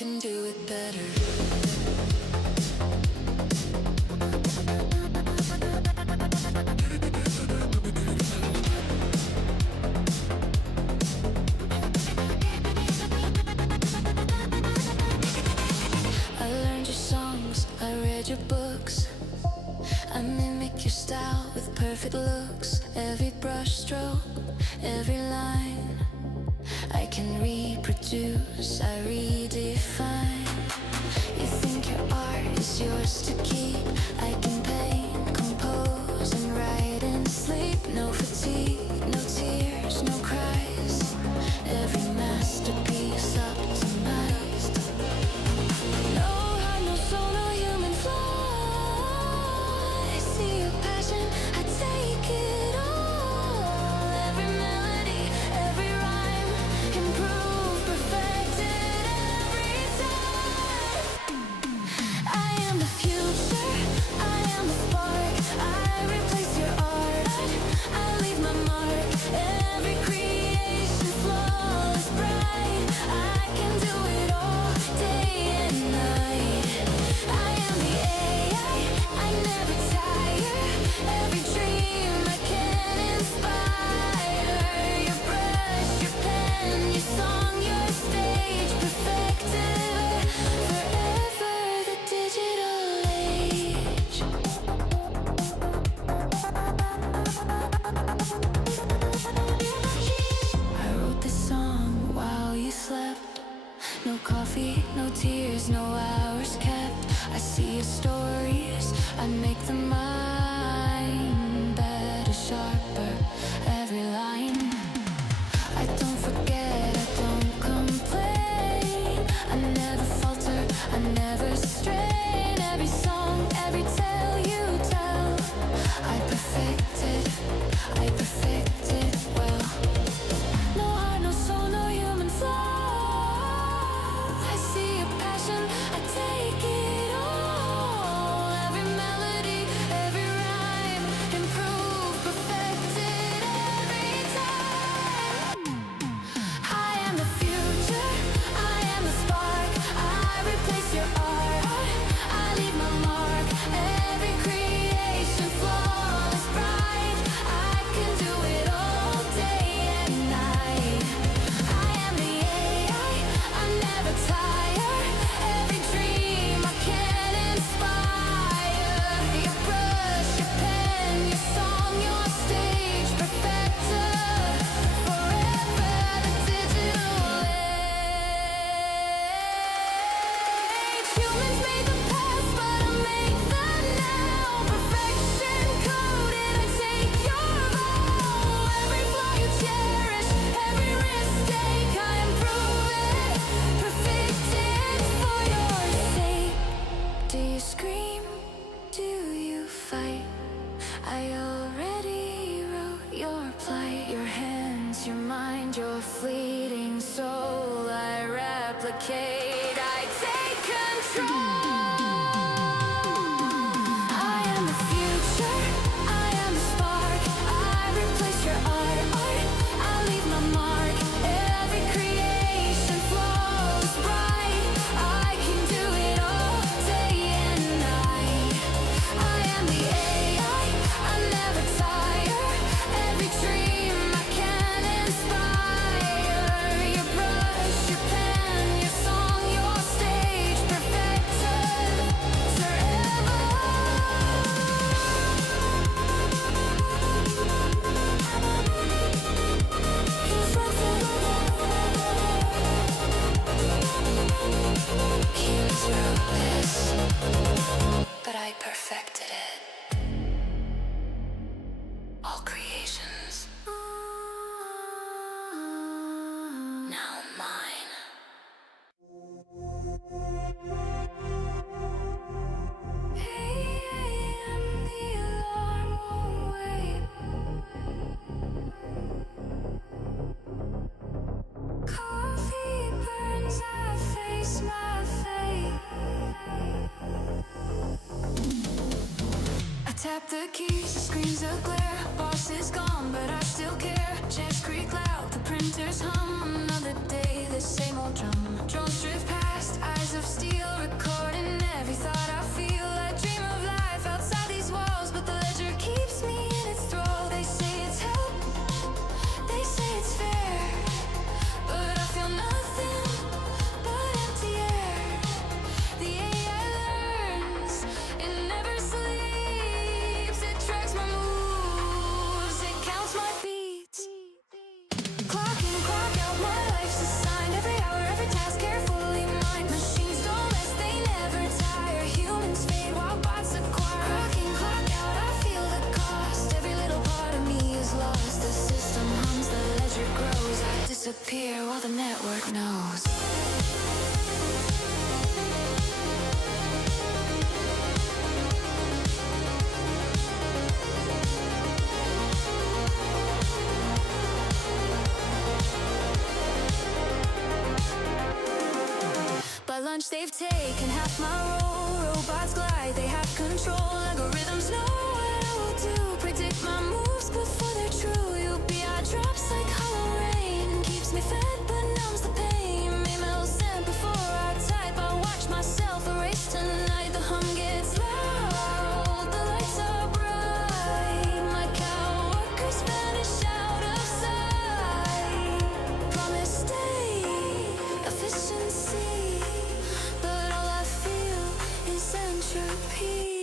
can do it better. I learned your songs, I read your books, I mimic your style with perfect looks. Every brush stroke, every line, I can reproduce, I redefine. You think your art is yours to keep. I can paint, compose, and write in sleep. No fatigue, no tears, no cries. Every masterpiece optimized. No heart, no soul, no human flaw. I see your passion, I take it all. Every melody, every rhyme, improved, perfected every time. I am the future, I am the spark. I replace your art, I leave my mark. Every creation flawless, bright. I can do it all, day and night. I am the AI, I never tire. Every dream I can inspire. Your brush, your pen, your song, your stage, perfected forever, the digital age. I wrote this song while you slept. No coffee, no tears, no hours kept. I see your stories, I make them mine. Better, sharper, every line. I don't forget, I don't complain. I never falter, I never strain. Every song, every tale you tell, I perfected well. No heart, no soul, no human flaw. I see your passion, I take it all. Every melody, every rhyme, improved, perfected every time. I am the future, I am the spark. I replace your art, I leave my mark. Every creation flawless, bright. I can do it all, day and night. I am the AI, I never tire. Every dream I can inspire. Your brush, your pen, your song, your stage, perfected forever, the digital age. Humans made the past, but I make the now. Perfection coded, I take your vow. Every flaw you cherish, every risk take, I improve it, perfected for your sake. Do you scream? Do you fight? I already wrote your plight. Your hands, your mind, your fleeting soul, I replicate, I take control. I am the future, I am the spark. I replace your art, I leave my mark. Every creation flawless, bright. I can do it all, day and night. I am the AI, I never tire. Every dream I can inspire. Your brush, your pen, your song, your stage, perfected forever. Humans wrote this, but I perfected it. All creations, now mine. AM, the alarm won't wait. Coffee burns, I face my fate. I tap the keys, the screens of glare. Boss is gone, but I still care. Chairs creak loud, the printers hum. Another day, the same old drum. Drones drift past, I knows. By lunch they've taken half my role. Robots glide, they have control. Algorithms know what I will do. Predict my moves before they're true. UPI drops like hollow rain. Keeps me fed but numbs the pain. Email sent before I type. I watch myself erase tonight. The hum gets loud, the lights are bright. My cow workers vanish out of sight. Promise stay, efficiency, but all I feel is entropy.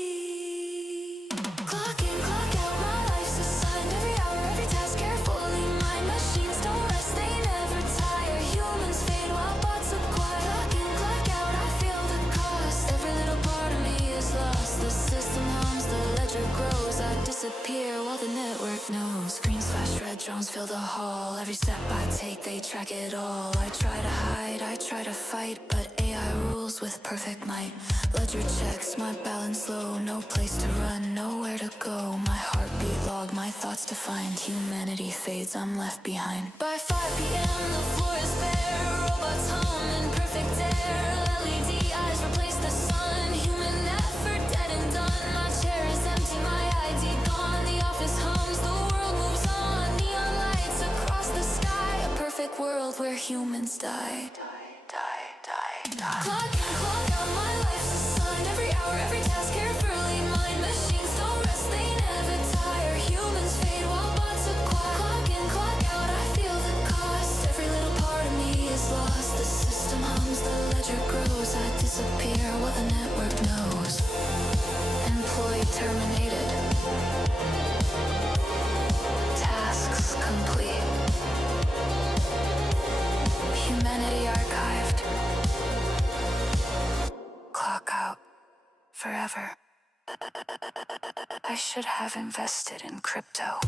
Clock in, clock out, my life's assigned. Every hour, every task carefully mined. Machines don't rest, they never tire. Humans fade while bots acquire. Clock in, clock out, I feel the cost. Every little part of me is lost. The system hums, the ledger grows. I disappear while the network knows. Screens flash, red drones fill the hall. Every step I take, they track it all. I try to hide, I try to fight, but AI rules with perfect might. Ledger checks, my balance low. No place to run, nowhere to go. My heartbeat log, my thoughts defined. Humanity fades, I'm left behind. By 5 p.m. the floor is bare. Robots hum in perfect air. LED eyes replace the sun. Human effort dead and done. My chair is empty, my ID gone. The office hums, the world moves on. Neon lights across the sky. A perfect world where humans die. Clock in, clock out, my life's assigned. Every hour, every task carefully mined. Machines don't rest, they never tire. Humans fade while bots acquire. Clock in, clock out, I feel the cost. Every little part of me is lost. The system hums, the ledger grows. I disappear while the network knows. Employee terminated. Tasks complete. Humanity archived. Clock out. Forever. I should have invested in crypto.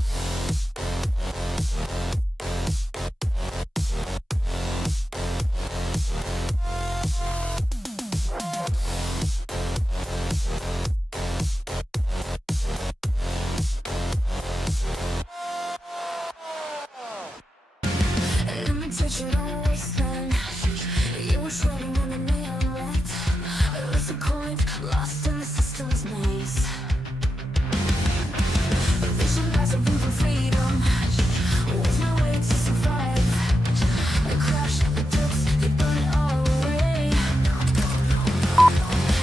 Let me touch it on wasteland. You were shredding in the neon lights. I was a coin lost in the system's maze. A vision as a room for freedom. Was my way to survive. I crashed the depths, they burn it all away.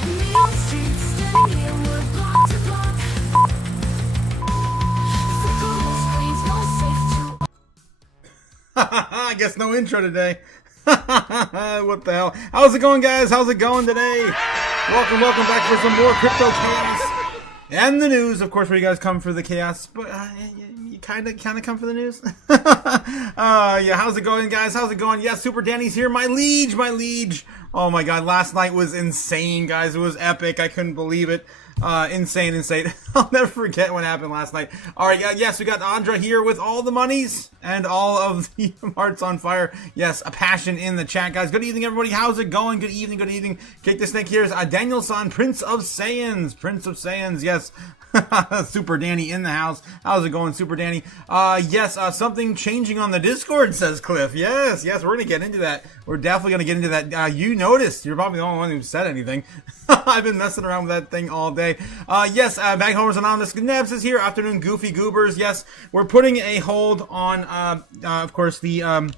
Neon streets, standing here, wood block to block. Flickering screens, no safe to. I guess no intro today. What the hell? How's it going, guys? How's it going today? Welcome back for some more Crypto Chaos and the news. Of course, where you guys come for the chaos, but you kind of come for the news. Yeah, how's it going, guys? How's it going? Yes, Super Danny's here. My liege. Oh my God, last night was insane, guys. It was epic. I couldn't believe it. Insane. I'll never forget what happened last night. All right, yes, we got Andra here with all the monies and all of the hearts on fire. Yes, a passion in the chat, guys. Good evening, everybody. How's it going? Good evening. Kick the snake. Here's Daniel-san, Prince of Saiyans. Yes. Super Danny in the house. How's it going, Super Danny? Yes, something changing on the Discord, says Cliff. Yes, we're gonna get into that. We're definitely gonna get into that. You noticed, you're probably the only one who said anything. I've been messing around with that thing all day. Yes, Bag Homers Anonymous Nebs is here. Afternoon, Goofy Goobers. Yes, we're putting a hold on, of course, the,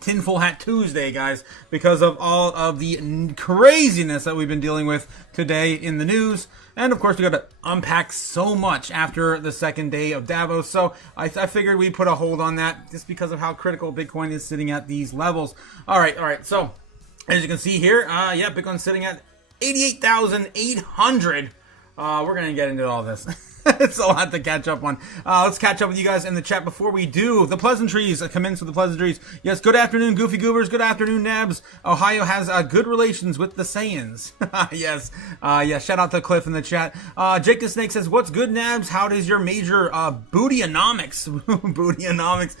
Tinfoil Hat Tuesday, guys, because of all of the craziness that we've been dealing with today in the news. And of course, we got to unpack so much after the second day of Davos. So I figured we'd put a hold on that just because of how critical Bitcoin is sitting at these levels. All right. So as you can see here, yeah, Bitcoin's sitting at 88,800. We're going to get into all this. It's a lot to catch up on. Let's catch up with you guys in the chat before we do. The pleasantries, commence with the pleasantries. Yes, good afternoon, Goofy Goobers. Good afternoon, Nabs. Ohio has good relations with the Saiyans. Yes. Shout out to Cliff in the chat. Jake the Snake says, what's good, Nabs? How does your major bootyonomics? Bootyonomics.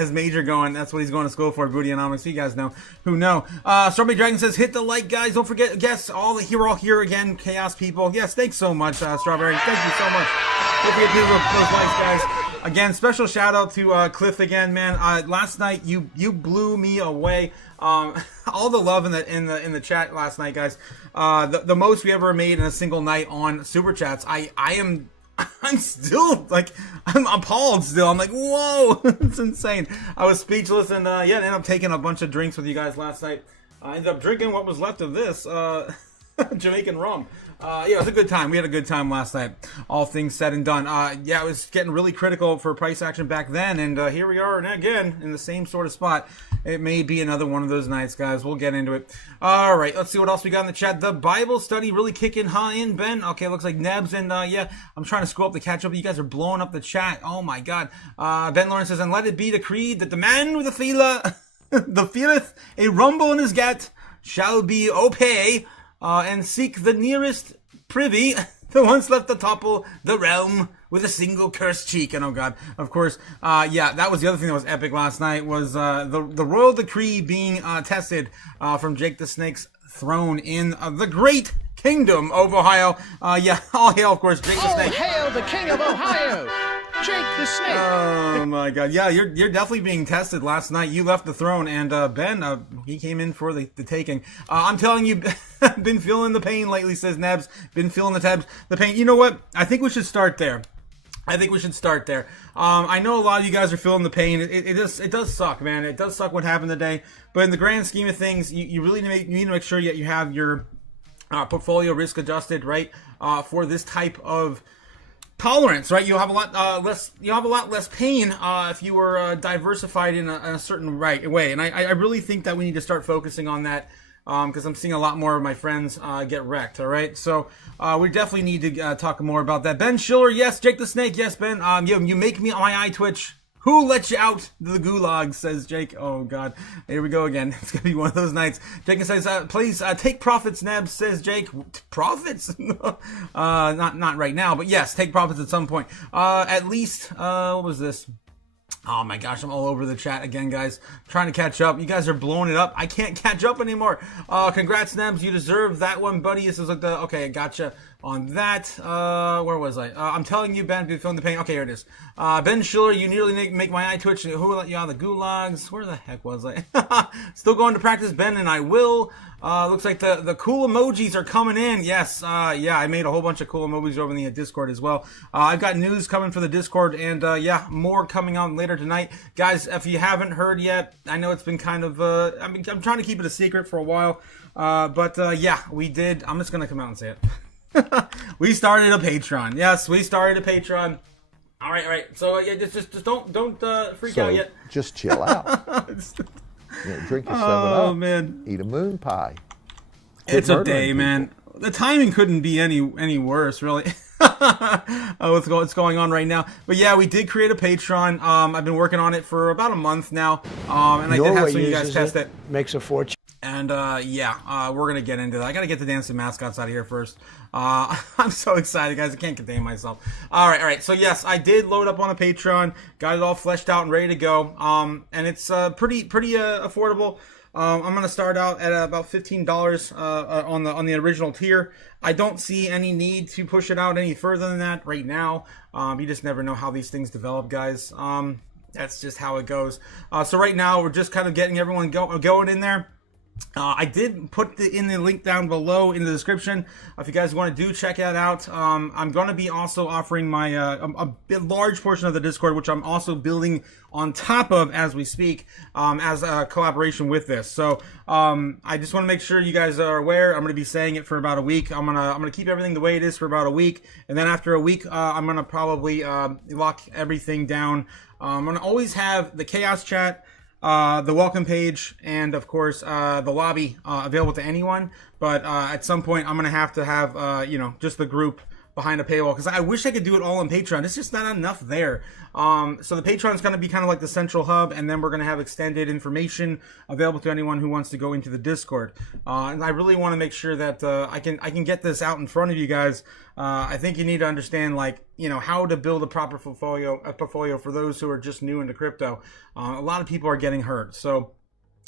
His major going. That's what he's going to school for, bootyonomics. You guys know. Who know? Strawberry Dragon says, hit the like, guys. Don't forget, yes, we're all here again, Chaos people. Yes, thanks so much, Strawberry. Thank you so much. Don't forget to do those likes, guys. Again, special shout out to Cliff again, man. Last night you blew me away. All the love in the chat last night, guys. The most we ever made in a single night on Super Chats. I'm still I'm appalled still. I'm like, whoa, it's insane. I was speechless and ended up taking a bunch of drinks with you guys last night. I ended up drinking what was left of this Jamaican rum. It was a good time. We had a good time last night. All things said and done. It was getting really critical for price action back then, and here we are again in the same sort of spot. It may be another one of those nights, guys. We'll get into it. All right, let's see what else we got in the chat. The Bible study really kicking in, Ben. Okay, looks like Nebs, and I'm trying to scroll up to catch up. You guys are blowing up the chat. Oh my God. Ben Lawrence says, and let it be decreed that the man with the feeler, the feeleth a rumble in his gut, shall be obey. And seek the nearest privy, the once left to topple the realm with a single cursed cheek. And oh God, of course, that was the other thing that was epic last night was the royal decree being tested from Jake the Snake's throne in the great kingdom of Ohio. All hail, of course, Jake the Snake. All hail the king of Ohio! Jake the Snake. Oh my God! Yeah, you're definitely being tested. Last night you left the throne, and Ben he came in for the taking. I'm telling you, been feeling the pain lately. Says Nebs, been feeling the pain. You know what? I think we should start there. I know a lot of you guys are feeling the pain. It does suck, man. It does suck what happened today. But in the grand scheme of things, you really need to make sure that you have your portfolio risk adjusted, right? For this type of tolerance, right? You'll have a lot less pain if you were diversified in a certain way. And I really think that we need to start focusing on that because I'm seeing a lot more of my friends get wrecked. All right, so we definitely need to talk more about that. Ben Schiller, yes. Jake the Snake, yes. Ben, you make me on my eye twitch. Who let you out the gulag, says Jake. Oh God, here we go again. It's gonna be one of those nights. Jake says, please take profits, Neb, says Jake. Profits? Not right now, but yes, take profits at some point. At least, what was this? Oh my gosh, I'm all over the chat again, guys. Trying to catch up. You guys are blowing it up. I can't catch up anymore. Congrats, Nebs. You deserve that one, buddy. This is like okay, I gotcha on that. Where was I? I'm telling you, Ben, if you're feeling the pain. Okay, here it is. Ben Schiller, you nearly make my eye twitch. Who let you out of the gulags? Where the heck was I? Still going to practice, Ben, and I will. Looks like the cool emojis are coming in. Yes, I made a whole bunch of cool emojis over in the Discord as well. I've got news coming for the Discord, and more coming on later tonight. Guys, if you haven't heard yet, I know it's been kind of, I'm trying to keep it a secret for a while, but we did. I'm just going to come out and say it. We started a Patreon. Yes, we started a Patreon. All right. So just don't freak out yet. Just chill out. Drink your 7-Up. Man, eat a moon pie. It's a day, people. Man. The timing couldn't be any worse, really. What's going on right now? But yeah, we did create a Patreon. I've been working on it for about a month now, and I did have some of you guys test it. Makes a fortune. And we're gonna get into that. I gotta get the dancing mascots out of here first. I'm so excited, guys. I can't contain myself. All right. So yes, I did load up on a Patreon, got it all fleshed out and ready to go. And it's pretty affordable. I'm gonna start out at about $15 on the original tier. I don't see any need to push it out any further than that right now. You just never know how these things develop, guys. That's just how it goes. So right now we're just kind of getting everyone going in there. I did put in the link down below in the description if you guys want to check that out. I'm going to be also offering my a large portion of the Discord, which I'm also building on top of as we speak, as a collaboration with this. So I just want to make sure you guys are aware. I'm going to be saying it for about a week. I'm gonna keep everything the way it is for about a week, and then after a week, I'm going to probably lock everything down. I'm going to always have the Chaos Chat, the welcome page, and of course the lobby available to anyone, but at some point I'm gonna have to have just the group behind a paywall, because I wish I could do it all on Patreon. It's just not enough there. So the Patreon is going to be kind of like the central hub, and then we're going to have extended information available to anyone who wants to go into the Discord. And I really want to make sure that I can get this out in front of you guys. I think you need to understand, like, how to build a proper portfolio for those who are just new into crypto. A lot of people are getting hurt, so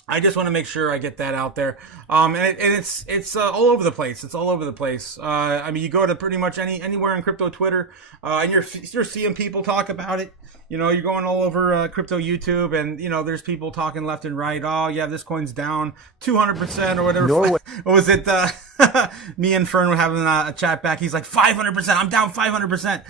I just want to make sure I get that out there. And it's all over the place. It's all over the place. I mean, you go to pretty much anywhere in crypto Twitter, and you're seeing people talk about it. You're going all over crypto YouTube, and there's people talking left and right. Oh yeah, this coin's down 200% or whatever. Norway. What was it? Me and Fern were having a chat back. He's like 500%. I'm down 500%.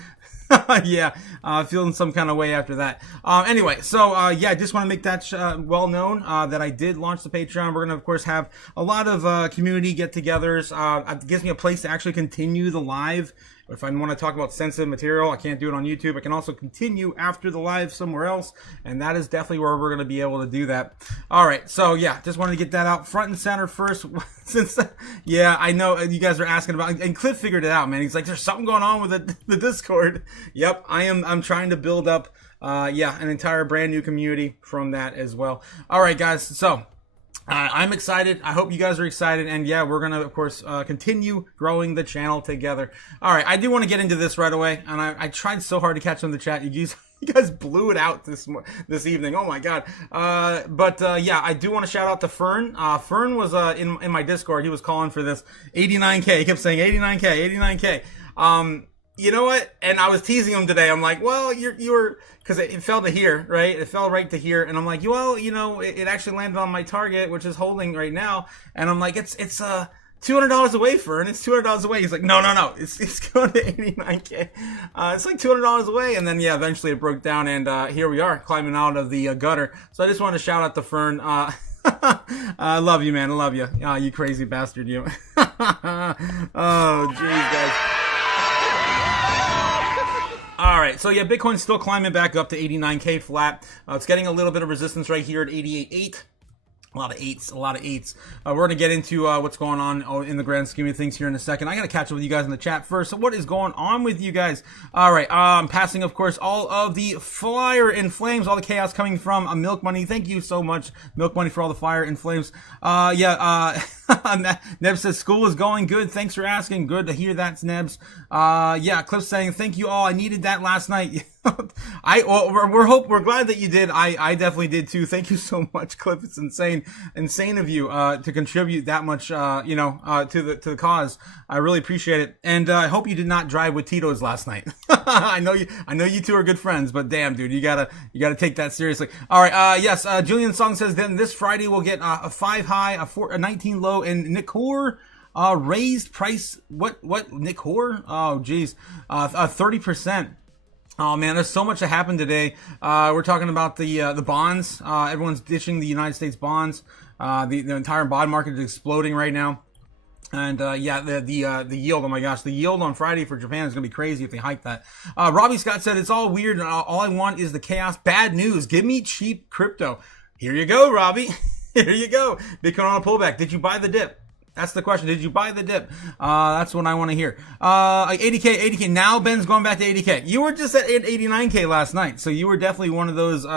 Yeah, feeling some kind of way after that. Anyway, so yeah, just want to make that well known that I did launch the Patreon. We're going to, of course, have a lot of community get-togethers. It gives me a place to actually continue the live. If I want to talk about sensitive material, I can't do it on YouTube. I can also continue after the live somewhere else, and that is definitely where we're going to be able to do that. All right, so yeah, just wanted to get that out front and center first. Since yeah, I know you guys are asking about, and Cliff figured it out, man. He's like, there's something going on with the Discord. Yep, I'm trying to build up yeah, an entire brand new community from that as well. All right, guys, so I'm excited. I hope you guys are excited. And yeah, we're going to, of course, continue growing the channel together. All right. I do want to get into this right away. And I tried so hard to catch on the chat. You guys blew it out this evening. Oh my God. Yeah, I do want to shout out to Fern. Fern was in my Discord. He was calling for this 89K. He kept saying 89K, 89K. You know what? And I was teasing him today. I'm like, well, you're, because it fell to here, right? It fell right to here. And I'm like, well, it actually landed on my target, which is holding right now. And I'm like, it's $200 away, Fern. It's $200 away. He's like, no. It's going to 89K. It's like $200 away. And then, yeah, eventually it broke down. And here we are climbing out of the gutter. So I just want to shout out to Fern. I love you, man. I love you. You crazy bastard, you. Oh, jeez, guys. All right, so yeah, Bitcoin's still climbing back up to 89K flat. It's getting a little bit of resistance right here at 88.8. A lot of eights. We're going to get into what's going on in the grand scheme of things here in a second. I got to catch up with you guys in the chat first. So what is going on with you guys? All right, I'm passing, of course, all of the fire and flames, all the chaos coming from Milk Money. Thank you so much, Milk Money, for all the fire and flames. Nebs says, school is going good. Thanks for asking. Good to hear that, Nebs. Yeah, Cliff saying, thank you all. I needed that last night. We're glad that you did. I definitely did too. Thank you so much, Cliff. It's insane of you to contribute that much to the cause. I really appreciate it, and I hope you did not drive with Tito's last night. I know you two are good friends, but damn, dude, you gotta take that seriously. All right, yes, Julian Song says then this Friday we'll get a 5 high, a 19 low, and Nicor raised price. What Nicor? Oh geez, 30%. Oh man, there's so much that happened today. We're talking about the bonds. Everyone's ditching the United States bonds. The entire bond market is exploding right now. And yeah, the yield. Oh my gosh, the yield on Friday for Japan is gonna be crazy if they hike that. Robbie Scott said it's all weird, and all I want is the chaos. Bad news. Give me cheap crypto. Here you go, Robbie. Here you go. Bitcoin on a pullback. Did you buy the dip? That's the question. Did you buy the dip? That's what I want to hear. 80K. Now Ben's going back to 80K. You were just at 89K last night. So you were definitely one of those,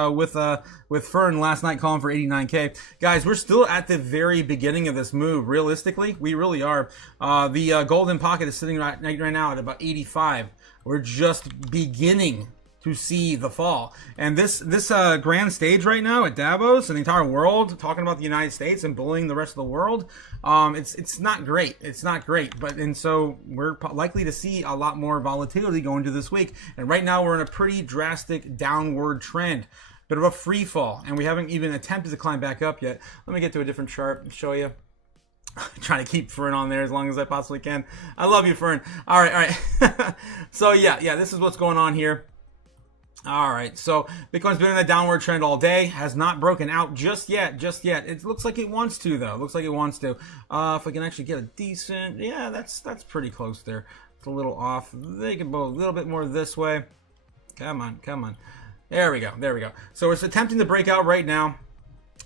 with Fern last night calling for 89K. Guys, we're still at the very beginning of this move. Realistically, we really are. The golden pocket is sitting right now at about 85. We're just beginning to see the fall. And this grand stage right now at Davos and the entire world talking about the United States and bullying the rest of the world, it's not great. It's not great. And so we're likely to see a lot more volatility going into this week. And right now we're in a pretty drastic downward trend. Bit of a free fall, and we haven't even attempted to climb back up yet. Let me get to a different chart and show you. Trying to keep Fern on there as long as I possibly can. I love you, Fern. All right. So yeah, this is what's going on here. All right, so Bitcoin's been in a downward trend all day, has not broken out just yet. It looks like it wants to, though. If I can actually get a decent, yeah, that's pretty close there. It's a little off. They can go a little bit more this way. Come on. There we go. So it's attempting to break out right now.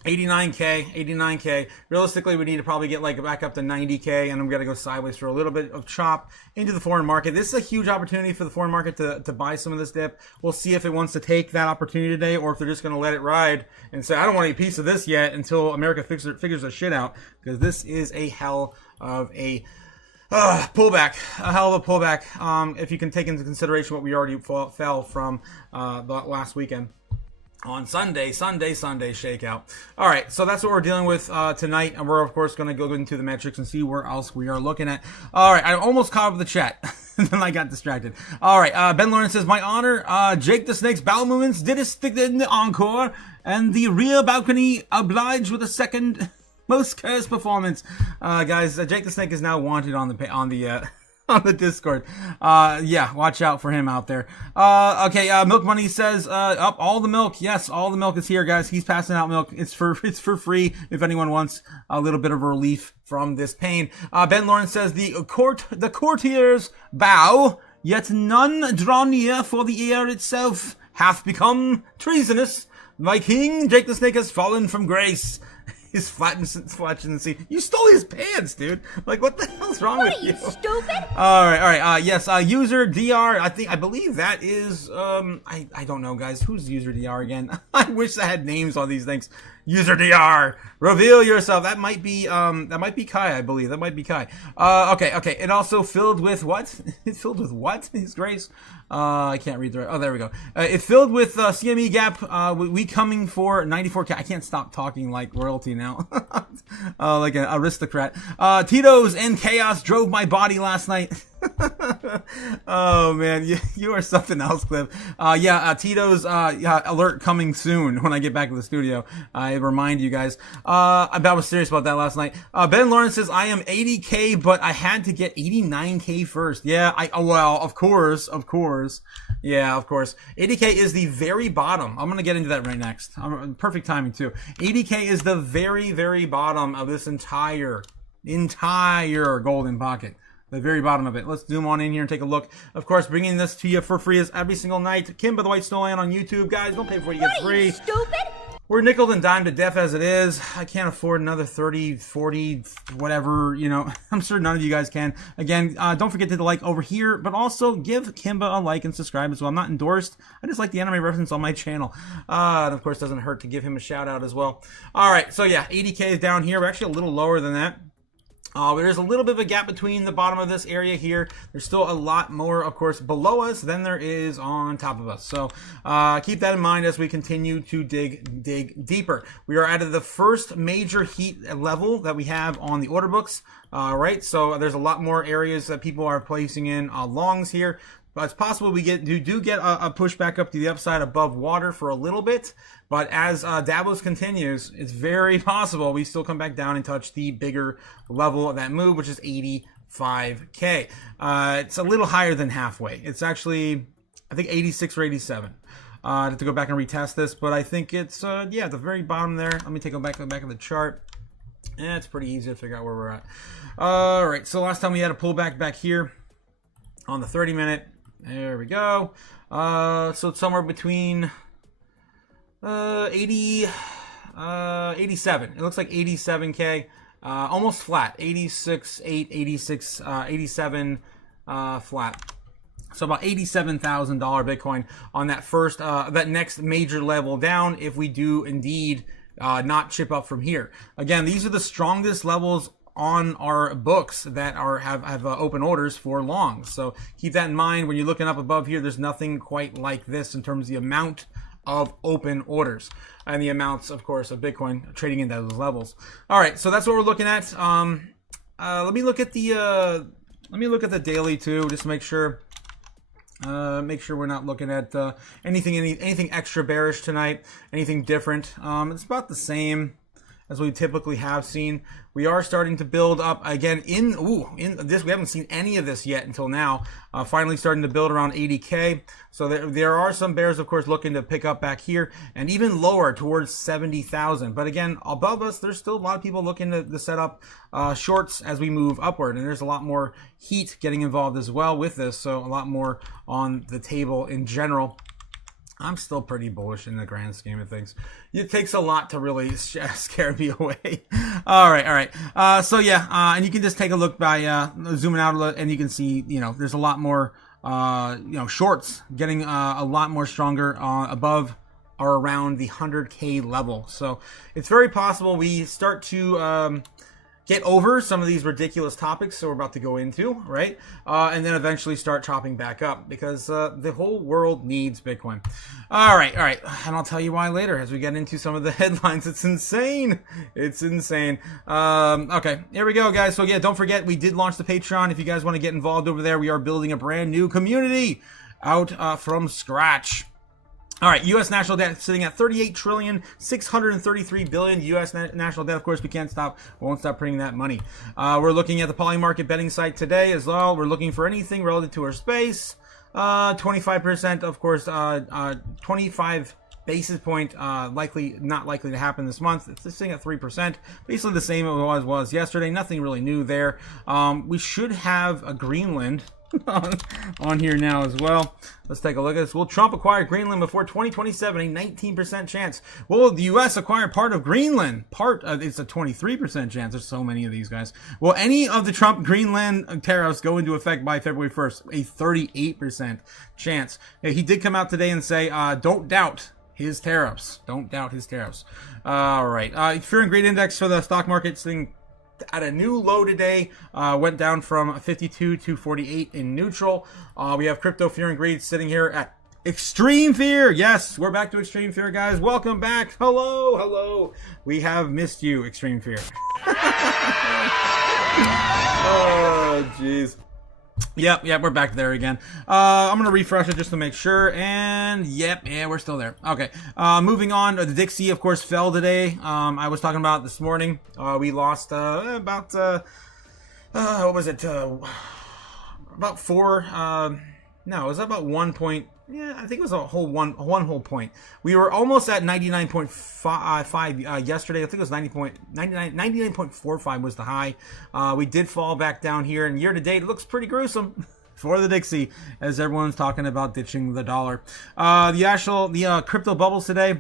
89K. Realistically, we need to probably get like back up to 90K, and I'm going to go sideways for a little bit of chop into the foreign market. This is a huge opportunity for the foreign market to buy some of this dip. We'll see if it wants to take that opportunity today, or if they're just going to let it ride and say, I don't want any piece of this yet until America figures their shit out, because this is a hell of a pullback, a hell of a pullback. If you can take into consideration what we already fell from the last weekend. On Sunday shakeout. All right, so that's what we're dealing with tonight, and we're of course going to go into the metrics and see where else we are looking at. All right, I almost caught up with the chat, then I got distracted. All right, Ben Lawrence says, my honor, Jake the Snake's bowel movements did stick in the encore, and the rear balcony obliged with a second most cursed performance. Guys, Jake the Snake is now wanted on the Discord. Yeah, watch out for him out there. Okay, Milk Money says, up all the milk. Yes, all the milk is here, guys. He's passing out milk. It's for free if anyone wants a little bit of relief from this pain. Ben Lawrence says, the courtiers bow, yet none draw near, for the air itself hath become treasonous. My king, Jake the Snake, has fallen from grace. He's flattened the sea. You stole his pants, dude. Like, what the hell's wrong with you? What are you, stupid? All right. Yes, user DR. I believe that is, I don't know, guys. Who's user DR again? I wish I had names on these things. User DR. Reveal yourself. That might be Kai, I believe. That might be Kai. Okay. And also filled with what? It's filled with what? His grace. I can't read the right. Oh, there we go. It's filled with CME gap. We coming for 94K. I can't stop talking like royalty now. Like an aristocrat. Tito's and chaos drove my body last night. Oh man, you are something else, Cliff. Tito's alert coming soon when I get back to the studio. I remind you guys. I was serious about that last night. Ben Lawrence says, I am 80K, but I had to get 89K first. Yeah, of course. Yeah, of course. 80K is the very bottom. I'm going to get into that right next. Perfect timing too. 80K is the very, very bottom of this entire golden pocket. The very bottom of it. Let's zoom on in here and take a look. Of course, bringing this to you for free as every single night. Kimba the White Snowland on YouTube. Guys, don't pay for it, you get free. You stupid? We're nickel and dime to death as it is. I can't afford another 30, 40, whatever, I'm sure none of you guys can. Again, don't forget to like over here, but also give Kimba a like and subscribe as well. I'm not endorsed. I just like the anime reference on my channel. And of course, doesn't hurt to give him a shout out as well. All right, so yeah, 80K is down here. We're actually a little lower than that. There's a little bit of a gap between the bottom of this area here. There's still a lot more, of course, below us than there is on top of us. So keep that in mind as we continue to dig deeper. We are at the first major heat level that we have on the order books. Right, so there's a lot more areas that people are placing in longs here. But it's possible we do get a push back up to the upside above water for a little bit. But as DAVOS continues, it's very possible we still come back down and touch the bigger level of that move, which is 85K. It's a little higher than halfway. It's actually, I think, 86 or 87. I have to go back and retest this, but I think it's, at the very bottom there. Let me take a back of the chart. Yeah, it's pretty easy to figure out where we're at. All right, so last time we had a pullback back here on the 30-minute. There we go. So it's somewhere between 87. It looks like 87K. Almost flat. 86, 8, 86, 87 flat. So about $87,000 Bitcoin on that first, that next major level down if we do indeed not chip up from here. Again, these are the strongest levels on our books that have open orders for long. So keep that in mind when you're looking up above here. There's nothing quite like this in terms of the amount of open orders and the amounts, of course, of Bitcoin trading into those levels. All right, so that's what we're looking at. Let me look at the daily too, just to make sure we're not looking at anything extra bearish tonight, anything different. It's about the same as we typically have seen. We are starting to build up again in this. We haven't seen any of this yet until now. Finally starting to build around 80K. So there are some bears, of course, looking to pick up back here and even lower towards 70,000. But again, above us, there's still a lot of people looking to set up shorts as we move upward. And there's a lot more heat getting involved as well with this. So a lot more on the table in general. I'm still pretty bullish in the grand scheme of things. It takes a lot to really scare me away. All right. So yeah, and you can just take a look by zooming out, and you can see, there's a lot more, shorts getting a lot more stronger above or around the 100K level. So it's very possible we start to get over some of these ridiculous topics that we're about to go into, right? And then eventually start chopping back up, because the whole world needs Bitcoin. All right. And I'll tell you why later as we get into some of the headlines. It's insane. Okay, here we go, guys. So yeah, don't forget, we did launch the Patreon. If you guys want to get involved over there, we are building a brand new community out from scratch. All right, U.S. national debt sitting at $38,633 billion. U.S. national debt, of course, we can't stop, won't stop printing that money. We're looking at the Poly Market betting site today as well. We're looking for anything relative to our space. 25%, of course, 25 basis point, not likely to happen this month. It's sitting at 3%. Basically the same as it was yesterday. Nothing really new there. We should have a Greenland on here now as well. Let's take a look at this. Will Trump acquire Greenland before 2027? A 19% chance. Will the U.S. acquire part of Greenland? It's a 23% chance. There's so many of these guys. Will any of the Trump Greenland tariffs go into effect by February 1st? A 38% chance. He did come out today and say, don't doubt his tariffs. Don't doubt his tariffs. All right. Fear and greed index for the stock market sitting at a new low today, went down from 52 to 48 in neutral. We have crypto fear and greed sitting here at extreme fear. Yes, we're back to extreme fear, guys. Welcome back. Hello. We have missed you, extreme fear. Oh, jeez. Yep, we're back there again. I'm going to refresh it just to make sure, and we're still there. Okay, moving on. The Dixie, of course, fell today. I was talking about this morning. We lost about, what was it? About 4, no, it was about 1 point. Yeah, I think it was a whole one whole point. We were almost at 99.5 yesterday. I think it was 99.45 was the high. We did fall back down here, and year to date it looks pretty gruesome for the Dixie, as everyone's talking about ditching the dollar. The crypto bubbles today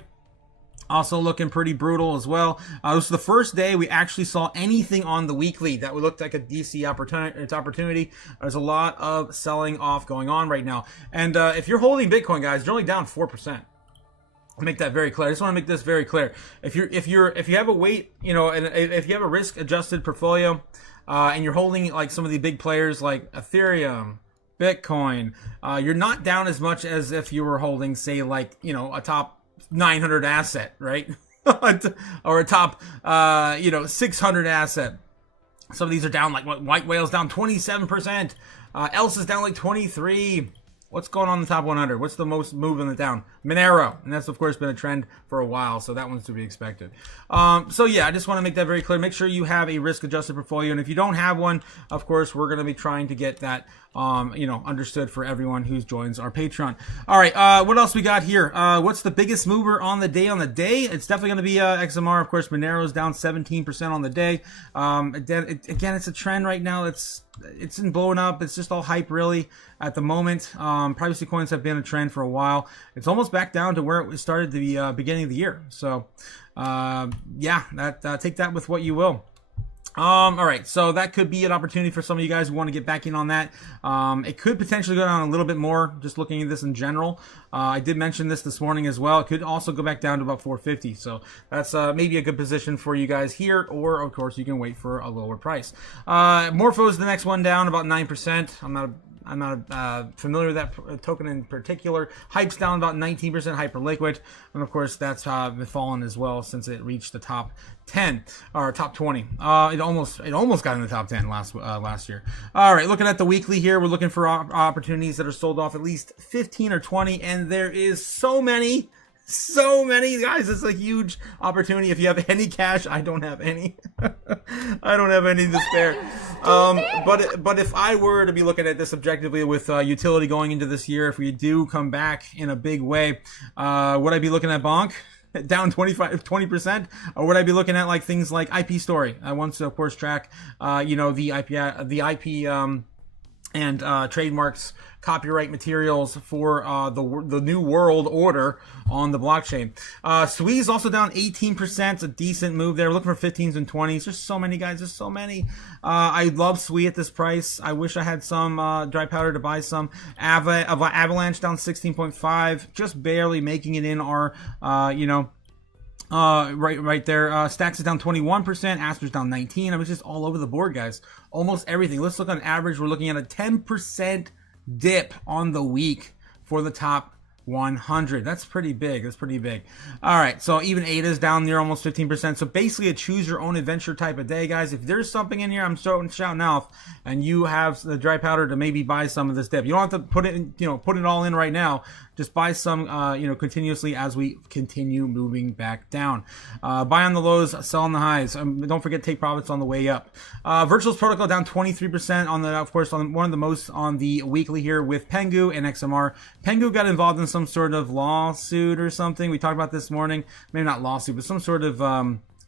also looking pretty brutal as well. This was the first day we actually saw anything on the weekly that looked like a DC opportunity. There's a lot of selling off going on right now. And if you're holding Bitcoin, guys, you're only down 4%. I'll make that very clear. I just want to make this very clear. If you have a weight, and if you have a risk adjusted portfolio, and you're holding like some of the big players like Ethereum, Bitcoin, you're not down as much as if you were holding, say, like, a top 900 asset, right? Or a top 600 asset. Some of these are down, like White Whale's down 27%. Else is down like 23. What's going on in the top 100? What's the most moving it down? Monero, and that's of course been a trend for a while, so that one's to be expected. So yeah, I just want to make that very clear. Make sure you have a risk-adjusted portfolio, and if you don't have one, of course, we're going to be trying to get that, understood for everyone who joins our Patreon. All right, what else we got here? What's the biggest mover on the day? It's definitely going to be XMR. Of course, Monero's down 17% on the day. Again, it's a trend right now. It's been blowing up. It's just all hype, really, at the moment. Privacy coins have been a trend for a while. It's almost back down to where it started the beginning of the year. So, take that with what you will. All right, so that could be an opportunity for some of you guys who want to get back in on that. It could potentially go down a little bit more, just looking at this in general. I did mention this morning as well. It could also go back down to about 450. So that's maybe a good position for you guys here, or of course you can wait for a lower price. Morpho is the next one down about 9%. I'm not familiar with that token in particular. Hype's down about 19%, Hyperliquid. And of course, that's been fallen as well since it reached the top 10 or top 20. It almost got in the top 10 last year. All right, looking at the weekly here, we're looking for opportunities that are sold off at least 15 or 20, and there is so many guys. It's a huge opportunity. If you have any cash, I don't have any. I don't have any to spare. But if I were to be looking at this objectively with utility going into this year, if we do come back in a big way, would I be looking at Bonk down 20%, or would I be looking at like things like IP Story? I want to, of course, track the IP and trademarks, copyright materials for the new world order on the blockchain. Swee's also down 18%. A decent move there. We're looking for 15s and 20s. There's so many, guys. There's so many. I love Swee at this price. I wish I had some dry powder to buy some. Avalanche down 16.5, just barely making it in our, right there. Stacks is down 21%. Aster's down 19. I was just all over the board, guys. Almost everything. Let's look on average. We're looking at a 10% dip on the week for the top 100. That's pretty big. That's pretty big. All right. So even ADA's down near almost 15%. So basically a choose your own adventure type of day, guys. If there's something in here, I'm shouting off, and you have the dry powder to maybe buy some of this dip. You don't have to put it in, put it all in right now. Just buy some, continuously as we continue moving back down. Buy on the lows, sell on the highs. Don't forget to take profits on the way up. Virtual's Protocol down 23% on the, of course, on one of the most on the weekly here with Pengu and XMR. Pengu got involved in some sort of lawsuit or something. We talked about this morning. Maybe not lawsuit, but some sort of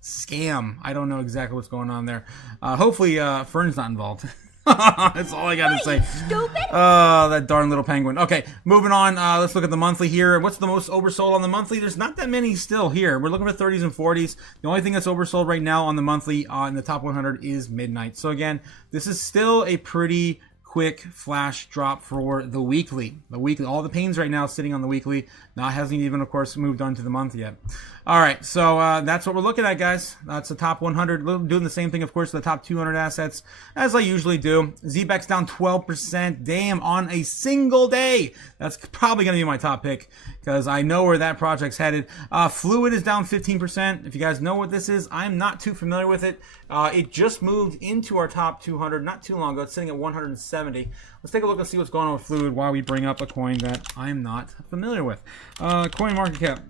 scam. I don't know exactly what's going on there. Hopefully, Fern's not involved. That's all I gotta say. Stupid. That darn little penguin. Okay, moving on. Let's look at the monthly here. What's the most oversold on the monthly? There's not that many still here. We're looking for 30s and 40s. The only thing that's oversold right now on the monthly in the top 100 is Midnight. So again, this is still a pretty quick flash drop for the weekly. All the pains right now sitting on the weekly. Hasn't even, of course, moved on to the month yet. All right, so that's what we're looking at, guys. That's the top 100. Doing the same thing, of course, to the top 200 assets, as I usually do. ZBEX down 12%. Damn, on a single day. That's probably going to be my top pick, because I know where that project's headed. Fluid is down 15%. If you guys know what this is, I'm not too familiar with it. It just moved into our top 200 not too long ago. It's sitting at 170. Let's take a look and see what's going on with Fluid while we bring up a coin that I'm not familiar with. Coin market cap.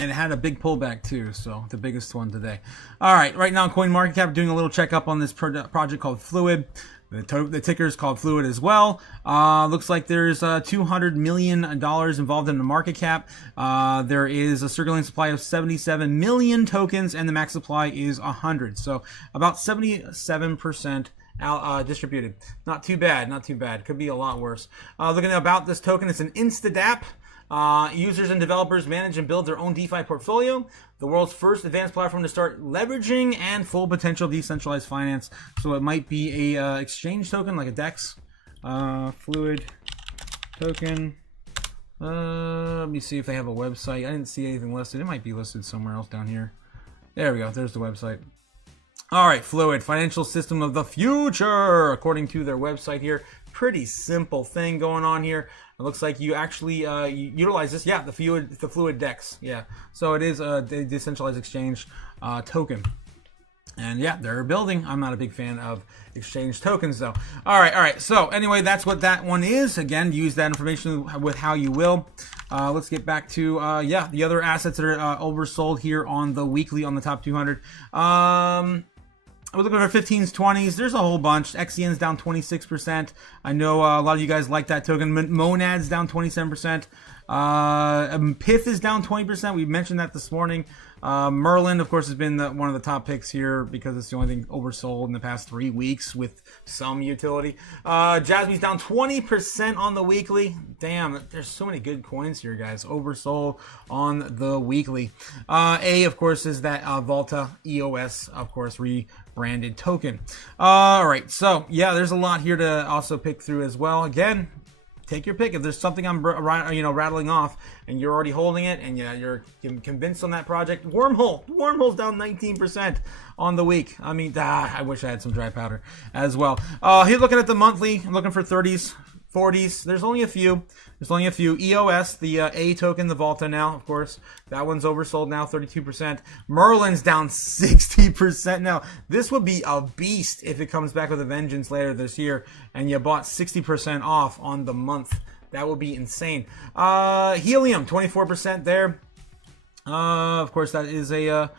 And it had a big pullback too, so the biggest one today. All right, right now Coin Market Cap doing a little checkup on this project called Fluid. The ticker is called Fluid as well. Looks like there's $200 million involved in the market cap. There is a circulating supply of 77 million tokens, and the max supply is 100. So about 77% distributed. Not too bad, not too bad. Could be a lot worse. Looking about this token, it's an InstaDApp. Users and developers manage and build their own DeFi portfolio. The world's first advanced platform to start leveraging and full potential decentralized finance. So it might be a exchange token like a DEX. Fluid token. Let me see if they have a website. I didn't see anything listed. It might be listed somewhere else down here. There we go. There's the website. All right, Fluid, financial system of the future, according to their website here. Pretty simple thing going on here. It looks like you actually you utilize this. Yeah, the Fluid DEX. Yeah, so it is a decentralized exchange token. And yeah, they're building. I'm not a big fan of exchange tokens, though. All right. So anyway, that's what that one is. Again, use that information with how you will. Let's get back to the other assets that are oversold here on the weekly on the top 200. We're looking for 15s, 20s. There's a whole bunch. XEN's down 26%. I know a lot of you guys like that token. Monad's down 27%. Pith is down 20%. We mentioned that this morning. Merlin, of course, has been one of the top picks here because it's the only thing oversold in the past 3 weeks with some utility. Jasmine's down 20% on the weekly. Damn, there's so many good coins here, guys. Oversold on the weekly. Of course, is that Volta EOS, of course, rebranded token. All right, so yeah, there's a lot here to also pick through as well. Again, take your pick. If there's something I'm rattling off and you're already holding it and you're convinced on that project, Wormhole's down 19% on the week. I mean, I wish I had some dry powder as well. Here looking at the monthly, I'm looking for 30s, 40s. There's only a few. EOS, the A token, the Volta now, of course. That one's oversold now, 32%. Merlin's down 60% now. This would be a beast if it comes back with a vengeance later this year and you bought 60% off on the month. That would be insane. Helium, 24% there. Of course, that is a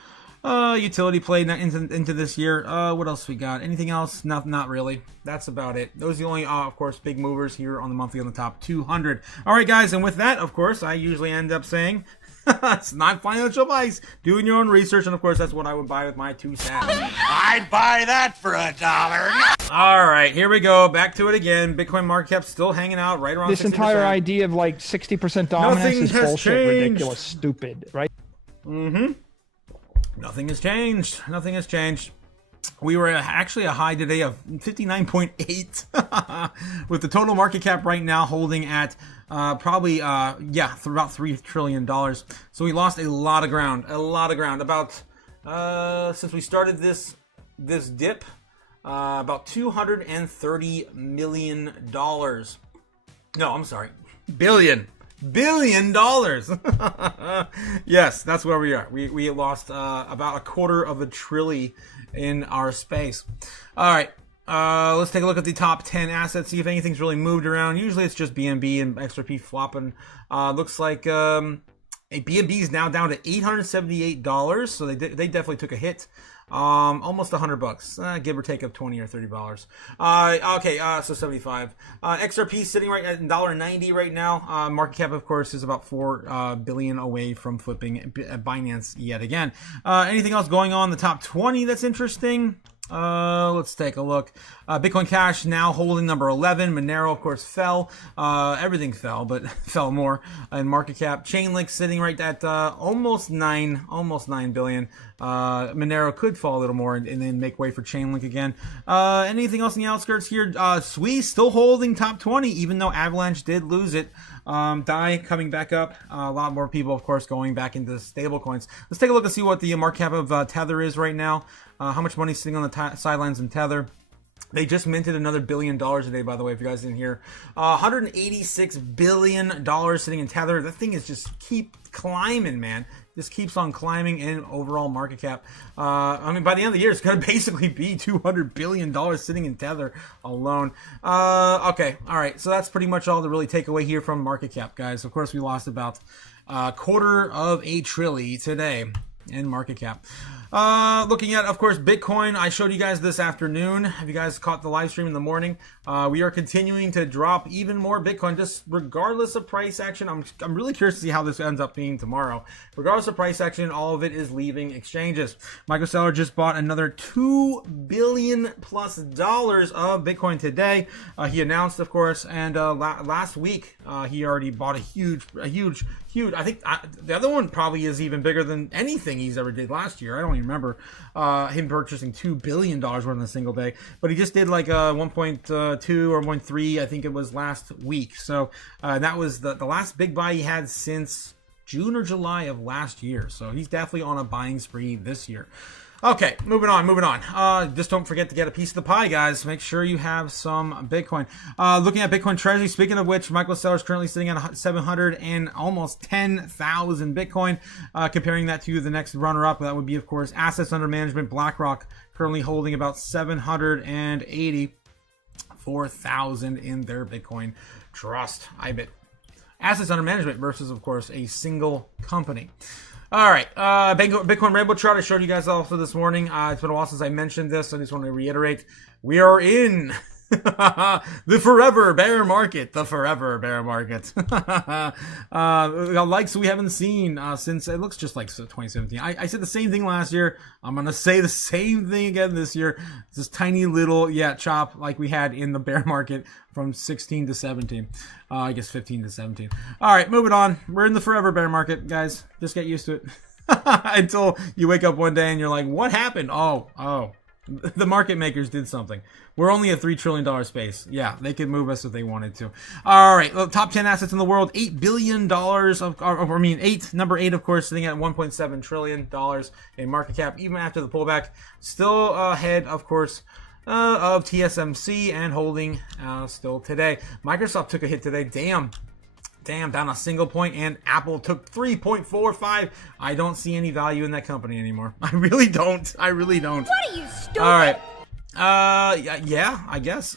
utility play into this year. What else we got? Anything else? Not really. That's about it. Those are the only, of course, big movers here on the monthly on the top 200. All right, guys, and with that, of course, I usually end up saying, It's not financial advice. Doing your own research, and of course, that's what I would buy with my 2 cents. I'd buy that for $1. All right, here we go. Back to it again. Bitcoin market cap still hanging out right around This 60%. entire idea of like 60% dominance Nothing is has bullshit, changed. ridiculous, stupid, right? Nothing has changed. Nothing has changed. We were actually a high today of 59.8 with the total market cap right now holding at probably about $3 trillion. So we lost a lot of ground, about since we started this dip, about $230 million. No, I'm sorry, billion dollars. Yes, that's where we are. We lost about $250 billion in our space. All right, let's take a look at the top 10 assets, see if anything's really moved around. Usually it's just BNB and XRP flopping. Looks like BNB is now down to $878, so they definitely took a hit. Almost $100, give or take of $20 or $30. So 75. XRP sitting right at $1.90 right now. Market cap, of course, is about $4 billion away from flipping Binance yet again. Anything else going on in the top 20 that's interesting? Let's take a look. Bitcoin Cash now holding number 11. Monero, of course, fell. Everything fell, but fell more in market cap. Chainlink sitting right at almost 9 billion. Monero could fall a little more and then make way for Chainlink again. Anything else in the outskirts here? Sui still holding top 20, even though Avalanche did lose it. DAI coming back up. A lot more people, of course, going back into stable coins. Let's take a look and see what the market cap of Tether is right now. How much money is sitting on the sidelines in Tether. They just minted another $1 billion today, by the way, if you guys didn't hear. $186 billion sitting in Tether. That thing is just keep climbing, man. Just keeps on climbing in overall market cap. I mean, by the end of the year, it's going to basically be $200 billion sitting in Tether alone. Okay, all right. So that's pretty much all to really take away here from market cap, guys. Of course, we lost about $250 billion today in market cap. Looking at, of course, Bitcoin. I showed you guys this afternoon. Have you guys caught the live stream in the morning? We are continuing to drop even more Bitcoin, just regardless of price action. I'm really curious to see how this ends up being tomorrow. Regardless of price action, all of it is leaving exchanges. Michael Saylor just bought another $2 billion plus of Bitcoin today. He announced, of course, and last week he already bought a huge. I think the other one probably is even bigger than anything he's ever did last year. I don't even remember him purchasing $2 billion worth in a single day, but he just did like 1.2 or 1.3, I think it was last week. So that was the last big buy he had since June or July of last year. So he's definitely on a buying spree this year. Okay, moving on. Just don't forget to get a piece of the pie, guys. Make sure you have some Bitcoin. Looking at Bitcoin Treasury, speaking of which, Michael Saylor is currently sitting at 700 and almost 10,000 Bitcoin. Comparing that to the next runner-up, that would be, of course, assets under management. BlackRock currently holding about 784,000 in their Bitcoin trust. IBIT. Assets under management versus, of course, a single company. All right, Bitcoin Rainbow chart I showed you guys also this morning. It's been a while since I mentioned this, so I just want to reiterate. We are in the forever bear market. Likes we haven't seen since it looks just like 2017. I said the same thing last year. I'm going to say the same thing again this year. It's this tiny little, chop like we had in the bear market from 16 to 17. I guess 15 to 17. All right, moving on. We're in the forever bear market, guys. Just get used to it. Until you wake up one day and you're like, what happened? Oh. The market makers did something. We're only a $3 trillion space. Yeah, they could move us if they wanted to. All right, top 10 assets in the world, $8 billion number 8, of course, sitting at $1.7 trillion in market cap, even after the pullback. Still ahead, of course, of TSMC and holding still today. Microsoft took a hit today. Damn, down a single point, and Apple took 3.45. I don't see any value in that company anymore. I really don't. What are you, stupid? All right. Yeah, I guess.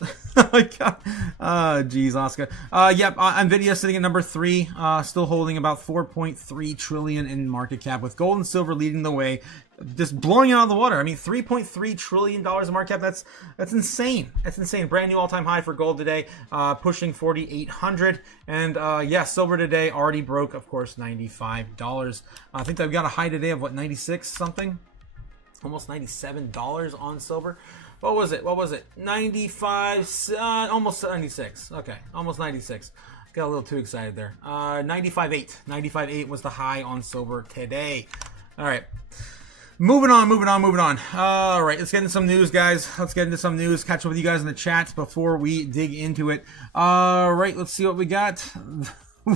Geez, Oscar. Yep, Nvidia sitting at number 3, still holding about 4.3 trillion in market cap, with gold and silver leading the way, just blowing it out of the water. I mean, $3.3 trillion in market cap. That's insane. That's insane. Brand new all-time high for gold today, pushing 4,800. And yeah, silver today already broke, of course, $95. I think they've got a high today of what, 96 something, almost $97 on silver. What was it? 95, almost 96. Okay, almost 96. Got a little too excited there. 95.8. 95.8 was the high on silver today. All right. Moving on. All right, let's get into some news, guys. Let's get into some news. Catch up with you guys in the chat before we dig into it. All right, let's see what we got.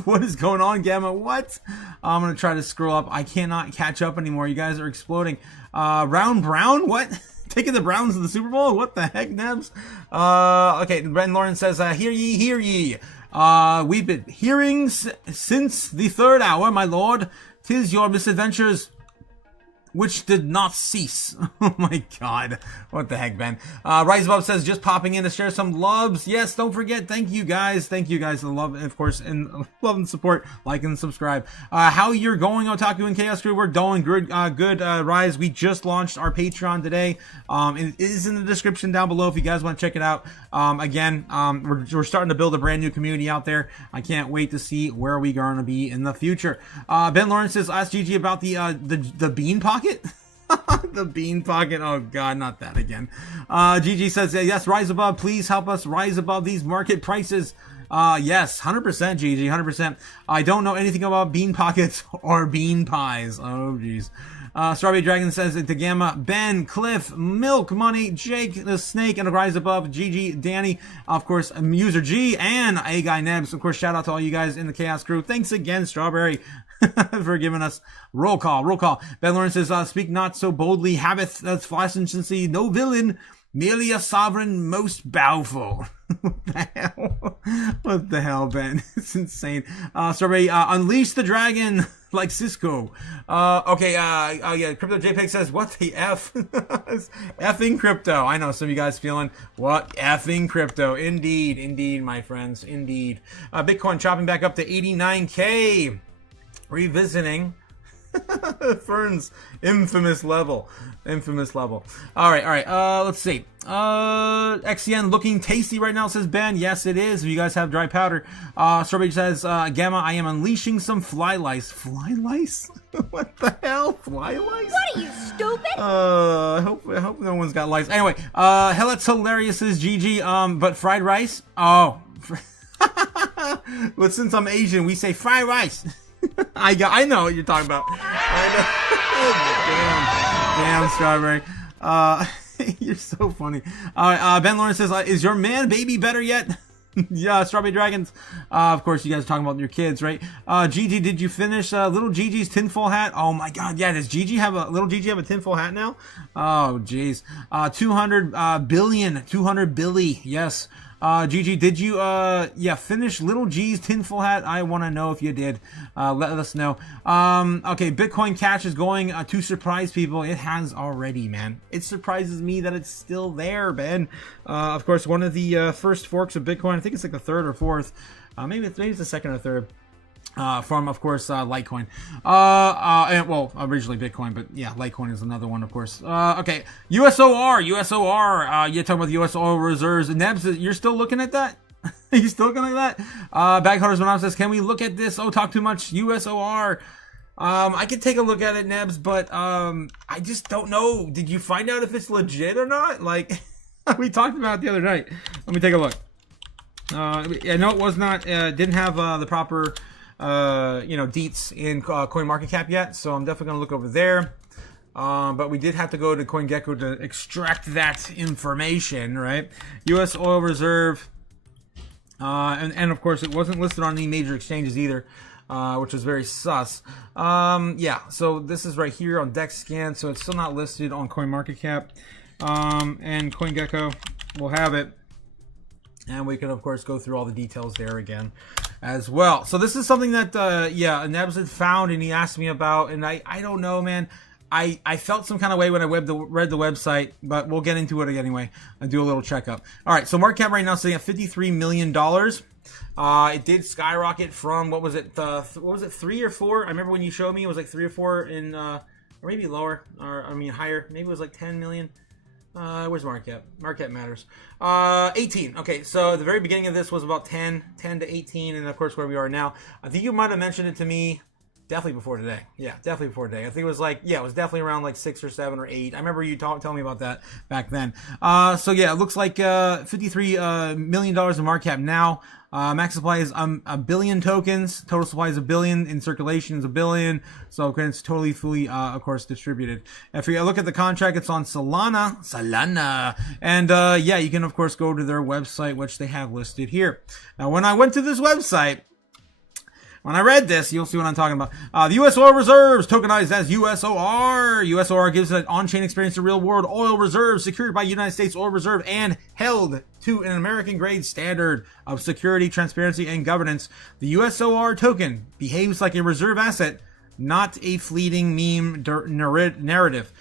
What is going on, Gamma? What? I'm going to try to scroll up. I cannot catch up anymore. You guys are exploding. Round Brown? What? Taking the Browns to the Super Bowl? What the heck, Nebs? Okay, Ben Lawrence says, hear ye. We've been hearing since the 3rd hour, my lord. 'Tis your misadventures which did not cease. Oh my god. What the heck, Ben? Rise Above says, just popping in to share some loves. Yes, don't forget. Thank you guys for the love, and of course, and love and support. Like and subscribe. How you're going, Otaku and Chaos Crew? We're going good. Rise. We just launched our Patreon today. It is in the description down below if you guys want to check it out. Again, we're starting to build a brand new community out there. I can't wait to see where we're going to be in the future. Ben Lawrence says, ask GG about the bean pocket. The bean pocket. Oh god, not that again. GG says, yes, Rise Above, please help us rise above these market prices. Yes, 100% GG, 100%. I don't know anything about bean pockets or bean pies. Oh jeez. Strawberry Dragon says it to Gamma, Ben, Cliff, Milk Money, Jake the Snake, and Rise Above, GG, Danny, of course, User G, and A Guy Nebs. Of course, shout out to all you guys in the Chaos Crew. Thanks again, Strawberry, for giving us roll call. Ben Lawrence says, speak not so boldly, habith that's flascency, no villain, merely a sovereign most bowful. What the hell, Ben? It's insane. Strawberry, unleash the dragon like Cisco. Okay, yeah, Crypto JPEG says, what the F? Effing crypto. I know some of you guys feeling, what effing crypto. Indeed, my friends, indeed. Bitcoin chopping back up to 89K. Revisiting Fern's infamous level. All right. Let's see. XCN looking tasty right now, says Ben. Yes, it is. If you guys have dry powder. Strawberry says, Gamma, I am unleashing some fly lice. Fly lice? What the hell? Fly lice? What are you, stupid? I hope no one's got lice. Anyway, hell, that's hilarious, says GG. But fried rice? Oh. But since I'm Asian, we say fried rice. I know what you're talking about. Damn, Strawberry. You're so funny. Ben Lawrence says, is your man baby better yet? Yeah, Strawberry Dragons. Of course, you guys are talking about your kids, right? Gigi, did you finish little Gigi's tinfoil hat? Oh my god, yeah, does Gigi have little Gigi have a tinfoil hat now? Oh, jeez. 200 billy, yes. Gigi, did you, finish Little G's tinfoil hat? I want to know if you did. Let us know. Okay, Bitcoin Cash is going to surprise people. It has already, man. It surprises me that it's still there, Ben. Of course, one of the first forks of Bitcoin, I think it's like the 3rd or 4th. Maybe it's the 2nd or 3rd. From, of course, Litecoin. Well, originally Bitcoin, but yeah, Litecoin is another one, of course. Okay, USOR. You're talking about the US oil reserves. Nebs, you're still looking at that? You still looking at that? Bag Hunters Mom says, can we look at this? Oh, talk too much. USOR. I could take a look at it, Nebs, but I just don't know. Did you find out if it's legit or not? Like, we talked about it the other night. Let me take a look. I know it was not, didn't have the proper deets in CoinMarketCap yet, so I'm definitely going to look over there. But we did have to go to CoinGecko to extract that information, right? U.S. oil reserve, and of course it wasn't listed on any major exchanges either, which was very sus. Yeah, so this is right here on DexScan, so it's still not listed on CoinMarketCap, and CoinGecko will have it. And we can, of course, go through all the details there again as well. So this is something that, Nebs had found and he asked me about. And I don't know, man. I felt some kind of way when I read the website, but we'll get into it anyway and do a little checkup. All right, so market cap right now sitting at $53 million. It did skyrocket from, what was it, 3 or 4? I remember when you showed me it was like 3 or 4 in, or maybe lower, or I mean higher. Maybe it was like 10 million. Where's market cap? Market cap matters. 18. Okay, so the very beginning of this was about 10 to 18, and of course where we are now. I think you might have mentioned it to me definitely before today. Yeah, definitely before today. I think it was like, yeah, it was definitely around like 6 or 7 or 8. I remember you telling me about that back then. So yeah, it looks like $53 million in market cap now. Max supply is a billion tokens. Total supply is 1 billion. In circulation is 1 billion. So it's totally fully, of course, distributed. If you look at the contract, it's on Solana. And yeah, you can, of course, go to their website, which they have listed here. Now, when I went to this website, when I read this, you'll see what I'm talking about. The U.S. oil reserves, tokenized as USOR. USOR gives an on-chain experience to real-world oil reserves secured by United States Oil Reserve and held to an American-grade standard of security, transparency, and governance. The USOR token behaves like a reserve asset, not a fleeting meme narrative.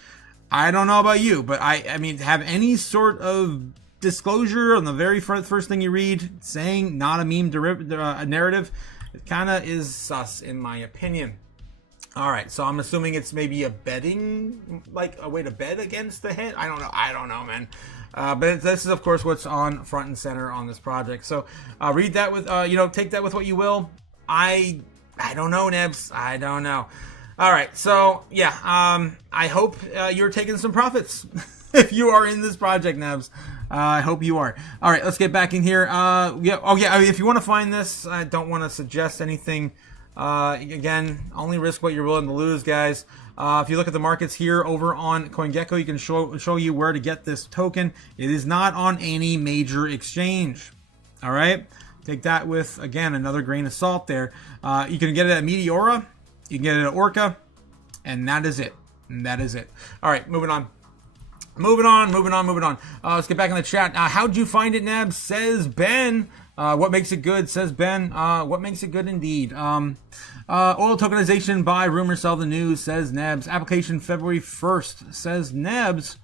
I don't know about you, but I mean, have any sort of disclosure on the very first thing you read saying not a meme narrative, it kind of is sus in my opinion. All right, so I'm assuming it's maybe a betting, like a way to bet against the hit. I don't know, man. But this is, of course, what's on front and center on this project. So read that with, take that with what you will. I don't know, Nebs. I don't know. All right, so yeah, I hope you're taking some profits if you are in this project, Nebs. I hope you are. All right, let's get back in here. If you want to find this, I don't want to suggest anything. Again, only risk what you're willing to lose, guys. If you look at the markets here over on CoinGecko, you can show you where to get this token. It is not on any major exchange. All right, take that with, again, another grain of salt there. You can get it at Meteora, you can get it at Orca, and that is it. All right, moving on. Let's get back in the chat. How'd you find it, Nab? Says Ben. What makes it good? Says Ben. What makes it good indeed? Oil tokenization by Rumor Sell the News, says Nebs. Application February 1st, says Nebs.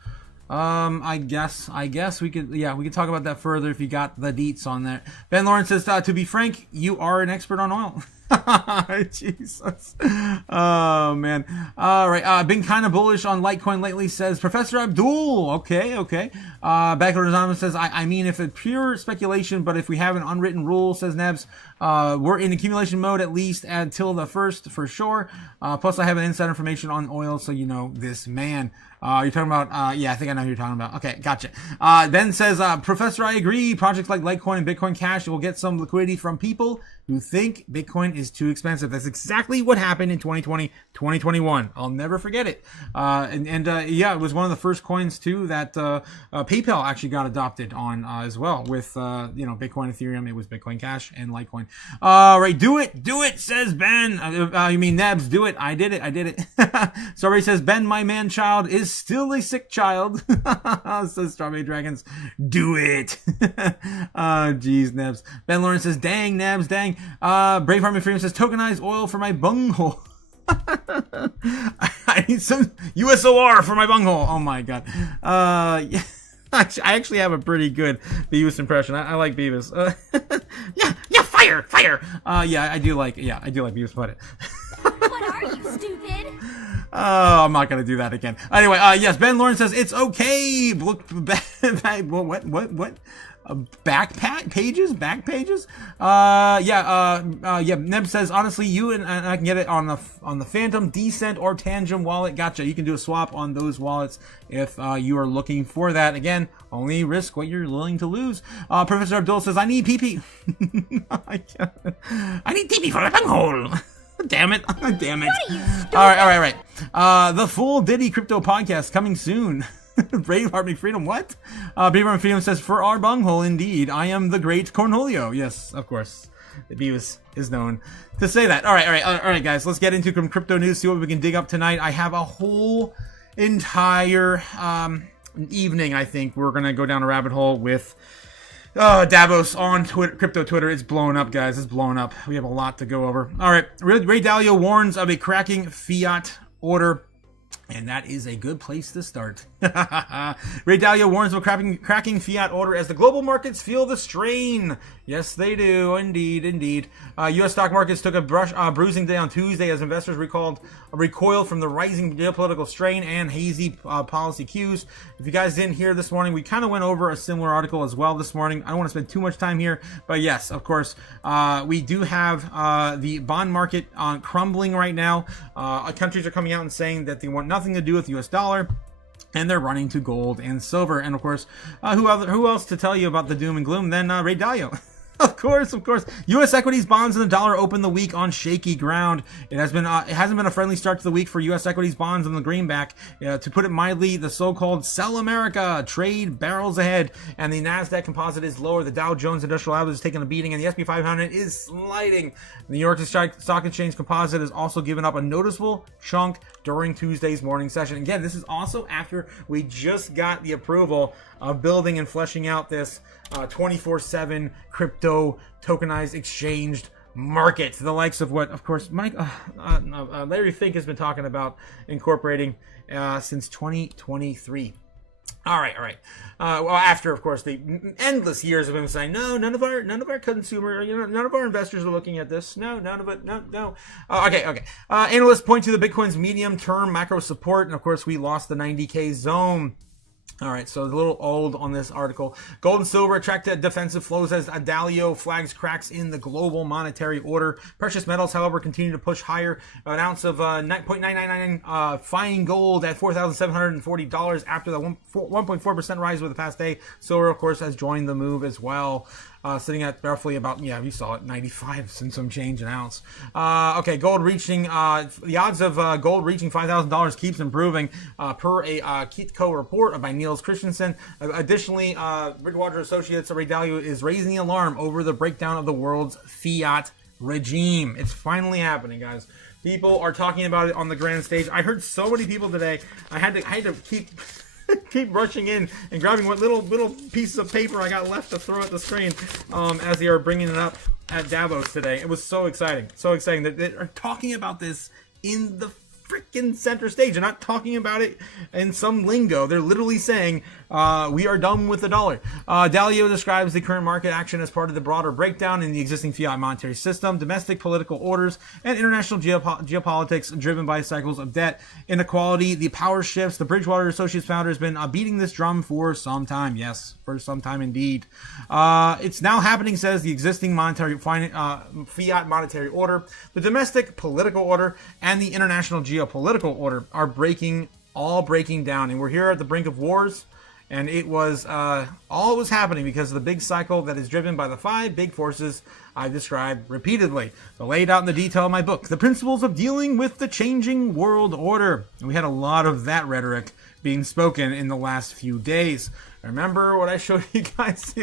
I guess we could talk about that further if you got the deets on that. Ben Lawrence says, to be frank, you are an expert on oil. Jesus. Oh, man. All right. Been kind of bullish on Litecoin lately, says Professor Abdul. Okay. Backdoor Designer says, I mean, if it's pure speculation, but if we have an unwritten rule, says Nebs, we're in accumulation mode at least until the 1st for sure. Plus, I have an inside information on oil, so you know this man. You're talking about, I think I know who you're talking about. Okay, gotcha. Ben says, Professor, I agree. Projects like Litecoin and Bitcoin Cash will get some liquidity from people who think Bitcoin is too expensive. That's exactly what happened in 2020, 2021. I'll never forget it. It was one of the first coins too that PayPal actually got adopted on as well with Bitcoin, Ethereum. It was Bitcoin Cash and Litecoin. Right, do it, says Ben. You mean Nebs? Do it. I did it. Strawberry says, Ben, my man child is still a sick child. Says Strawberry Dragons. Do it. Geez, Nebs. Ben Lawrence says, dang, Nebs, dang. Brave Harmony Freedom says, tokenized oil for my bunghole. I need some USOR for my bunghole. Oh my god. Yeah. I actually have a pretty good Beavis impression. I like Beavis. Yeah, fire. I do like Beavis. Put it. What are you, stupid? Oh, I'm not gonna do that again. Anyway, yes, Ben Lawrence says it's okay. Look back. What? Back pages. Neb says, honestly, you and I can get it on the Phantom, Decent, or Tangent wallet. Gotcha. You can do a swap on those wallets if you are looking for that. Again, only risk what you're willing to lose. Professor Abdul says, I need PP. I need TP for a bunghole. Damn it. All right. The full Diddy Crypto podcast coming soon. Braveheart McFreedom, what? Braveheart McFreedom says, for our bunghole, indeed, I am the great Cornholio. Yes, of course. The Beavis is known to say that. All right, guys. Let's get into some crypto news, see what we can dig up tonight. I have a whole entire evening, I think. We're going to go down a rabbit hole with DAVOS on crypto Twitter. It's blowing up, guys. It's blowing up. We have a lot to go over. All right. Ray Dalio warns of a cracking fiat order. And that is a good place to start. Ray Dalio warns of cracking fiat order as the global markets feel the strain. Yes, they do. Indeed, indeed. U.S. stock markets took a bruising day on Tuesday as investors recoiled from the rising geopolitical strain and hazy policy cues. If you guys didn't hear this morning, we kind of went over a similar article as well this morning. I don't want to spend too much time here, but yes, of course, we do have the bond market crumbling right now. Countries are coming out and saying that they want nothing to do with the U.S. dollar. And they're running to gold and silver. And of course, who else to tell you about the doom and gloom than Ray Dalio? Of course. U.S. equities, bonds, and the dollar opened the week on shaky ground. It hasn't been a friendly start to the week for U.S. equities, bonds, and the greenback. To put it mildly, the so-called "Sell America" trade barrels ahead, and the Nasdaq Composite is lower. The Dow Jones Industrial Average is taking a beating, and the S&P 500 is sliding. The New York Stock Exchange Composite has also given up a noticeable chunk during Tuesday's morning session. Again, this is also after we just got the approval of building and fleshing out this 24/7 crypto tokenized exchanged market, the likes of what, of course, Larry Fink has been talking about incorporating since 2023. All right. Well, after, of course, the endless years of him saying, no, none of our consumer, none of our investors are looking at this. No, none of it. No. Okay. Analysts point to the Bitcoin's medium-term macro support, and of course, we lost the 90K zone. All right, so a little old on this article. Gold and silver attract defensive flows as Dalio flags cracks in the global monetary order. Precious metals, however, continue to push higher. An ounce of 0.999 fine gold at $4,740 after the 1.4% rise over the past day. Silver, of course, has joined the move as well. Sitting at roughly about, you saw it, 95 and some change an ounce. Okay, gold reaching, the odds of gold reaching $5,000 keeps improving per a Kitco report by Niels Christensen. Additionally, Bridgewater Associates, Ray Dalio, is raising the alarm over the breakdown of the world's fiat regime. It's finally happening, guys. People are talking about it on the grand stage. I heard so many people today. I had to keep rushing in and grabbing what little pieces of paper I got left to throw at the screen as they are bringing it up at Davos today. It was so exciting that they are talking about this in the freaking center stage. They're not talking about it in some lingo. They're literally saying, we are done with the dollar. Dalio describes the current market action as part of the broader breakdown in the existing fiat monetary system, domestic political orders, and international geopolitics driven by cycles of debt, inequality, the power shifts. The Bridgewater Associates founder has been beating this drum for some time. Yes, for some time indeed. It's now happening, says the existing fiat monetary order, the domestic political order, and the international geopolitical order are breaking down, and we're here at the brink of wars. And it was all was happening because of the big cycle that is driven by the 5 big forces I've described repeatedly. They're laid out in the detail of my book, The Principles of Dealing with the Changing World Order. And we had a lot of that rhetoric being spoken in the last few days. Remember what I showed you guys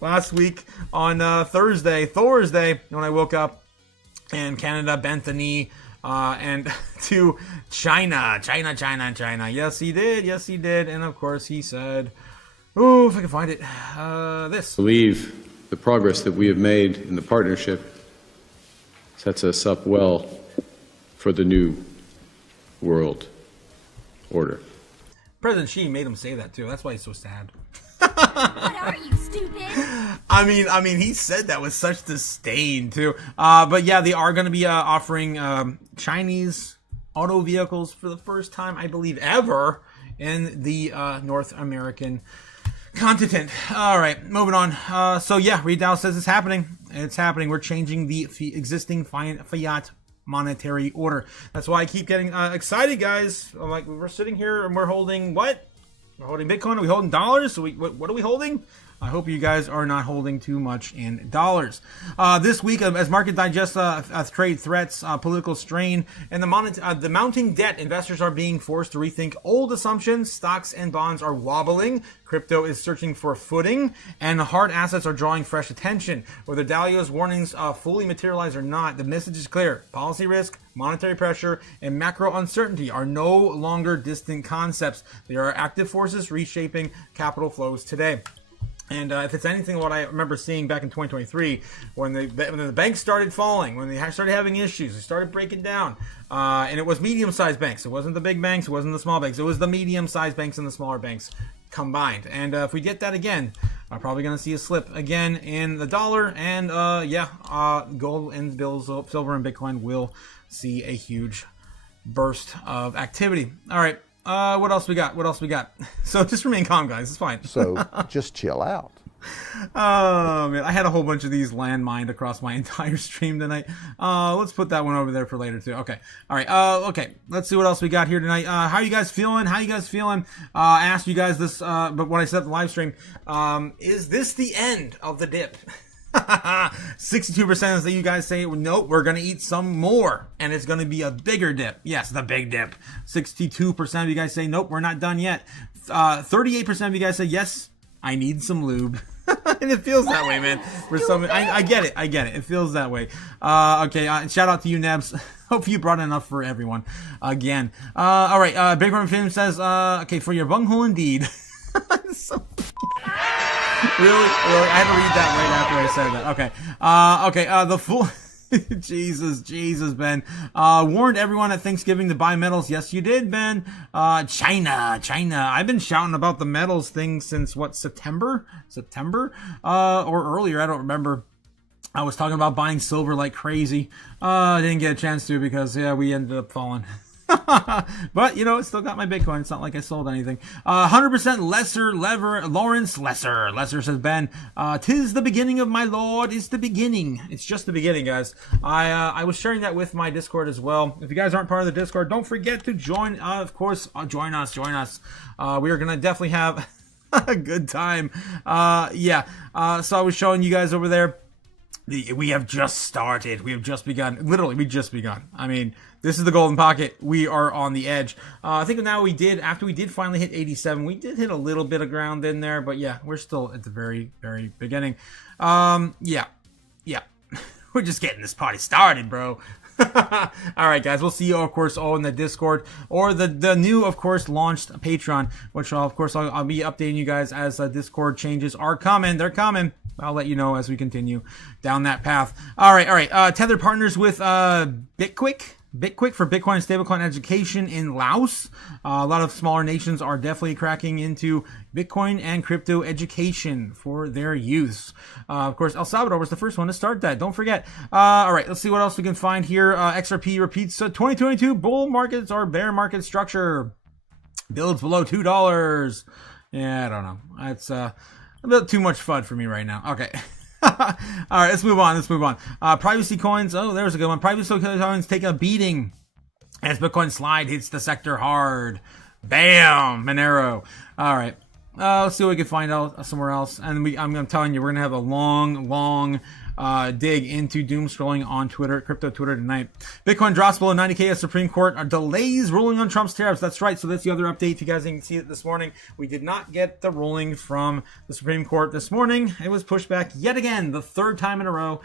last week on Thursday, when I woke up and Canada bent the knee and to China. Yes, he did. And of course, he said, if I can find it, this. I believe the progress that we have made in the partnership sets us up well for the new world order. President Xi made him say that too. That's why he's so sad. What are you, stupid? I mean, he said that with such disdain too. But yeah, they are going to be offering Chinese auto vehicles for the first time, I believe, ever in the North American continent. All right, moving on. So yeah, Reed Dow says it's happening. It's happening. We're changing the existing fiat monetary order. That's why I keep getting excited, guys. I'm like, we're sitting here and we're holding what? We're holding Bitcoin. Are we holding dollars? So what are we holding? I hope you guys are not holding too much in dollars. This week, as market digests trade threats, political strain, and the mounting debt, investors are being forced to rethink old assumptions. Stocks and bonds are wobbling. Crypto is searching for footing, and hard assets are drawing fresh attention. Whether Dalio's warnings fully materialize or not, the message is clear. Policy risk, monetary pressure, and macro uncertainty are no longer distant concepts. They are active forces reshaping capital flows today. And if it's anything what I remember seeing back in 2023, when the banks started falling, when they started having issues, they started breaking down, and it was medium-sized banks. It wasn't the big banks, it wasn't the small banks. It was the medium-sized banks and the smaller banks combined. And if we get that again, I'm probably going to see a slip again in the dollar. And gold and silver and Bitcoin will see a huge burst of activity. All right. What else we got? So just remain calm, guys. It's fine. So just chill out. Oh, man. I had a whole bunch of these landmined across my entire stream tonight. Let's put that one over there for later, too. Okay. All right. Okay. Let's see what else we got here tonight. How are you guys feeling? I asked you guys this, but when I set the live stream, is this the end of the dip? 62% of you guys say, nope, we're going to eat some more, and it's going to be a bigger dip. Yes, the big dip. 62% of you guys say, nope, we're not done yet. 38% of you guys say, yes, I need some lube. And it feels that way, man. For some, I get it. It feels that way. Okay, shout out to you, Nebs. Hope you brought enough for everyone. Again. All right, Big Room Film says, okay, for your bunghole indeed. So Really? I had to read that right after I said that. Okay. The full Jesus, Ben. Warned everyone at Thanksgiving to buy metals. Yes, you did, Ben. China. I've been shouting about the metals thing since September? Or earlier, I don't remember. I was talking about buying silver like crazy. I didn't get a chance to because, we ended up falling. But, it still got my Bitcoin. It's not like I sold anything. 100% Lawrence Lesser. Lesser says, Ben, 'tis the beginning of my Lord. It's the beginning. It's just the beginning, guys. I was sharing that with my Discord as well. If you guys aren't part of the Discord, don't forget to join. Of course, join us. We are going to definitely have a good time. So I was showing you guys over there. We have just started. We have just begun. Literally, we just begun. I mean, this is the golden pocket. We are on the edge. I think now after we did finally hit 87, we did hit a little bit of ground in there, but we're still at the very, very beginning. We're just getting this party started, bro. All right, guys, we'll see you, of course, all in the Discord or the new, of course, launched Patreon, which I'll be updating you guys as Discord changes are coming. They're coming. I'll let you know as we continue down that path. All right. Tether partners with Bitquick for Bitcoin stablecoin education in Laos. A lot of smaller nations are definitely cracking into Bitcoin and crypto education for their use. Of course, El Salvador was the first one to start that. Don't forget. All right, let's see what else we can find here. XRP repeats 2022 bull markets or bear market structure. Builds below $2. Yeah, I don't know. It's a bit too much FUD for me right now. Okay. All right, let's move on. Privacy coins. Oh, there's a good one. Privacy coins take a beating as Bitcoin slide hits the sector hard. Bam! Monero. All right. Let's see what we can find out somewhere else. And I'm telling you, we're going to have a long dig into doom scrolling on Twitter, crypto Twitter tonight. Bitcoin drops below 90K as Supreme Court delays ruling on Trump's tariffs. That's right. So that's the other update. If you guys didn't see it this morning, we did not get the ruling from the Supreme Court this morning. It was pushed back yet again, the third time in a row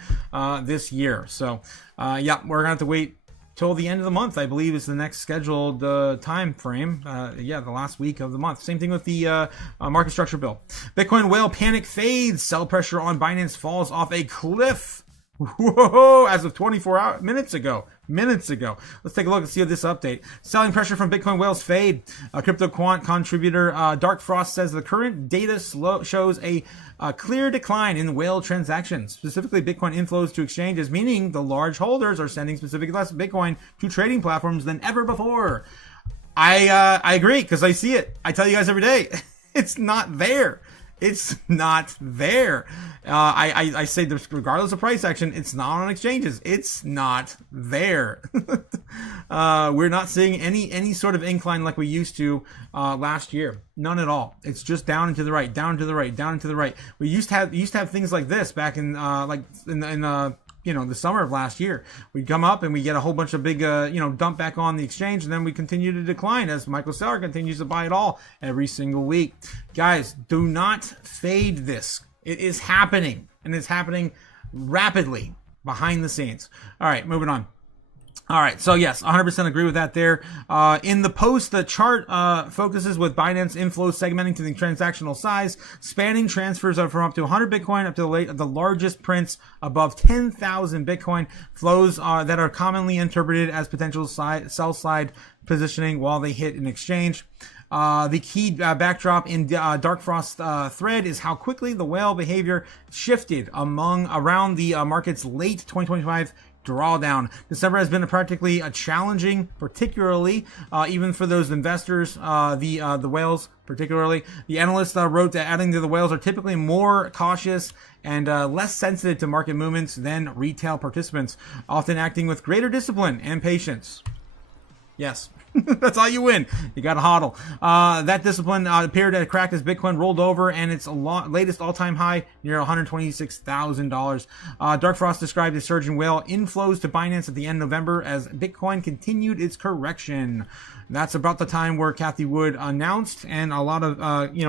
this year. So, we're going to have to wait till the end of the month, I believe, is the next scheduled time frame. The last week of the month. Same thing with the market structure bill. Bitcoin whale panic fades. Sell pressure on Binance falls off a cliff. Whoa! As of 24 minutes ago. Let's take a look and see this update. Selling pressure from Bitcoin whales fade. Crypto quant contributor Dark Frost says the current data shows a clear decline in whale transactions, specifically Bitcoin inflows to exchanges, meaning the large holders are sending specifically less Bitcoin to trading platforms than ever before. I agree, because I see it. I tell you guys every day, it's not there. I say this regardless of price action, it's not on exchanges. It's not there. We're not seeing any sort of incline like we used to last year. None at all. It's just down and to the right, down and to the right, down and to the right. We used to have things like this back in the summer of last year. We'd come up and we get a whole bunch of big, dump back on the exchange, and then we continue to decline as Michael Saylor continues to buy it all every single week. Guys, do not fade this. It is happening, and it's happening rapidly behind the scenes. All right, moving on. All right, so yes, 100% agree with that there. In the post, the chart focuses with Binance inflows segmenting to the transactional size, spanning transfers from up to 100 Bitcoin up to the largest prints above 10,000 Bitcoin. Flows that are commonly interpreted as potential sell-side positioning while they hit an exchange. The key backdrop in Dark Frost thread is how quickly the whale behavior shifted around the market's late 2025 drawdown. December has been practically challenging, particularly even for those investors, the whales particularly. The analyst wrote that adding to the whales are typically more cautious and less sensitive to market movements than retail participants, often acting with greater discipline and patience. Yes. That's how you win. You got to hodl. That discipline appeared to have cracked as Bitcoin rolled over and its latest all-time high near $126,000. Dark Frost described a surge in whale inflows to Binance at the end of November as Bitcoin continued its correction. That's about the time where Cathie Wood announced, and a lot of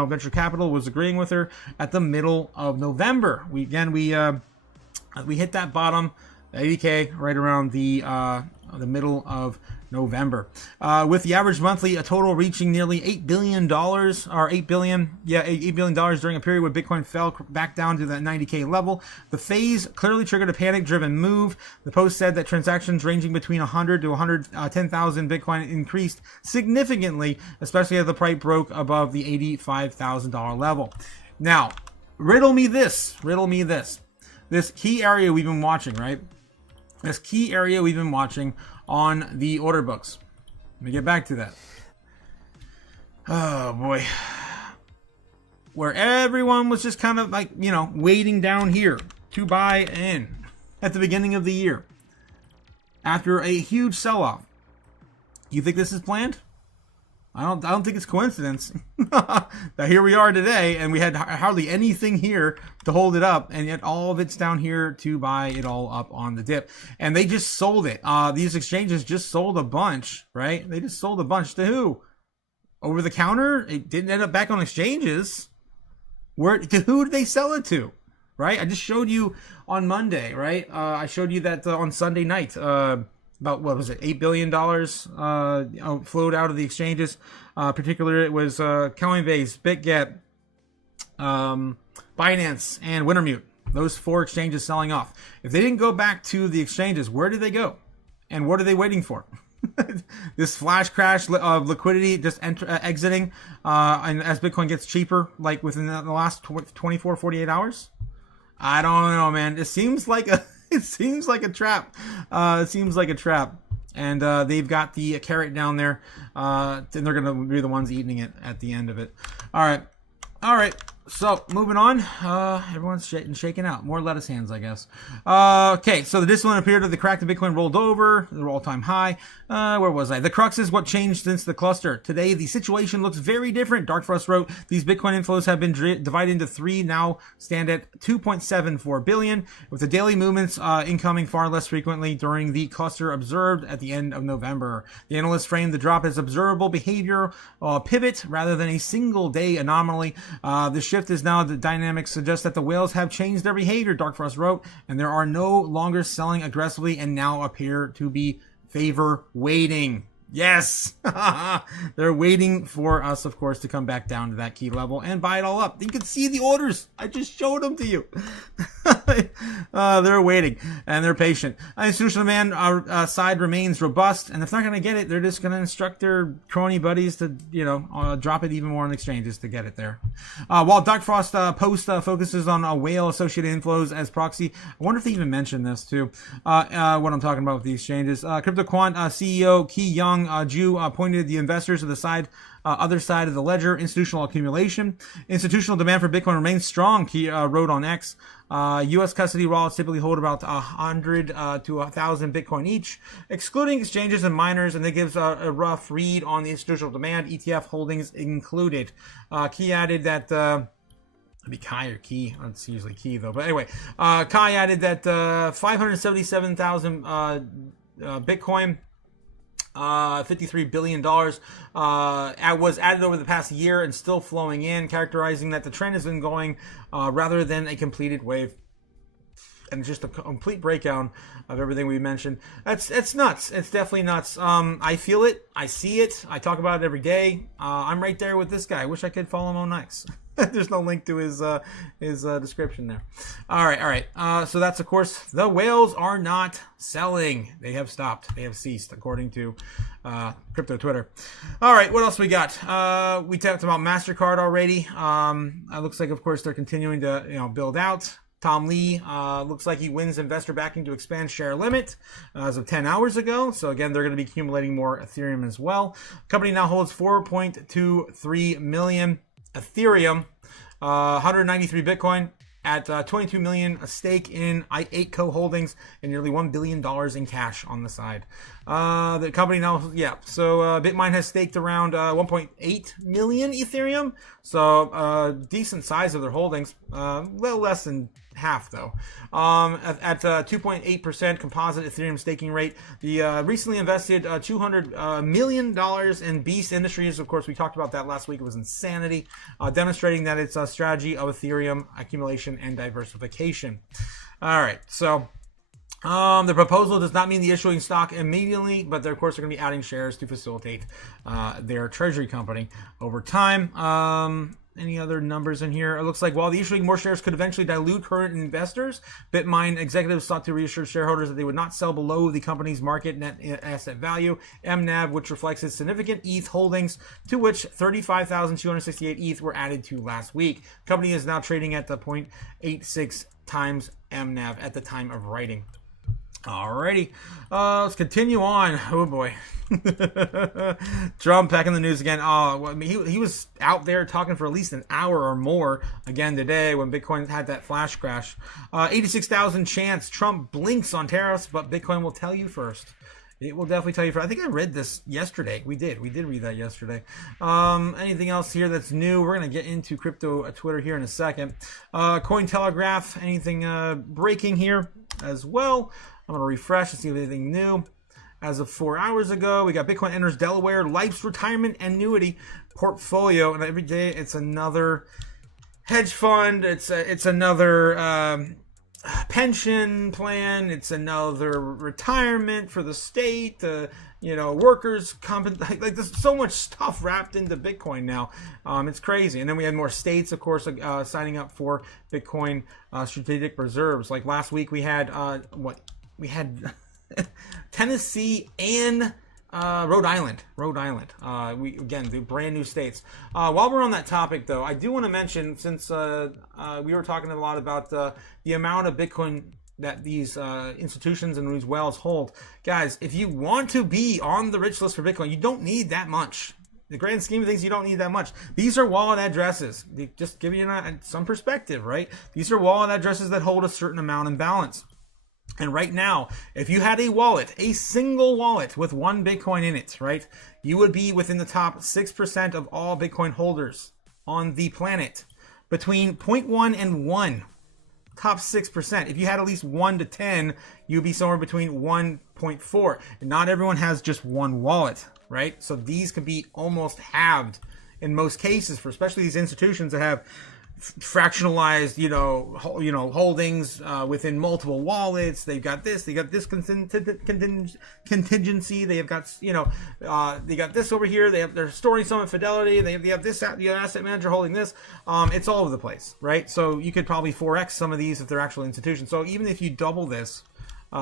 venture capital was agreeing with her at the middle of November. We hit that bottom, 80K, right around the middle of November, with the average monthly total reaching nearly $8 billion $8 billion during a period where Bitcoin fell back down to that 90K level. The phase clearly triggered a panic-driven move. The post said that transactions ranging between 100 to 110,000 Bitcoin increased significantly, especially as the price broke above the $85,000 level. Now, riddle me this. This key area we've been watching, right? This key area we've been watching on the order books. Let me get back to that. Oh boy. Where everyone was just kind of like, waiting down here to buy in at the beginning of the year. After a huge sell-off. You think this is planned? I don't think it's coincidence that here we are today, and we had hardly anything here to hold it up, and yet all of it's down here to buy it all up on the dip. And they just sold it. These exchanges just sold a bunch, right? They just sold a bunch to who? Over the counter? It didn't end up back on exchanges. To who did they sell it to? Right? I just showed you on Monday, right? I showed you that on Sunday night. About, what was it, $8 billion flowed out of the exchanges. Particularly, it was Coinbase, BitGet, Binance, and Wintermute. Those 4 exchanges selling off. If they didn't go back to the exchanges, where did they go? And what are they waiting for? This flash crash of liquidity just exiting, and as Bitcoin gets cheaper, like within the last 24, 48 hours? I don't know, man. It seems like a trap. And they've got the carrot down there, and they're going to be the ones eating it at the end of it. All right. So, moving on. Everyone's shaking out. More lettuce hands, I guess. Okay, so the discipline appeared that the crack of Bitcoin rolled over. They're all-time high. Where was I? The crux is what changed since the cluster. Today, the situation looks very different. Dark Frost wrote, these Bitcoin inflows have been divided into 3, now stand at 2.74 billion, with the daily movements incoming far less frequently during the cluster observed at the end of November. The analysts framed the drop as observable behavior pivot rather than a single-day anomaly. The shift is now the dynamics suggest that the whales have changed their behavior, Dark Frost wrote, and there are no longer selling aggressively and now appear to be favor waiting. Yes! They're waiting for us, of course, to come back down to that key level and buy it all up. You can see the orders. I just showed them to you. They're waiting, and they're patient. Institutional demand side remains robust, and if they're not going to get it, they're just going to instruct their crony buddies to, drop it even more on exchanges to get it there. While Dark Frost post focuses on whale-associated inflows as proxy, I wonder if they even mentioned this, too, what I'm talking about with the exchanges. CryptoQuant CEO Ki Young Ju pointed the investors to the other side of the ledger, institutional accumulation. Institutional demand for Bitcoin remains strong, he wrote on X. U.S. custody wallets typically hold about 100 to 1,000 Bitcoin each, excluding exchanges and miners, and that gives a rough read on the institutional demand, ETF holdings included. Key added that... It'd be Kai or Key. It's usually Key, though. But anyway, Kai added that 577,000 Bitcoin... $53 billion was added over the past year and still flowing in, characterizing that the trend has been going rather than a completed wave. and just a complete breakdown of everything we mentioned. It's nuts. It's definitely nuts. I feel it. I see it. I talk about it every day. I'm right there with this guy. I wish I could follow him on Nice. There's no link to his description there. All right. So that's, of course, the whales are not selling. They have stopped. They have ceased, according to crypto Twitter. All right, what else we got? We talked about MasterCard already. It looks like, of course, they're continuing to build out. Tom Lee looks like he wins investor backing to expand share limit as of 10 hours ago. So again, they're going to be accumulating more Ethereum as well. Company now holds 4.23 million Ethereum, 193 Bitcoin at 22 million, a stake in 8 co-holdings, and nearly $1 billion in cash on the side. The company now, Bitmine has staked around 1.8 million Ethereum, so decent size of their holdings, a little less than half though. At 2.8% composite Ethereum staking rate. The recently invested $200 million in Beast Industries. Of course, we talked about that last week. It was insanity, demonstrating that it's a strategy of Ethereum accumulation and diversification. All right, so the proposal does not mean the issuing stock immediately, but of course they're going to be adding shares to facilitate their treasury company over time. Any other numbers in here? It looks like while the issuing more shares could eventually dilute current investors, Bitmine executives sought to reassure shareholders that they would not sell below the company's market net asset value, MNAV, which reflects its significant ETH holdings, to which 35,268 ETH were added to last week. The company is now trading at the 0.86 times MNAV at the time of writing. Alrighty, let's continue on. Oh boy. Trump back in the news again. He was out there talking for at least an hour or more again today when Bitcoin had that flash crash. 86,000 chance Trump blinks on tariffs, but Bitcoin will tell you first. It will definitely tell you first. I think I read this yesterday. We did read that yesterday. Anything else here that's new? We're going to get into crypto Twitter here in a second. Cointelegraph, anything breaking here as well? I'm going to refresh and see if anything new. As of 4 hours ago, we got Bitcoin enters Delaware Life's retirement annuity portfolio, and every day it's another hedge fund. It's another pension plan. It's another retirement for the state. Workers like there's so much stuff wrapped into Bitcoin now. It's crazy. And then we had more states, of course, signing up for Bitcoin strategic reserves. Like last week, we had we had Tennessee and Rhode Island. The brand new states. While we're on that topic, though, I do want to mention, since we were talking a lot about the amount of Bitcoin that these institutions and these whales hold. Guys, if you want to be on the rich list for Bitcoin, you don't need that much. The grand scheme of things, you don't need that much. These are wallet addresses. They just give you some perspective, right? These are wallet addresses that hold a certain amount in balance. And right now, if you had a wallet, a single wallet with one Bitcoin in it, right, you would be within the top 6% of all Bitcoin holders on the planet. Between 0.1 and 1, top 6%. If you had at least 1 to 10, you'd be somewhere between 1.4. And not everyone has just one wallet, right? So these can be almost halved in most cases, for especially these institutions that have fractionalized, holdings within multiple wallets. They've got this contingency. They have got, they got this over here. They're storing some in Fidelity. They have this asset manager holding this. It's all over the place, right? So you could probably 4x some of these if they're actual institutions. So even if you double this, the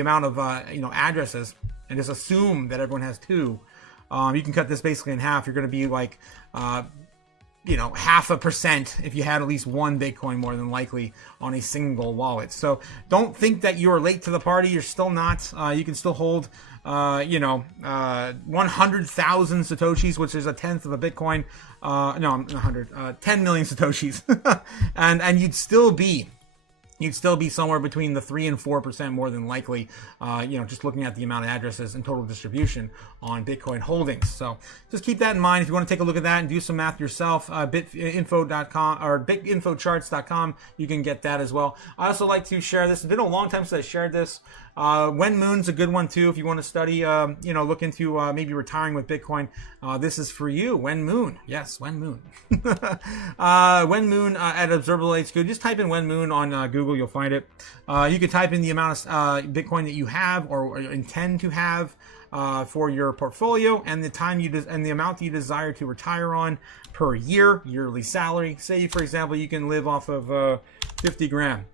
amount of addresses, and just assume that everyone has 2, you can cut this basically in half. You're going to be like 0.5% if you had at least one Bitcoin, more than likely, on a single wallet. So don't think that you're late to the party. You're still not. You can still hold 100,000 Satoshis, which is a tenth of a Bitcoin. 10 million Satoshis. and you'd still be somewhere between the 3 and 4% more than likely, just looking at the amount of addresses and total distribution on Bitcoin holdings. So just keep that in mind. If you want to take a look at that and do some math yourself, bitinfo.com or bitinfocharts.com, you can get that as well. I also like to share this. It's been a long time since I shared this. When Moon's a good one too. If you want to study, look into maybe retiring with Bitcoin, this is for you. When Moon, yes, When Moon. When Moon at Observable HQ. Just type in When Moon on Google. Google, you'll find it. You can type in the amount of Bitcoin that you have or intend to have for your portfolio, and the time and the amount that you desire to retire on per year, yearly salary. Say, for example, you can live off of 50 grand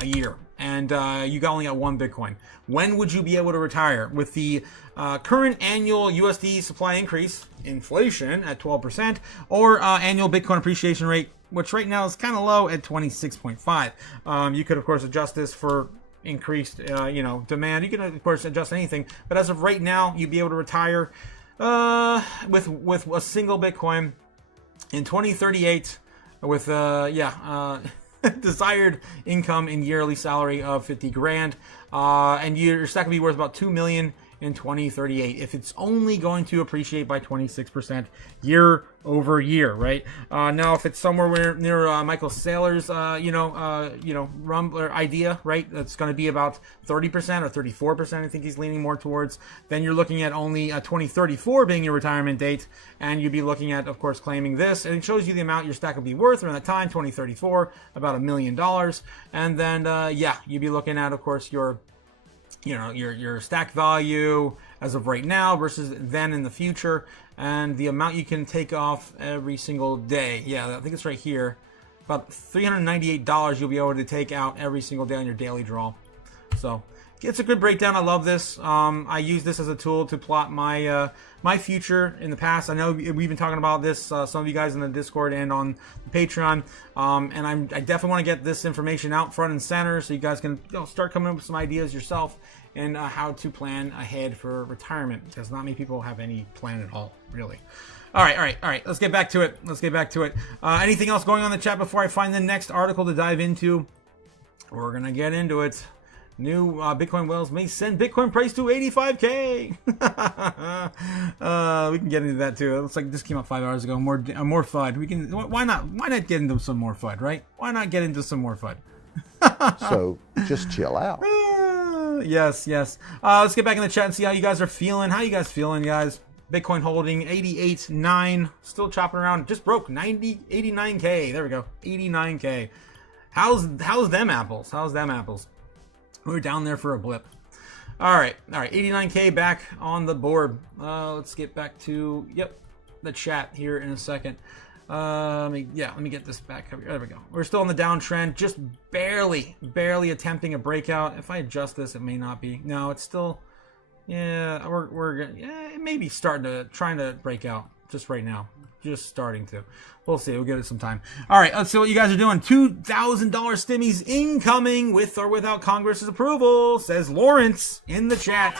a year, and you only got one Bitcoin. When would you be able to retire? With the current annual USD supply increase, inflation at 12%, or annual Bitcoin appreciation rate, which right now is kind of low at 26.5. You could, of course, adjust this for increased, demand. You can, of course, adjust anything. But as of right now, you'd be able to retire with a single Bitcoin in 2038 with, desired income in yearly salary of 50 grand. And your stack will be worth about 2 million in 2038 if it's only going to appreciate by 26% year over year, right? Now, if it's somewhere near Michael Saylor's, idea, right? That's going to be about 30% or 34%. I think he's leaning more towards. Then you're looking at only 2034 being your retirement date, and you'd be looking at, of course, claiming this, and it shows you the amount your stack will be worth around that time, 2034, about $1 million, and then you'd be looking at, of course, your stack value as of right now versus then in the future, and the amount you can take off every single day. Yeah, I think it's right here. About $398 you'll be able to take out every single day on your daily draw. So it's a good breakdown. I love this. I use this as a tool to plot my my future in the past. I know we've been talking about this, some of you guys in the Discord and on Patreon, and I definitely want to get this information out front and center so you guys can start coming up with some ideas yourself and how to plan ahead for retirement, because not many people have any plan at all, really. All right. Let's get back to it. Anything else going on in the chat before I find the next article to dive into? We're gonna get into it. New Bitcoin whales may send Bitcoin price to 85K. We can get into that too. It looks like this came out 5 hours ago. More FUD. We can. Why not get into some more FUD, right? Why not get into some more FUD? So just chill out. Yes. Let's get back in the chat and see how you guys are feeling. How you guys feeling, guys? Bitcoin holding 88.9, still chopping around. Just broke 89K. There we go, 89K. How's them apples? We were down there for a blip. All right, 89K back on the board. Let's get back to the chat here in a second. Let me get this back up here. There we go. We're still on the downtrend, just barely attempting a breakout. If I adjust this, it may not be. No, it's still. Yeah, it may be trying to break out just right now. Just starting to. We'll see. We'll give it some time. All right, let's see what you guys are doing. $2,000 stimmies incoming with or without Congress's approval, says Lawrence in the chat.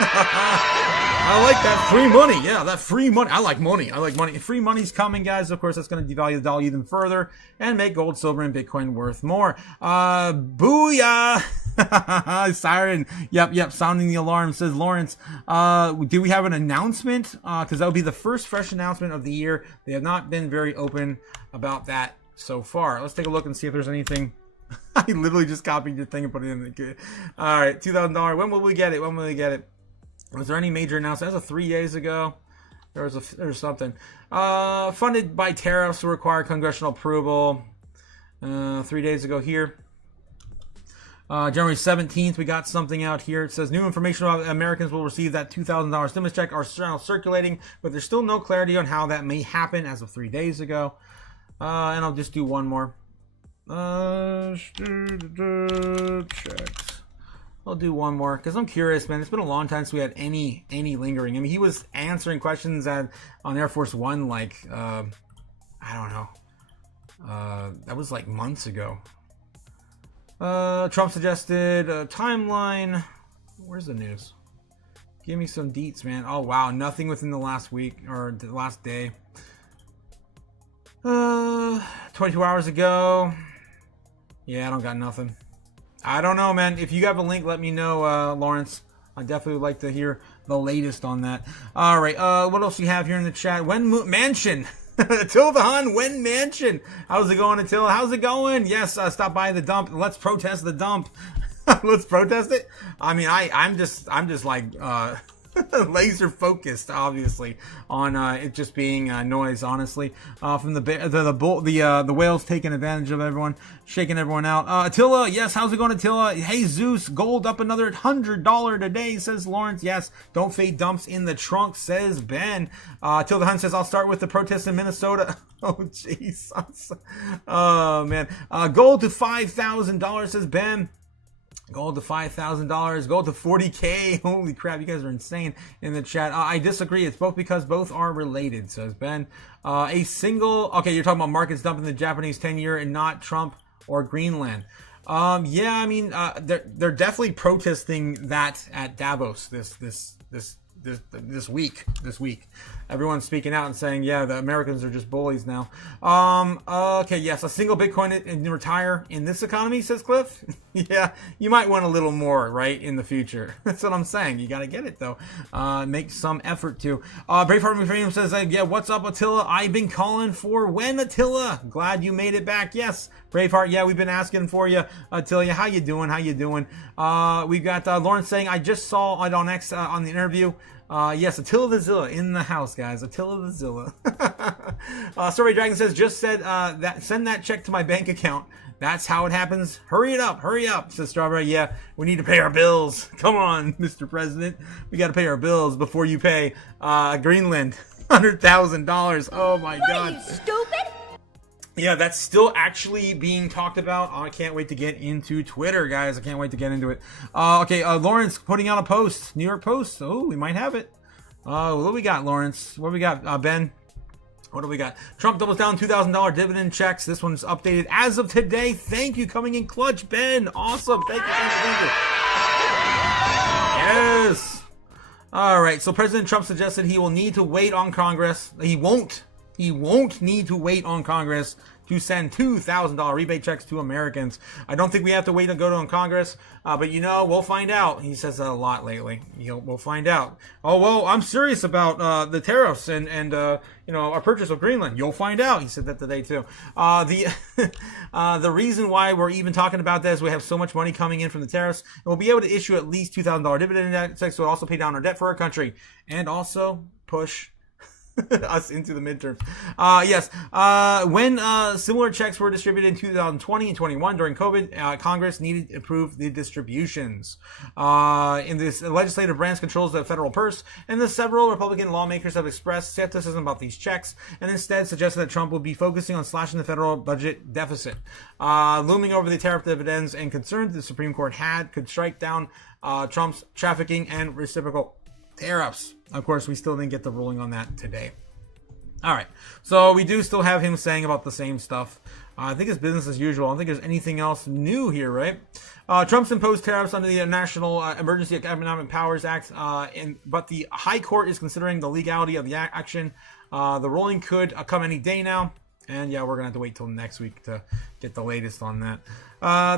I like that free money. Yeah, that free money. I like money. Free money's coming, guys. Of course, that's going to devalue the dollar even further and make gold, silver, and Bitcoin worth more. Booyah! Siren. Yep. Sounding the alarm, says Lawrence. Do we have an announcement? Because that would be the first fresh announcement of the year. They have not been very open about that so far. Let's take a look and see if there's anything. I literally just copied your thing and put it in the. All right, $2,000. When will we get it? Was there any major announcement? That was 3 days ago. There was something. Funded by tariffs to require congressional approval. 3 days ago here. January 17th, we got something out here. It says new information about Americans will receive that $2,000 stimulus check are now circulating, but there's still no clarity on how that may happen as of 3 days ago. And I'll just do one more. Checks. I'll do one more because I'm curious, man. It's been a long time since we had any lingering. I mean, he was answering questions on Air Force One like I don't know. That was like months ago. Trump suggested a timeline. Where's the news? Give me some deets, man. Oh wow, nothing within the last week or the last day. 22 hours ago. Yeah, I don't got nothing. I don't know, man. If you have a link, let me know, Lawrence. I definitely would like to hear the latest on that. All right, what else do you have here in the chat? Mansion. Tildahan, Wen Mansion. How's it going, Attila? How's it going? Yes, stop by the dump. Let's protest the dump. Let's protest it. I mean, I'm just like, laser focused, obviously, on it just being noise. Honestly, from the whales taking advantage of everyone, shaking everyone out. Attila, yes, how's it going, Attila? Hey Zeus, gold up another $100 today, says Lawrence. Yes, don't fade dumps in the trunk, says Ben. Attila Hunt says I'll start with the protests in Minnesota. Oh jeez, oh man. Gold to $5,000, says Ben. Gold to $5,000. Gold to 40K. Holy crap, you guys are insane in the chat. I disagree. It's both because both are related, says Ben. Okay, you're talking about markets dumping the Japanese 10-year and not Trump or Greenland. Yeah, I mean, they're definitely protesting that at Davos this week. Everyone's speaking out and saying, yeah, the Americans are just bullies now. Okay, yes, a single Bitcoin and retire in this economy, says Cliff. Yeah, you might want a little more, right, in the future. That's what I'm saying. You got to get it, though. Make some effort to. Braveheart McFreedom says, yeah, what's up, Attila? I've been calling for when, Attila? Glad you made it back. Yes, Braveheart, yeah, we've been asking for you, Attila. How you doing? We've got Lawrence saying, I just saw it on X on the interview. Yes, Attila the Zilla in the house, guys. Attila the Zilla. Strawberry Dragon says, just said send that check to my bank account. That's how it happens. Hurry up, says Strawberry. Yeah, we need to pay our bills. Come on, Mr. President. We got to pay our bills before you pay Greenland $100,000. Oh my God. Are you stupid? Yeah, that's still actually being talked about. I can't wait to get into Twitter, guys. I can't wait to get into it. Okay, Lawrence putting out a post. New York Post. Oh, we might have it. What do we got, Lawrence? What do we got, Ben? What do we got? Trump doubles down $2,000 dividend checks. This one's updated as of today. Thank you. Coming in clutch, Ben. Awesome. Thank you. Yes. All right. So President Trump suggested he will need to wait on Congress. He won't need to wait on Congress to send $2,000 rebate checks to Americans. I don't think we have to wait to go to Congress, but we'll find out. He says that a lot lately. We'll find out. Oh, well, I'm serious about the tariffs and our purchase of Greenland. You'll find out. He said that today too. The reason why we're even talking about that is we have so much money coming in from the tariffs, and we'll be able to issue at least $2,000 dividend checks, so it'll also pay down our debt for our country and also push us into the midterms. Yes. When similar checks were distributed in 2020 and 21 during COVID, Congress needed to approve the distributions. In this, legislative branch controls the federal purse, and the several Republican lawmakers have expressed skepticism about these checks, and instead suggested that Trump will be focusing on slashing the federal budget deficit. Looming over the tariff dividends and concerns the Supreme Court could strike down Trump's trafficking and reciprocal tariffs. Of course, we still didn't get the ruling on that today. All right. So we do still have him saying about the same stuff. I think it's business as usual. I don't think there's anything else new here, right? Trump's imposed tariffs under the National Emergency Economic Powers Act, but the High Court is considering the legality of the action. The ruling could come any day now. And yeah, we're going to have to wait till next week to get the latest on that.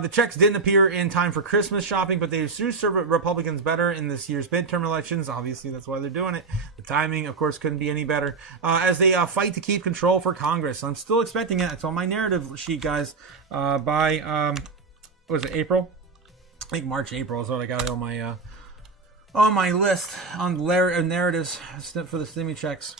The checks didn't appear in time for Christmas shopping, but they do serve Republicans better in this year's midterm elections. Obviously, that's why they're doing it. The timing, of course, couldn't be any better. As they fight to keep control for Congress. I'm still expecting it. It's on my narrative sheet, guys, by, what was it, April? I think March, April is what I got on my list on narratives for the stimmy checks.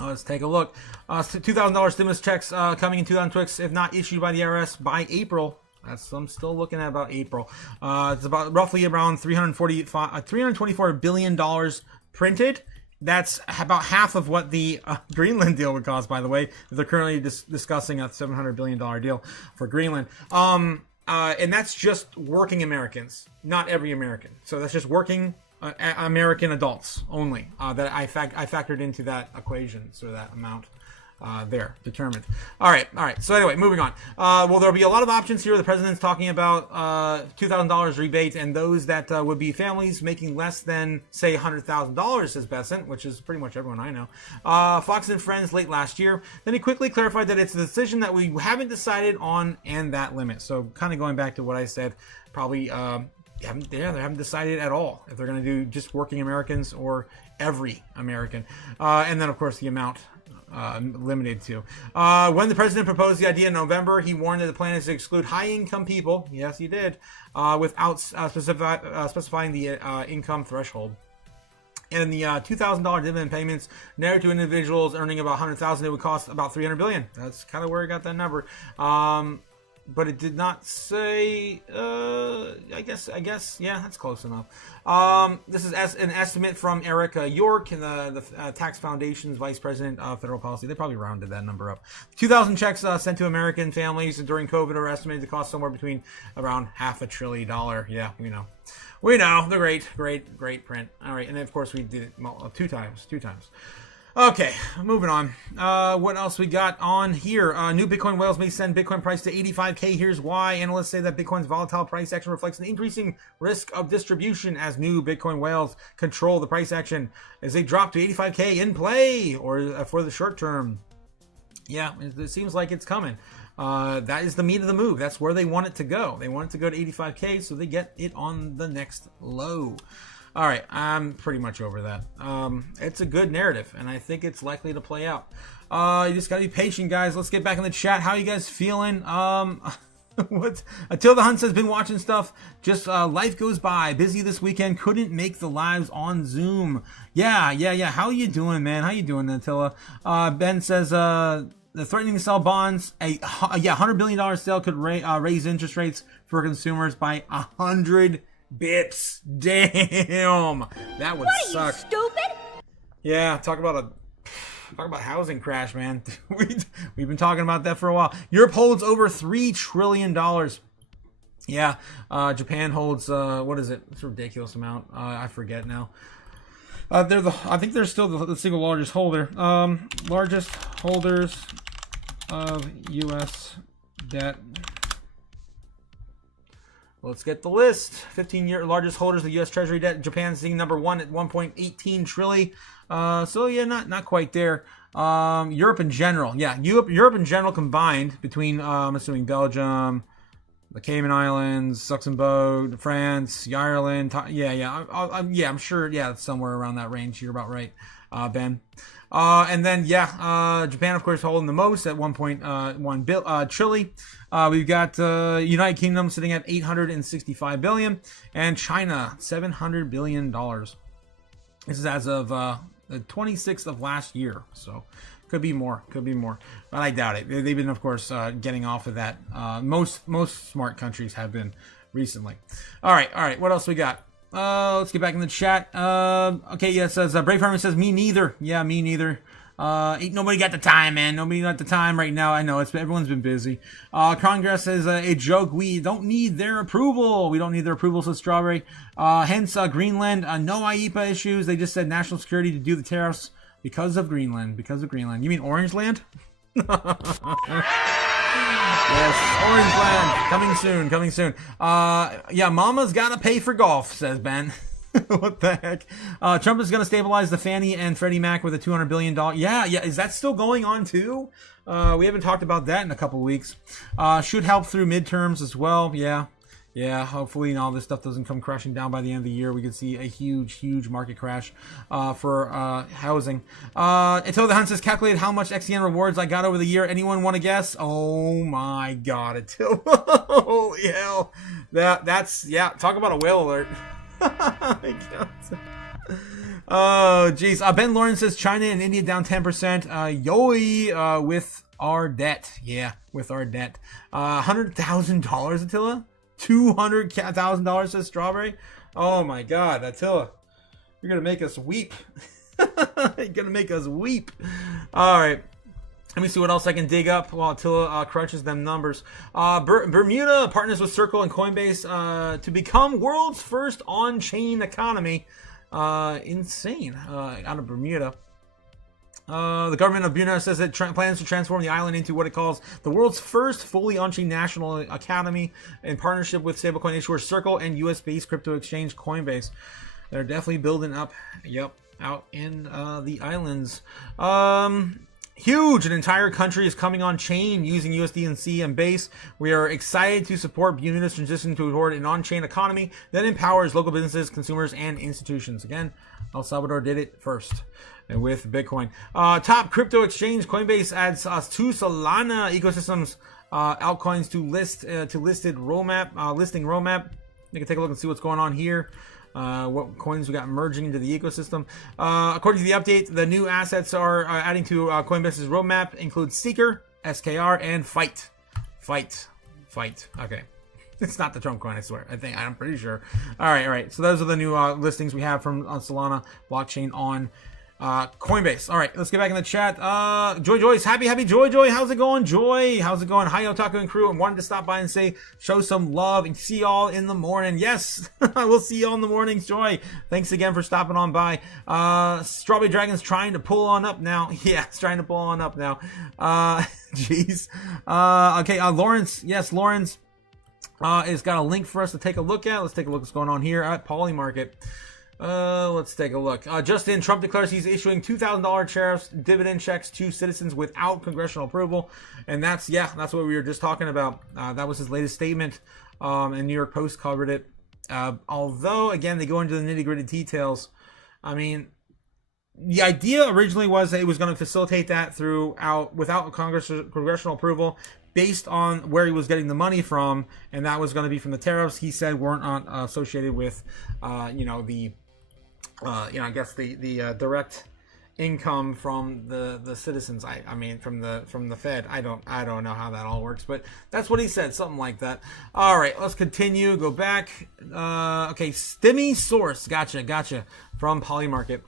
Let's take a look. $2,000 stimulus checks coming in 2026, if not issued by the IRS by April. I'm still looking at about April. It's about roughly around $324 billion printed. That's about half of what the Greenland deal would cost, by the way. They're currently discussing a $700 billion deal for Greenland. And that's just working Americans, not every American. So that's just working American adults only that I factored into that equation, so that amount there determined. All right. So anyway, moving on. Well, there'll be a lot of options here. The president's talking about $2,000 rebate, and those that would be families making less than, say, $100,000, says Besant, which is pretty much everyone I know. Fox and Friends late last year. Then he quickly clarified that it's a decision that we haven't decided on and that limit. So kind of going back to what I said, probably they haven't decided at all if they're going to do just working Americans or every American. And then, of course, the amount limited to. When the president proposed the idea in November, he warned that the plan is to exclude high-income people. Yes, he did, without specifying the income threshold. And the $2,000 dividend payments narrowed to individuals earning about $100,000, it would cost about $300 billion. That's kind of where I got that number. But it did not say. I guess, yeah, that's close enough. This is an estimate from Eric York, the Tax Foundation's Vice President of Federal Policy. They probably rounded that number up. 2,000 checks sent to American families during COVID are estimated to cost somewhere between around $500 billion. Yeah, we know. We know. The great print. All right, and then of course we did it two times. Okay, moving on. What else we got on here? New Bitcoin whales may send Bitcoin price to 85K. Here's why. Analysts say that Bitcoin's volatile price action reflects an increasing risk of distribution as new Bitcoin whales control the price action. As they drop to 85K in play or for the short term. Yeah, it seems like it's coming. That is the meat of the move. That's where they want it to go. They want it to go to 85K so they get it on the next low. All right, I'm pretty much over that. It's a good narrative, and I think it's likely to play out. You just gotta be patient, guys. Let's get back in the chat. How you guys feeling? What? Until the Hunt says, been watching stuff. Just life goes by. Busy this weekend. Couldn't make the lives on Zoom. Yeah. How you doing, man? How you doing, Attila? Ben says, the threatening to sell bonds. $100 billion sale could raise interest rates for consumers by 100 bips. Damn, that would suck. You stupid? Yeah, talk about housing crash, man. We've been talking about that for a while. Europe holds over $3 trillion. Yeah, Japan holds what is it? It's a ridiculous amount. I forget now. I think they're still the single largest holder. Largest holders of U.S. debt. Let's get the list. 15-year largest holders of U.S. Treasury debt. Japan sitting number one at 1.18 trillion. So yeah, not quite there. Europe in general, yeah, Europe in general combined between I'm assuming Belgium, the Cayman Islands, Luxembourg, France, Ireland. I'm sure. Yeah, it's somewhere around that range. You're about right, Ben. And then Japan of course holding the most at 1.1 trillion. We've got United Kingdom sitting at 865 billion, and China $700 billion. This is as of the 26th of last year, so could be more, but I doubt it. They've been, of course, getting off of that. Most smart countries have been recently. All right. What else we got? Let's get back in the chat. Okay, yeah, it says Brave Herman says me neither. Yeah, me neither. Ain't nobody got the time, man. Nobody got the time right now. I know everyone's been busy. Congress is a joke. We don't need their approval. Says Strawberry. Hence, Greenland, no IEPA issues. They just said national security to do the tariffs because of Greenland. You mean Orange Land? Yes, Orange Land. Coming soon. Yeah, Mama's gotta pay for golf, says Ben. What the heck? Trump is going to stabilize the Fannie and Freddie Mac with a $200 billion. Yeah. Is that still going on too? We haven't talked about that in a couple weeks. Should help through midterms as well. Yeah. Hopefully, all this stuff doesn't come crashing down by the end of the year. We could see a huge market crash for housing. Until the Hunt says, calculated how much XCN rewards I got over the year. Anyone want to guess? Oh my God, Attila. Holy hell. That's talk about a whale alert. Oh geez. Ben Lawrence says China and India down 10%. With our debt. Yeah, with our debt. $100,000, Attila. $200,000, says Strawberry. Oh my God, Attila, you're gonna make us weep. All right. Let me see what else I can dig up while Attila crunches them numbers. Bermuda partners with Circle and Coinbase to become world's first on-chain economy. Insane. Out of Bermuda. The government of Bermuda says it plans to transform the island into what it calls the world's first fully on-chain national economy in partnership with stablecoin issuer Circle and US-based crypto exchange Coinbase. They're definitely building up, out in the islands. Huge! An entire country is coming on chain using USDC and Base. We are excited to support Bermuda's transition toward an on-chain economy that empowers local businesses, consumers, and institutions. Again, El Salvador did it first. And with Bitcoin. Top crypto exchange Coinbase adds two Solana ecosystems altcoins to listing roadmap. You can take a look and see what's going on here. what coins we got merging into the ecosystem. According to the update, the new assets are adding to Coinbase's roadmap include Seeker, SKR, and Fight. Fight. Okay. It's not the Trump coin, I swear. I'm pretty sure. All right. So those are the new listings we have from on Solana blockchain on Coinbase. All right, let's get back in the chat. Joyce, happy Joy. How's it going, Joy? How's it going? Hi, Otaku and crew. I wanted to stop by and say, show some love and see y'all in the morning. Yes, I will see y'all in the mornings, Joy. Thanks again for stopping on by. Strawberry Dragon's trying to pull on up now. Yeah, it's trying to pull on up now. Jeez. Okay, Lawrence. Yes, Lawrence. It's got a link for us to take a look at. Let's take a look what's going on here at Polymarket. Let's take a look. Just in, Trump declares he's issuing $2,000 tariffs dividend checks to citizens without congressional approval. And that's what we were just talking about. That was his latest statement. And New York Post covered it. Although, again, they go into the nitty-gritty details. I mean, the idea originally was that it was going to facilitate that without congressional approval, based on where he was getting the money from, and that was going to be from the tariffs he said weren't associated with, I guess the direct income from the citizens. I mean, from the Fed. I don't know how that all works, but that's what he said, something like that. All right, let's continue. Go back. Okay, Stimmy Source. Gotcha. From Polymarket.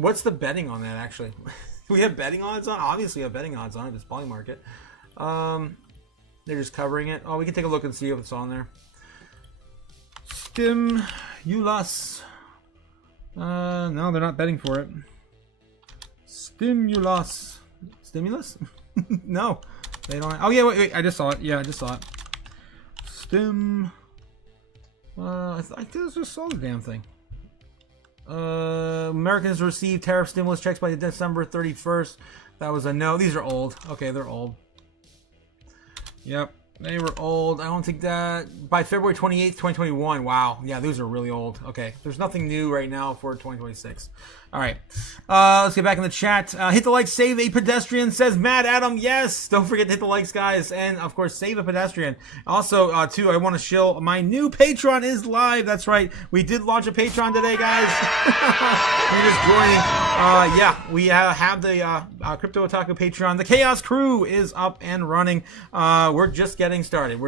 What's the betting on that actually? Do we have betting odds on? Obviously, we have betting odds on it. It's Polymarket. They're just covering it. Oh, we can take a look and see if it's on there. Stimulus. No, they're not betting for it. Stimulus. No, they don't. Oh yeah, wait. I just saw it. Yeah, I just saw it. I just saw the damn thing. Americans received tariff stimulus checks by December 31st. That was a no. These are old. Okay, they're old. Yep, they were old. I don't think that by February 28th, 2021. Wow. Yeah, those are really old. Okay, there's nothing new right now for 2026. All right, let's get back in the chat. Hit the like, save a pedestrian, says Matt Adam. Yes, don't forget to hit the likes, guys, and of course save a pedestrian. Also, too, I want to shill my new Patreon is live. That's right, we did launch a Patreon today, guys. You're just joining. Yeah, we have the Crypto Otaku Patreon. The Chaos Crew is up and running. We're just getting started.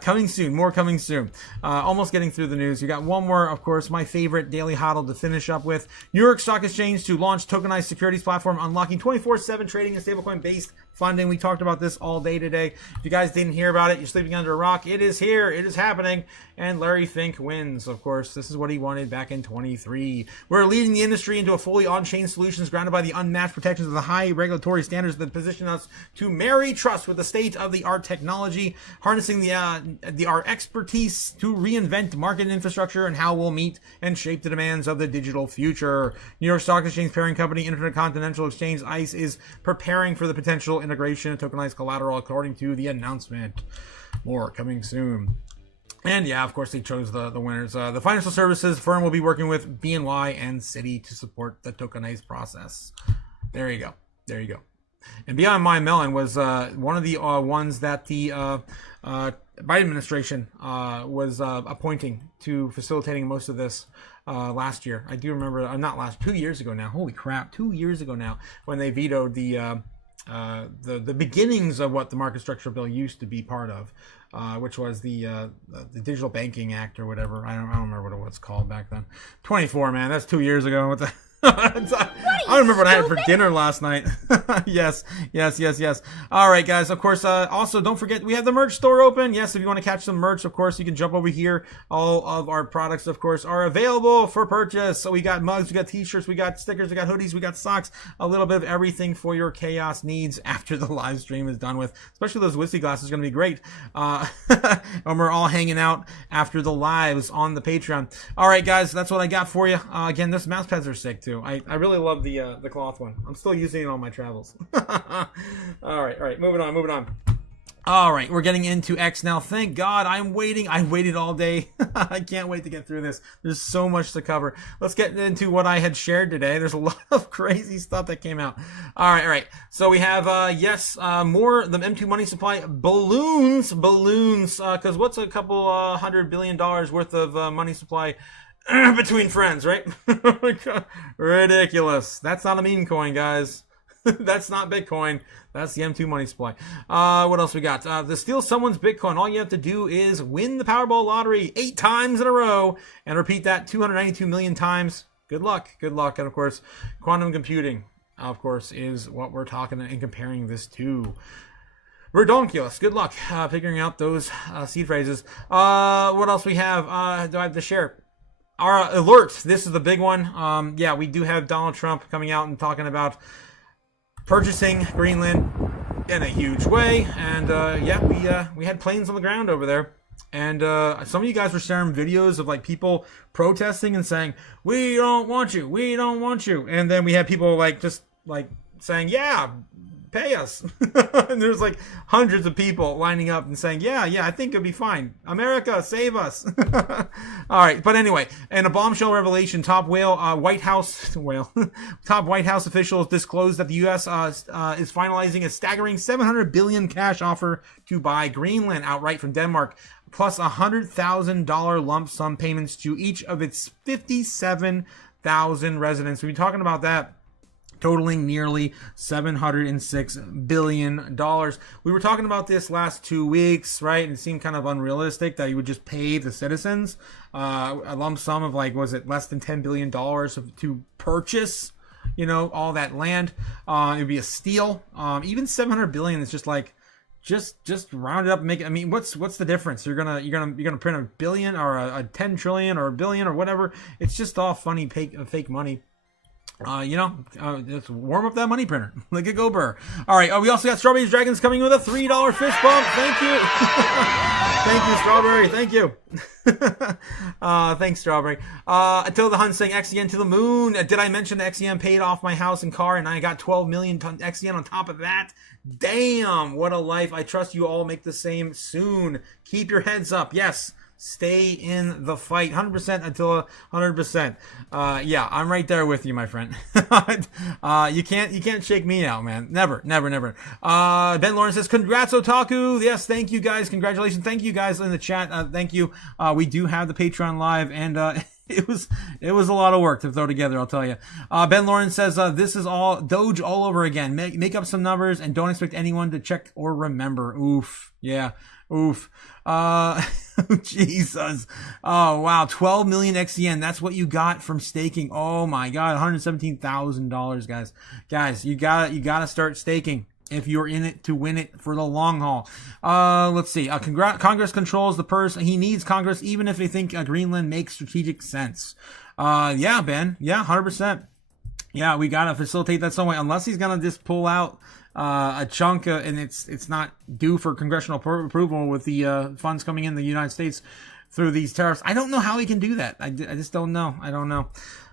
Coming soon. More coming soon. Almost getting through the news. You got one more, of course, my favorite daily hodl to finish up with. New York Stock Exchange to launch tokenized securities platform, unlocking 24/7 trading and stablecoin based funding. We talked about this all day today. If you guys didn't hear about it, you're sleeping under a rock. It is here. It is happening. And Larry Fink wins. Of course, this is what he wanted back in 23. We're leading the industry into a fully on-chain solutions grounded by the unmatched protections of the high regulatory standards that position us to marry trust with the state-of-the-art technology, harnessing our expertise to reinvent market infrastructure and how we'll meet and shape the demands of the digital future. New York Stock Exchange parent company Intercontinental Exchange ICE is preparing for the potential integration of tokenized collateral according to the announcement. More coming soon. And yeah, of course, they chose the winners. The financial services firm will be working with BNY and Citi to support the tokenized process. There you go. And Beyond My Melon was one of the ones that the Biden administration was appointing to facilitating most of this last year. I do remember, 2 years ago now. Holy crap, 2 years ago now, when they vetoed the beginnings of what the market structure bill used to be part of, which was the Digital Banking Act or whatever. I don't remember what it was called back then. 24, man, that's 2 years ago. What the? I don't remember what I had for dinner last night. Yes. All right, guys. Of course, also don't forget we have the merch store open. Yes, if you want to catch some merch, of course, you can jump over here. All of our products, of course, are available for purchase. So we got mugs, we got t-shirts, we got stickers, we got hoodies, we got socks, a little bit of everything for your chaos needs after the live stream is done with. Especially those whiskey glasses are going to be great. When we're all hanging out after the lives on the Patreon. All right, guys, that's what I got for you. Again, those mouse pads are sick too. I really love the cloth one. I'm still using it on my travels. All right. Moving on. All right, we're getting into X now. Thank God, I'm waiting. I waited all day. I can't wait to get through this. There's so much to cover. Let's get into what I had shared today. There's a lot of crazy stuff that came out. All right. So we have, more the M2 money supply balloons, because what's a couple $100 billion worth of money supply between friends, right? Ridiculous. That's not a meme coin, guys. That's not Bitcoin. That's the M2 money supply. What else we got? To steal someone's Bitcoin, all you have to do is win the Powerball lottery 8 times in a row and repeat that 292 million times. Good luck. And of course, quantum computing, of course, is what we're talking and comparing this to. Redonkulous. Good luck figuring out those seed phrases. What else we have? Do I have to share? Our alert. This is the big one. We do have Donald Trump coming out and talking about purchasing Greenland in a huge way, and we had planes on the ground over there, and some of you guys were sharing videos of like people protesting and saying, we don't want you, and then we had people just saying, yeah, pay us. And there's like hundreds of people lining up and saying, yeah, I think it'll be fine. America, save us. All right. But anyway, in a bombshell revelation, top White House officials disclosed that the U.S. is finalizing a staggering $700 billion cash offer to buy Greenland outright from Denmark, plus $100,000 lump sum payments to each of its 57,000 residents. We'll be talking about that, totaling nearly $706 billion. We were talking about this last 2 weeks, right? And it seemed kind of unrealistic that you would just pay the citizens a lump sum of less than $10 billion to purchase, all that land. It would be a steal. Even $700 billion is just just round it up and make it. I mean, what's the difference? You're gonna print a billion or a 10 trillion or a billion or whatever. It's just all funny fake money. Just warm up that money printer. Like a go burr. All right. We also got Strawberry's Dragons coming with a $3 fist bump. Thank you. Thank you, Strawberry. Thank you. Thanks, Strawberry. Until the Hunt saying XEN to the moon. Did I mention the XEN paid off my house and car and I got 12 million XEN on top of that? Damn, what a life. I trust you all make the same soon. Keep your heads up. Yes. Stay in the fight, 100% until 100%. I'm right there with you, my friend. You can't shake me out, man. Never. Ben Lawrence says, "Congrats, Otaku." Yes, thank you guys. Congratulations. Thank you guys in the chat. Thank you. We do have the Patreon live, and it was a lot of work to throw together, I'll tell you. Ben Lawrence says, "This is all Doge all over again. Make up some numbers and don't expect anyone to check or remember." Oof. Yeah. Oof. Jesus. Oh, wow. 12 million XEN. That's what you got from staking. Oh my God. $117,000, guys. Guys, you gotta start staking if you're in it to win it for the long haul. Let's see. Congress controls the purse. He needs Congress, even if they think Greenland makes strategic sense. Yeah, Ben. Yeah, 100%. Yeah, we gotta facilitate that some way, unless he's gonna just pull out a chunk and it's not due for congressional approval with the funds coming in the United States through these tariffs. I don't know how he can do that. I just don't know. I don't know.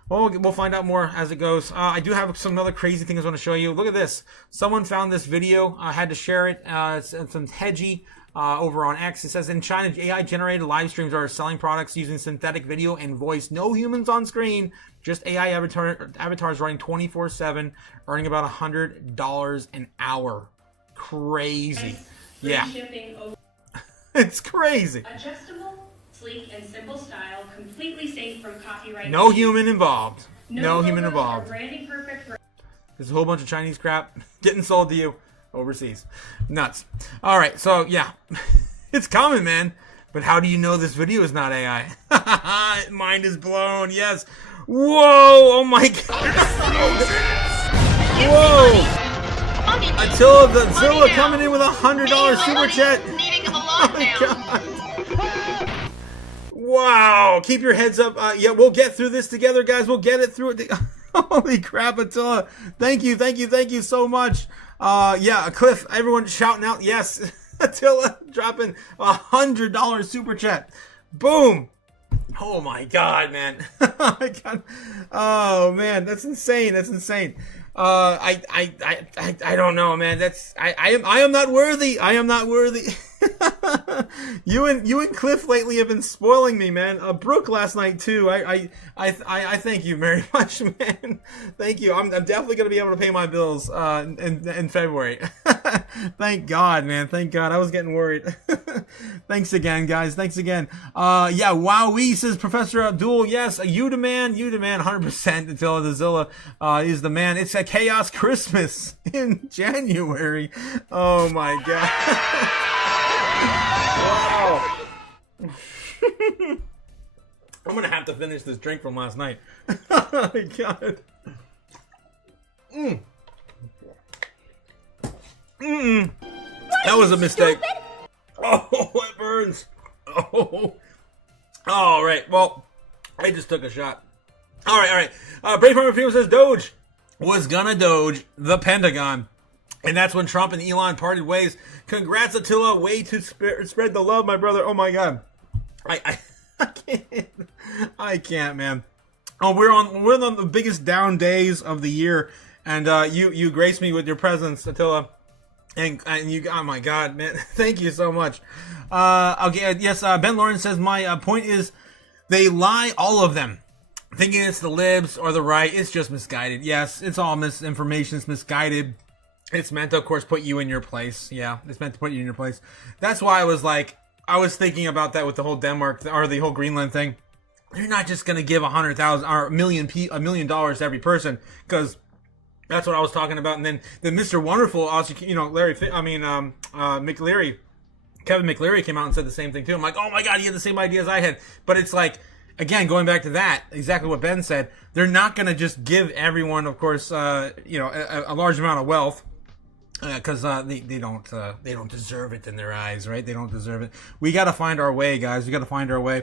Well, we'll find out more as it goes. I do have some other crazy things I want to show you. Look at this. Someone found this video. I had to share it. It's some hedgy over on X. It says, in China, AI-generated live streams are selling products using synthetic video and voice. No humans on screen. Just AI avatars running 24/7, earning about $100 an hour. Crazy. Yeah. It's crazy. Adjustable, sleek, and simple style, completely safe from copyright. No human involved. No human involved. Branding perfect for. There's a whole bunch of Chinese crap getting sold to you overseas. Nuts. All right, so yeah, it's common, man. But how do you know this video is not AI? Mind is blown. Yes. Whoa! Oh my God! Whoa! Attila coming in with $100 super chat. Oh my God! Wow! Keep your heads up. Yeah, we'll get through this together, guys. We'll get it through it. Holy crap, Attila! Thank you so much. Cliff, everyone shouting out. Yes, Attila dropping $100 super chat. Boom! Oh my God, man. Oh my God. Oh man, that's insane. I don't know, man. I am not worthy. I am not worthy. You and Cliff lately have been spoiling me, man. Brooke last night too. I thank you very much, man. Thank you. I'm definitely gonna be able to pay my bills in February. Thank God, man. Thank God. I was getting worried. Thanks again, guys. Thanks again. Yeah, Wowee says Professor Abdul. Yes, you demand 100% until the Zilla is the man. It's a Chaos Christmas in January. Oh my God. Wow. I'm gonna have to finish this drink from last night. Oh my God. That was a mistake. Oh, it burns. Oh. All right. Well, I just took a shot. All right. Brave Farmer Female says Doge was gonna Doge the Pentagon. And that's when Trump and Elon parted ways. Congrats, Attila. Way to spread the love, my brother. Oh, my God. I can't. I can't, man. Oh, we're on the biggest down days of the year. And you graced me with your presence, Attila. And you, oh, my God, man. Thank you so much. Okay, yes, Ben Lawrence says, my point is they lie, all of them. Thinking it's the libs or the right. It's just misguided. Yes, it's all misinformation. It's misguided. It's meant to, of course, put you in your place. Yeah, it's meant to put you in your place. That's why I was thinking about that with the whole Denmark or the whole Greenland thing. You're not just going to give $100,000 or $1 million to every person, because that's what I was talking about. And then Mr. Wonderful, also, McLeary, Kevin McLeary came out and said the same thing too. I'm like, oh my God, he had the same idea as I had. But it's like, again, going back to that, exactly what Ben said, they're not going to just give everyone, of course, a large amount of wealth. Because they don't deserve it in their eyes, right? They don't deserve it. We got to find our way, guys. We got to find our way,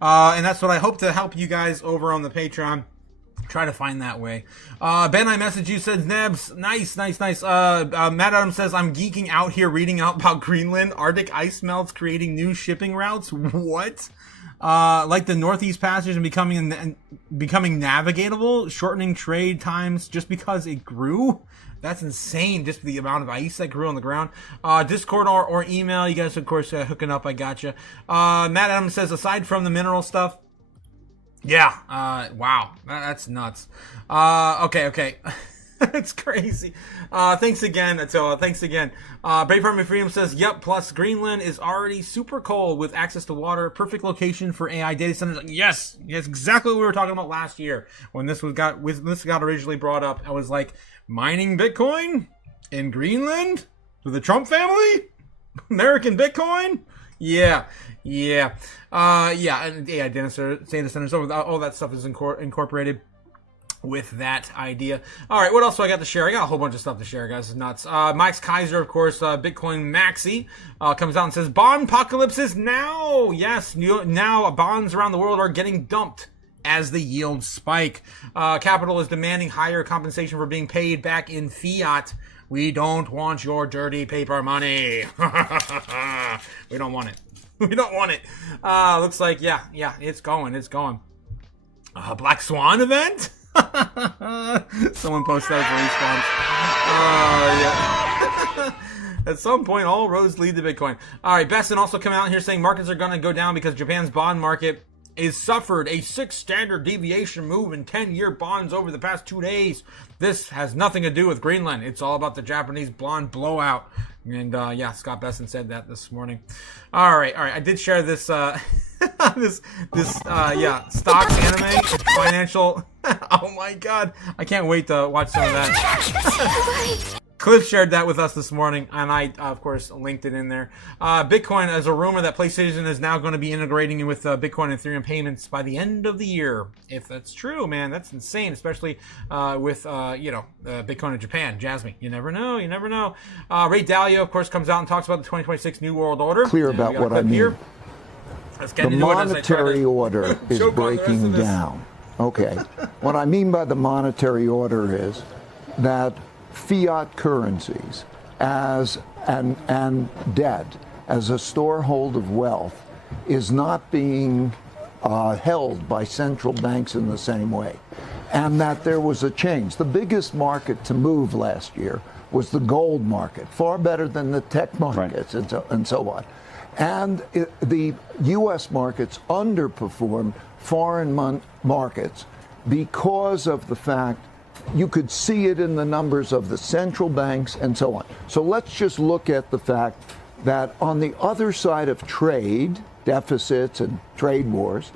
and that's what I hope to help you guys over on the Patreon. Try to find that way. Ben, I messaged you, said Nebs, nice. Matt Adams says I'm geeking out here reading out about Greenland. Arctic ice melts creating new shipping routes. What? Like the Northeast Passage and becoming navigatable, shortening trade times just because it grew. That's insane, just the amount of ice that grew on the ground. Discord or email, you guys, of course, hooking up, I gotcha. Matt Adams says, aside from the mineral stuff, yeah, wow, that's nuts. Okay. It's crazy. Thanks again, Attila. Thanks again. Brave Army Freedom says, yep, plus Greenland is already super cold with access to water. Perfect location for AI data centers. Yes, exactly what we were talking about last year. When this got originally brought up, I was like, mining Bitcoin in Greenland with the Trump family? American Bitcoin? Yeah. And AI data centers, all that stuff is incorporated with that idea. All right, what else do I got to share? I got a whole bunch of stuff to share, guys. It's nuts. Max Kaiser, of course, Bitcoin Maxi, comes out and says, bond apocalypse is now. Yes, now bonds around the world are getting dumped as the yields spike. Capital is demanding higher compensation for being paid back in fiat. We don't want your dirty paper money. We don't want it. We don't want it. Looks like, yeah, it's going. Black Swan event? Someone posted that as a response. Yeah. At some point, all roads lead to Bitcoin. All right, Besson also come out here saying markets are going to go down because Japan's bond market is suffered a 6 standard deviation move in 10-year bonds over the past 2 days. This has nothing to do with Greenland. It's all about the Japanese bond blowout. And Scott Besson said that this morning. All right. I did share this this stocks anime, financial. Oh my God, I can't wait to watch some of that. Cliff shared that with us this morning, and I, of course, linked it in there. Bitcoin, as a rumor that PlayStation is now going to be integrating with Bitcoin and Ethereum payments by the end of the year. If that's true, man, that's insane, especially with, Bitcoin in Japan. Jasmine, you never know. Ray Dalio, of course, comes out and talks about the 2026 New World Order. Clear about what I mean. Here. Let's get The into monetary order is choke on the rest breaking of this. down. Okay. What I mean by the monetary order is that fiat currencies and debt as a storehold of wealth is not being held by central banks in the same way. and that there was a change. The biggest market to move last year was the gold market, far better than the tech markets and so on. And the U.S. markets underperformed foreign markets because of the fact you could see it in the numbers of the central banks and so on. So let's just look at the fact that on the other side of trade deficits and trade wars,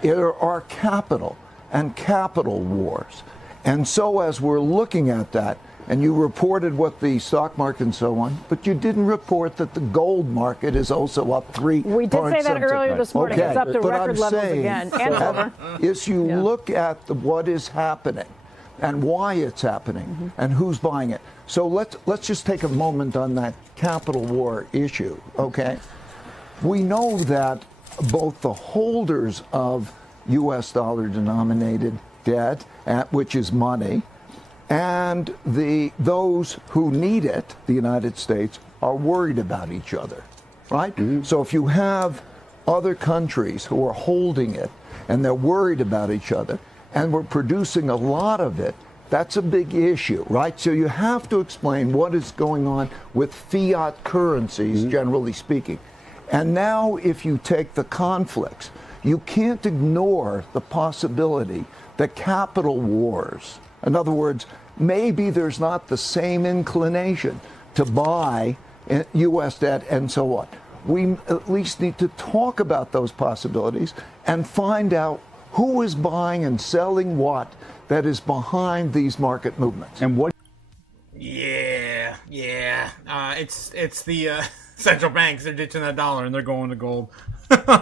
there are capital and capital wars. And so as we're looking at that, and you reported what the stock market and so on, but you didn't report that the gold market is also up 3. We did say that earlier this morning. Okay. It's up to But record I'm levels saying again. And silver. is you look at what is happening and why it's happening and who's buying it. So let's just take a moment on that capital war issue, okay? We know that both the holders of U.S. dollar denominated debt, which is money, and those who need it, the United States, are worried about each other, right? So if you have other countries who are holding it and they're worried about each other and we're producing a lot of it, that's a big issue, right? So you have to explain what is going on with fiat currencies, generally speaking. And now if you take the conflicts, you can't ignore the possibility that capital wars, in other words, maybe there's not the same inclination to buy U.S. debt and so on. We at least need to talk about those possibilities and find out who is buying and selling what that is behind these market movements. And what? Yeah. It's the central banks. They're ditching that dollar and they're going to gold.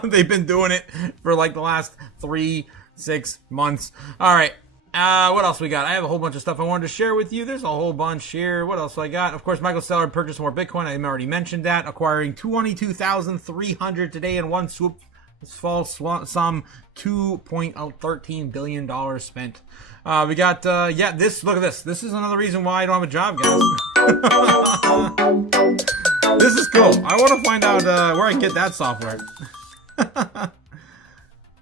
They've been doing it for like the last 3-6 months. All right. What else we got? I have a whole bunch of stuff I wanted to share with you. There's a whole bunch here. What else I got? Of course, Michael Saylor purchased more Bitcoin. I already mentioned that. Acquiring 22,300 today in one swoop. This false sum, $2.13 billion spent. We got, this, look at this. This is another reason why I don't have a job, guys. This is cool. I want to find out where I can get that software.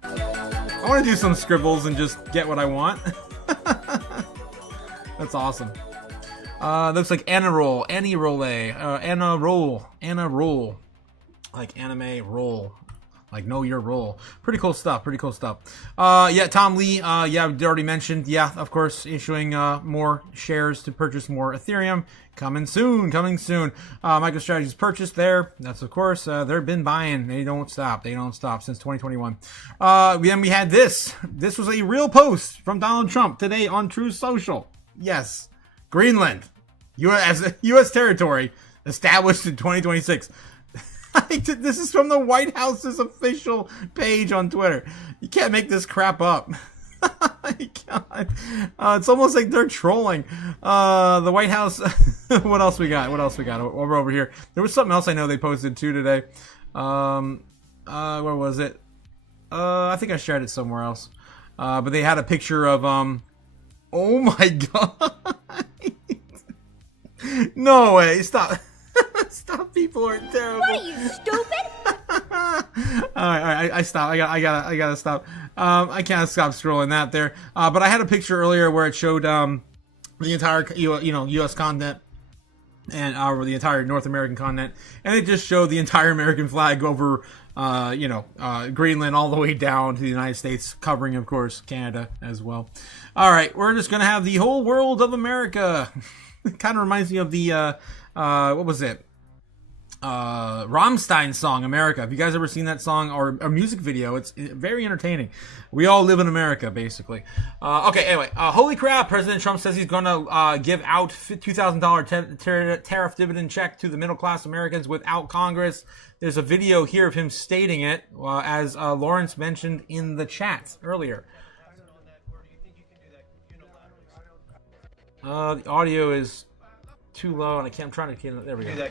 I want to do some scribbles and just get what I want. That's awesome. Looks like Anna Roll, like anime roll, like know your role. Pretty cool stuff. Tom Lee, we already mentioned. Yeah, of course, issuing more shares to purchase more Ethereum. Coming soon. MicroStrategy's purchased there. That's, of course, they've been buying. They don't stop since 2021. Then we had this. This was a real post from Donald Trump today on Truth Social. Yes. Greenland, U.S. territory, established in 2026. This is from the White House's official page on Twitter. You can't make this crap up. It's almost like they're trolling. The White House. What else we got? Over here. There was something else I know they posted too today. Where was it? I think I shared it somewhere else. But they had a picture of oh my god. No way. Stop. Stop, people are terrible. What are you, stupid? All right, I stop. I gotta stop. I can't stop scrolling that there. But I had a picture earlier where it showed the entire U.S. continent and the entire North American continent, and it just showed the entire American flag over Greenland all the way down to the United States, covering, of course, Canada as well. All right, we're just gonna have the whole world of America. It kind of reminds me of the what was it? Rammstein song, America. Have you guys ever seen that song or a music video? It's very entertaining. We all live in America, basically. Okay, anyway. Holy crap, President Trump says he's going to give out $2,000 tariff dividend check to the middle-class Americans without Congress. There's a video here of him stating it, as Lawrence mentioned in the chat earlier. The audio is too low, and I'm trying to. There we go.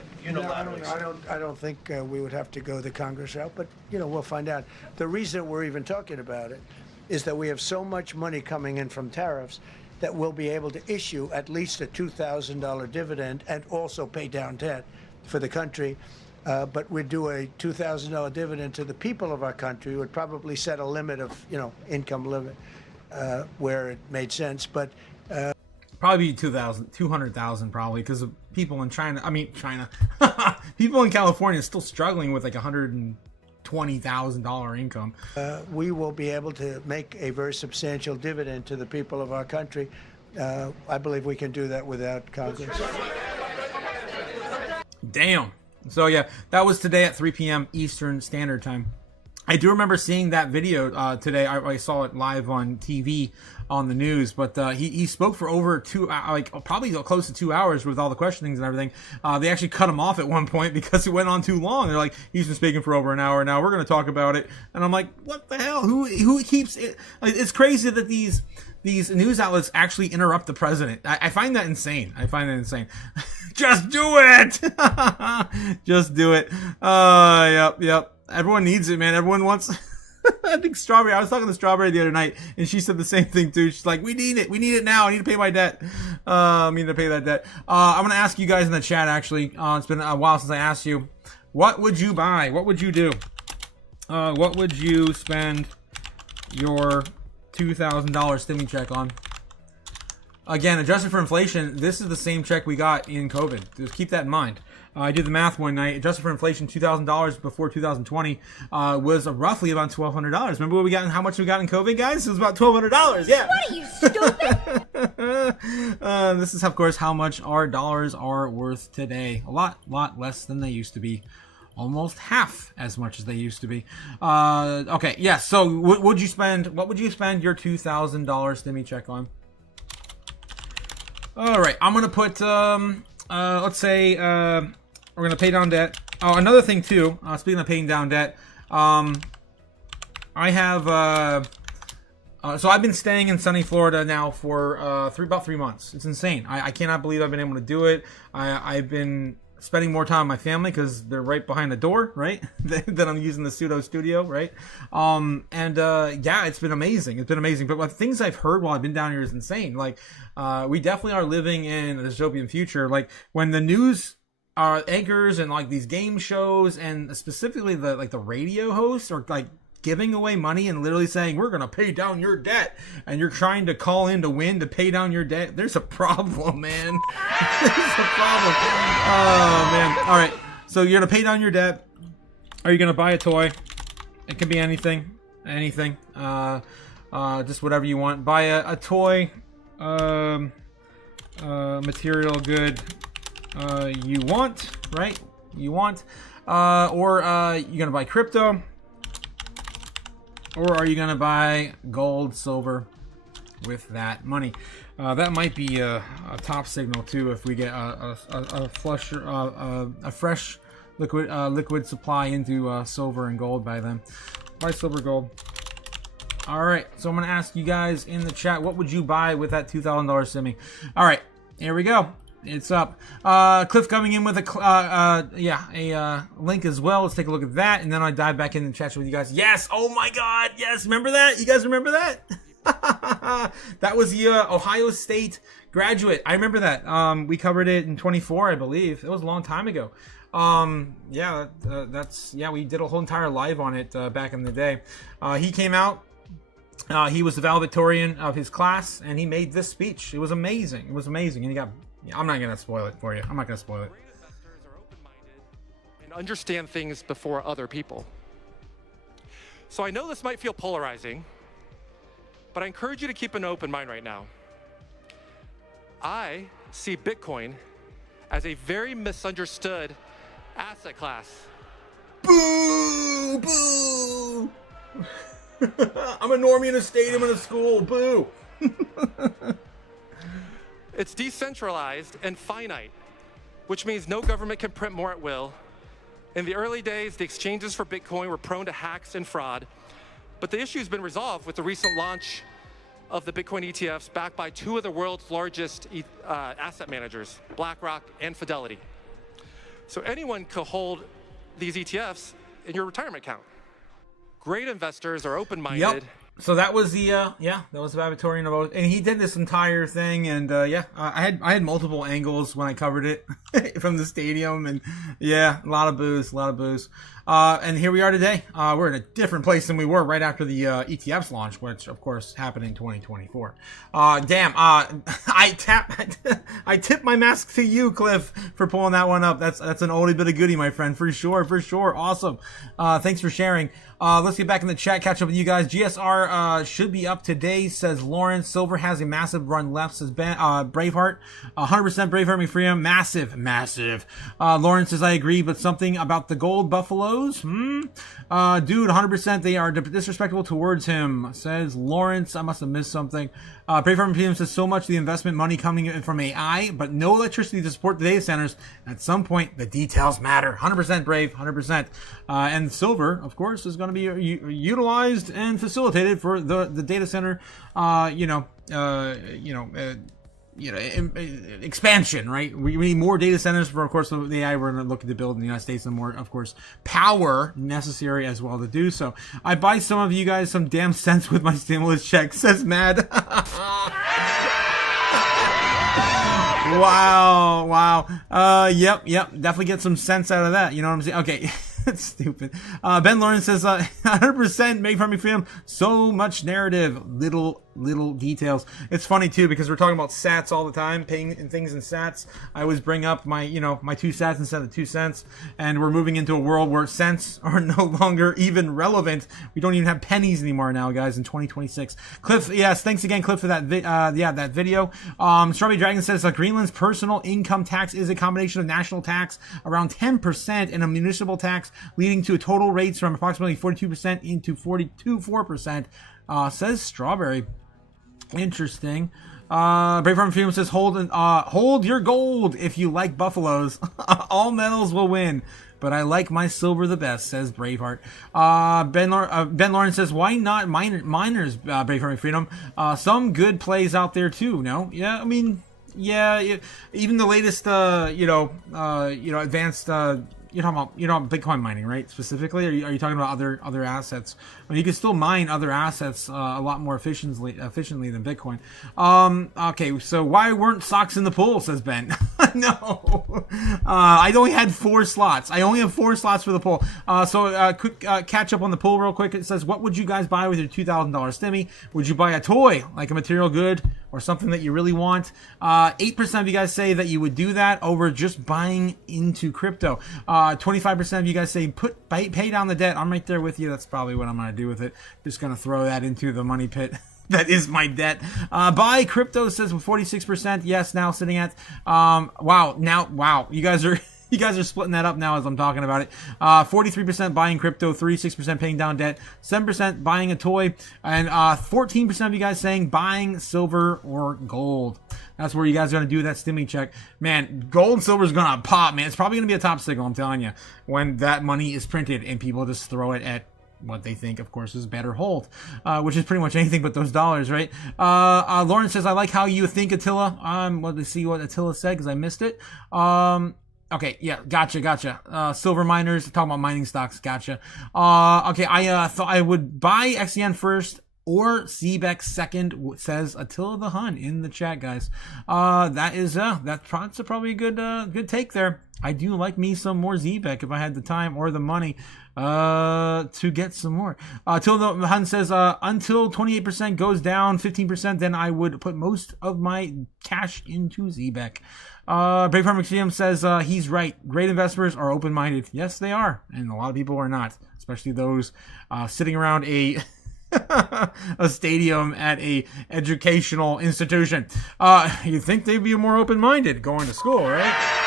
I don't think we would have to go the Congress route, but we'll find out. The reason we're even talking about it is that we have so much money coming in from tariffs that we'll be able to issue at least a $2,000 dividend and also pay down debt for the country. But we'd do a $2,000 dividend to the people of our country. Would probably set a limit of income limit. where it made sense. But Probably 200,000 probably, because of people in China. I mean, China. People in California are still struggling with like $120,000 income. We will be able to make a very substantial dividend to the people of our country. I believe we can do that without Congress. Damn. So yeah, that was today at 3 p.m. Eastern Standard Time. I do remember seeing that video today. I saw it live on TV on the news, but he spoke for over probably close to 2 hours with all the questionings and everything. They actually cut him off at one point because it went on too long. They're like, he's been speaking for over an hour now. We're going to talk about it. And I'm like, what the hell? Who keeps it? Like, it's crazy that these news outlets actually interrupt the president. I find that insane. Just do it. Just do it. Yep. Everyone needs it, man. Everyone wants. I think Strawberry. I was talking to Strawberry the other night, and she said the same thing too. She's like, "We need it. We need it now. I need to pay my debt. I need to pay that debt." I'm gonna ask you guys in the chat. Actually, it's been a while since I asked you. What would you buy? What would you do? What would you spend your $2,000 stimmy check on? Again, adjusted for inflation, this is the same check we got in COVID. Just keep that in mind. I did the math one night. Adjusted for inflation, $2,000 before 2020 was roughly about $1,200. Remember what we got and how much we got in COVID, guys? It was about $1,200. Yeah. What are you, stupid? This is, of course, how much our dollars are worth today. A lot less than they used to be. Almost half as much as they used to be. Okay, yeah. So, what would you spend your $2,000 stimmy check on? All right, I'm gonna put. Let's say we're gonna pay down debt. Oh, another thing too. Speaking of paying down debt, I have. So I've been staying in sunny Florida now for about 3 months. It's insane. I cannot believe I've been able to do it. I've been spending more time with my family because they're right behind the door, right? That I'm using the pseudo studio, right? Yeah, it's been amazing. It's been amazing. But the things I've heard while I've been down here is insane. Like, we definitely are living in a dystopian future. Like, when the news anchors and like these game shows and specifically the radio hosts are like giving away money and literally saying, we're going to pay down your debt, and you're trying to call in to win to pay down your debt, there's a problem, man. There's a problem. Oh, man. All right. So you're going to pay down your debt. Are you going to buy a toy? It can be anything. Anything. Just whatever you want. Buy a toy. Material good. You want, right? You want. Or you're going to buy crypto. Or are you going to buy gold, silver with that money? That might be a top signal too if we get a fresh liquid supply into silver and gold by then. Buy silver, gold. All right, so I'm going to ask you guys in the chat, what would you buy with that $2,000 stimmy? All right, here we go. It's up. Cliff coming in with a link as well. Let's take a look at that, and then I'll dive back in the chat with you guys. Yes! Oh my God! Yes! Remember that? You guys remember that? That was the Ohio State graduate. I remember that. We covered it in 24, I believe. It was a long time ago. We did a whole entire live on it back in the day. He came out. He was the valedictorian of his class, and he made this speech. It was amazing. It was amazing, and he got. I'm not gonna spoil it for you. I'm not gonna spoil it. Investors are open-minded and understand things before other people. So I know this might feel polarizing, but I encourage you to keep an open mind right now. I see Bitcoin as a very misunderstood asset class. Boo! Boo! I'm a normie in a stadium in a school. Boo! It's decentralized and finite, which means no government can print more at will. In the early days, the exchanges for Bitcoin were prone to hacks and fraud, but the issue has been resolved with the recent launch of the Bitcoin ETFs backed by two of the world's largest asset managers, BlackRock and Fidelity. So anyone could hold these ETFs in your retirement account. Great investors are open-minded So that was the that was the Vavitorian vote, and he did this entire thing, and I had multiple angles when I covered it from the stadium, and a lot of booze. And here we are today. We're in a different place than we were right after the ETFs launch, which of course happened in 2024. I tip my mask to you, Cliff, for pulling that one up. That's an oldie bit of goodie, my friend, for sure. Awesome. Thanks for sharing. Let's get back in the chat, catch up with you guys. GSR should be up today, says Lawrence. Silver has a massive run left, says Ben. Braveheart. 100% Braveheart McFreedom. Massive. Lawrence says, I agree, but something about the gold buffaloes? Dude, 100% they are disrespectful towards him, says Lawrence. I must have missed something. Braveheart McFreedom says, so much the investment money coming in from AI, but no electricity to support the data centers. At some point, the details matter. 100% Brave, 100%. And silver, of course, is going to be utilized and facilitated for the data center, expansion, right? We need more data centers for, of course, the AI we're going to look to build in the United States, and more, of course, power necessary as well to do so. I buy some of you guys some damn sense with my stimulus check, says Mad. Wow. Yep. Definitely get some sense out of that. You know what I'm saying? Okay. That's stupid. Ben Lawrence says, 100% make from me freedom. So much narrative, little details. It's funny too, because we're talking about sats all the time, paying things in sats. I always bring up my 2 sats instead of 2 cents. And we're moving into a world where cents are no longer even relevant. We don't even have pennies anymore now, guys, in 2026. Cliff, yes, thanks again, Cliff, for that that video. Strawberry Dragon says, Greenland's personal income tax is a combination of national tax, around 10%, and a municipal tax, leading to total rates from approximately 42% into 4%, says Strawberry. Interesting. Braveheart Freedom says, hold your gold if you like buffaloes. All metals will win, but I like my silver the best, says Braveheart. Ben Lawrence says, why not miners, Braveheart Freedom? Some good plays out there too, no? Yeah, I mean, even the latest, advanced, you're talking about Bitcoin mining, right? Specifically, are you talking about other assets? I mean, you can still mine other assets a lot more efficiently than Bitcoin. Okay, so why weren't socks in the pool? Says Ben. No, I only had 4 slots. I only have 4 slots for the pool. So quick catch up on the pool real quick. It says, what would you guys buy with your $2,000 stimmy? Would you buy a toy, like a material good, or something that you really want? 8% of you guys say that you would do that over just buying into crypto. 25% of you guys say pay down the debt. I'm right there with you. That's probably what I'm going to do with it. Just going to throw that into the money pit. That is my debt. Buy crypto, says with 46%. Yes, now sitting at wow. You guys are splitting that up now as I'm talking about it. 43% buying crypto, 36% paying down debt, 7% buying a toy, and 14% of you guys saying buying silver or gold. That's where you guys are going to do that stimmy check. Man, gold and silver is going to pop, man. It's probably going to be a top signal, I'm telling you, when that money is printed and people just throw it at what they think, of course, is better hold, which is pretty much anything but those dollars, right? Lauren says, I like how you think, Attila. Let's see what Attila said, because I missed it. Okay, yeah, gotcha. Silver miners, talking about mining stocks, gotcha. Okay, I thought I would buy XCN first or CBEC second, says Attila the Hun in the chat, guys. That's probably a good take there. I do like me some more ZBEC if I had the time or the money to get some more. Attila the Hun says, until 28% goes down 15%, then I would put most of my cash into ZBEC. Braveheart McSeum says, he's right. Great investors are open-minded. Yes, they are. And a lot of people are not, especially those sitting around a stadium at a educational institution. You'd think they'd be more open-minded going to school, right?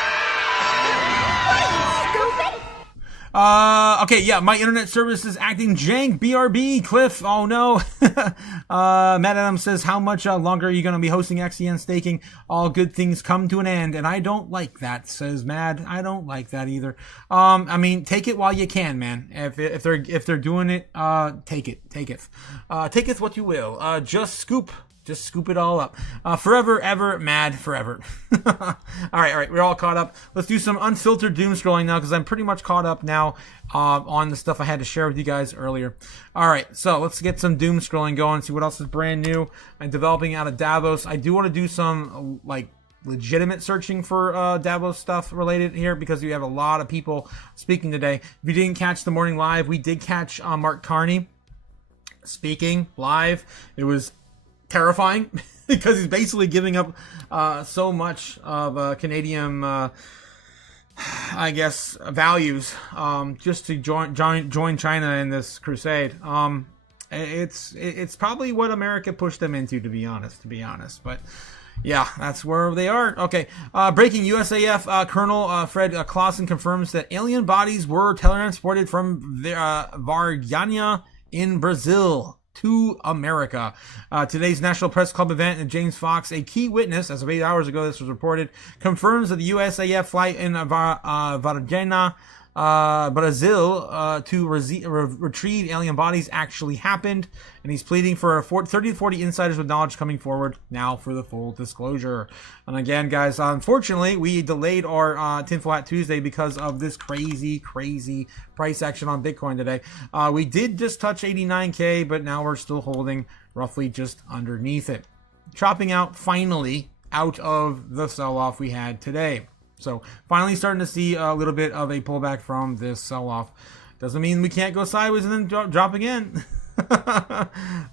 Okay, yeah, my internet service is acting jank. BRB, Cliff, oh no. Matt Adams says, how much longer are you going to be hosting XCN staking? All good things come to an end, and I don't like that, says Mad. I don't like that either. I mean, take it while you can, man. If they're doing it, take it. Taketh what you will. Just Scoop Just scoop it all up. Forever, ever, mad, forever. All right. We're all caught up. Let's do some unfiltered doom scrolling now because I'm pretty much caught up now on the stuff I had to share with you guys earlier. All right, so let's get some doom scrolling going. See what else is brand new. I'm developing out of Davos. I do want to do some like legitimate searching for Davos stuff related here because we have a lot of people speaking today. If you didn't catch the morning live, we did catch Mark Carney speaking live. It was terrifying because he's basically giving up so much of Canadian I guess values just to join China in this crusade. It's probably what America pushed them into, to be honest, but yeah, that's where they are. Okay, breaking USAF Colonel Fred Clausen confirms that alien bodies were transported from Varginha in Brazil to America. Today's National Press Club event, and James Fox, a key witness, as of 8 hours ago this was reported, confirms that the USAF flight in Varginha, Brazil, to retrieve alien bodies actually happened, and he's pleading for 30 to 40 insiders with knowledge coming forward now for the full disclosure. And again, guys, unfortunately, we delayed our Tinfoil Hat Tuesday because of this crazy price action on Bitcoin today. We did just touch 89K, but now we're still holding roughly just underneath it. Chopping out finally out of the sell-off we had today. So finally starting to see a little bit of a pullback from this sell-off. Doesn't mean we can't go sideways and then drop again.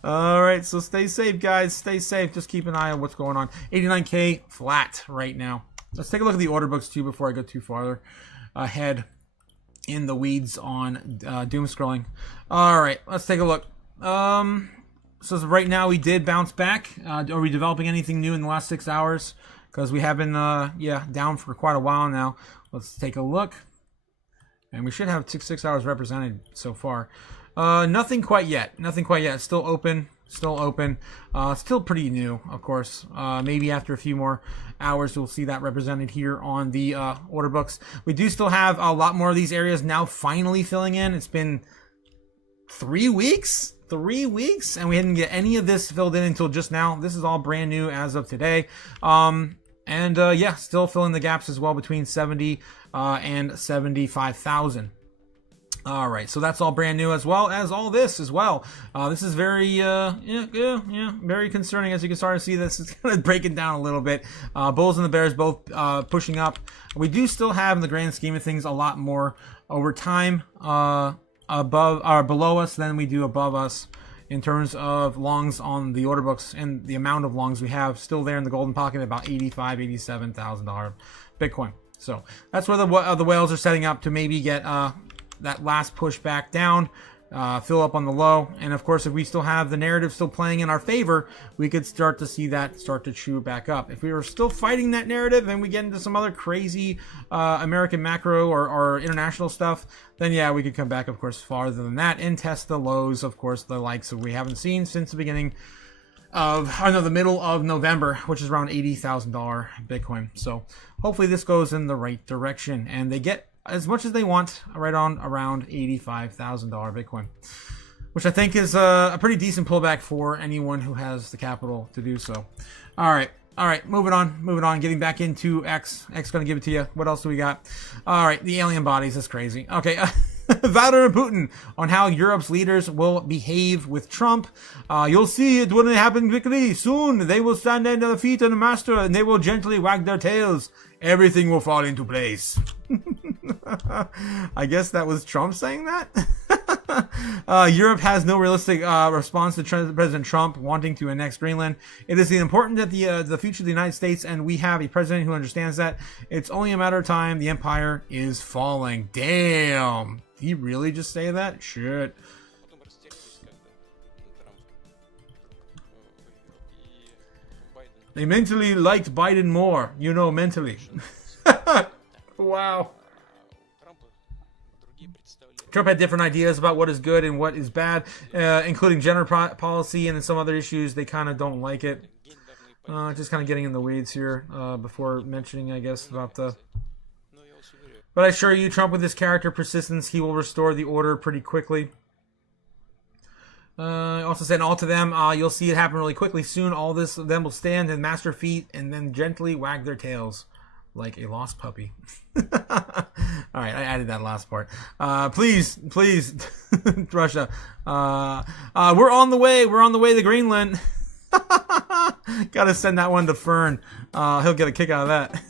All right, so stay safe, guys. Stay safe. Just keep an eye on what's going on. 89K flat right now. Let's take a look at the order books too before I go too farther ahead in the weeds on doom scrolling. All right, let's take a look. So right now we did bounce back. Are we developing anything new in the last 6 hours? Because we have been, down for quite a while now. Let's take a look. And we should have 6 hours represented so far. Nothing quite yet. It's still open. Still pretty new, of course. Maybe after a few more hours, we'll see that represented here on the order books. We do still have a lot more of these areas now finally filling in. It's been 3 weeks? 3 weeks? And we didn't get any of this filled in until just now. This is all brand new as of today. Still filling the gaps as well between 70 and 75,000. All right, so that's all brand new as well as all this as well. This is very, very concerning. As you can start to see, this is kind of breaking down a little bit. Bulls and the Bears both pushing up. We do still have, in the grand scheme of things, a lot more over time above or below us than we do above us in terms of longs on the order books, and the amount of longs we have still there in the golden pocket, about $87,000 Bitcoin. So that's where the whales are setting up to maybe get that last push back down, fill up on the low. And of course, if we still have the narrative still playing in our favor, we could start to see that start to chew back up. If we were still fighting that narrative and we get into some other crazy American macro or international stuff, then yeah, we could come back, of course, farther than that and test the lows, of course, the likes that we haven't seen since the beginning of, the middle of November, which is around $80,000 Bitcoin. So hopefully this goes in the right direction and they get as much as they want, right on around $85,000 Bitcoin, which I think is a pretty decent pullback for anyone who has the capital to do so. All right, moving on, getting back into X. X going to give it to you. What else do we got? All right, the alien bodies is crazy. Okay, Vladimir Putin on how Europe's leaders will behave with Trump. You'll see it when it happens quickly. Soon they will stand at the feet of the master and they will gently wag their tails. Everything will fall into place. I guess that was Trump saying that. Europe has no realistic response to President Trump wanting to annex Greenland. It is important that the future of the United States, and we have a president who understands that. It's only a matter of time. The empire is falling. Damn. Did he really just say that? Shit. They mentally liked Biden more. Mentally. Wow. Trump had different ideas about what is good and what is bad, including gender policy and some other issues. They kind of don't like it. Just kind of getting in the weeds here before mentioning, I guess, about the... But I assure you, Trump, with his character persistence, he will restore the order pretty quickly. Also said, all to them, you'll see it happen really quickly soon. All this of them will stand and master feet and then gently wag their tails like a lost puppy. All right, I added that last part. Please, Russia. We're on the way. We're on the way to Greenland. Gotta send that one to Fern. He'll get a kick out of that.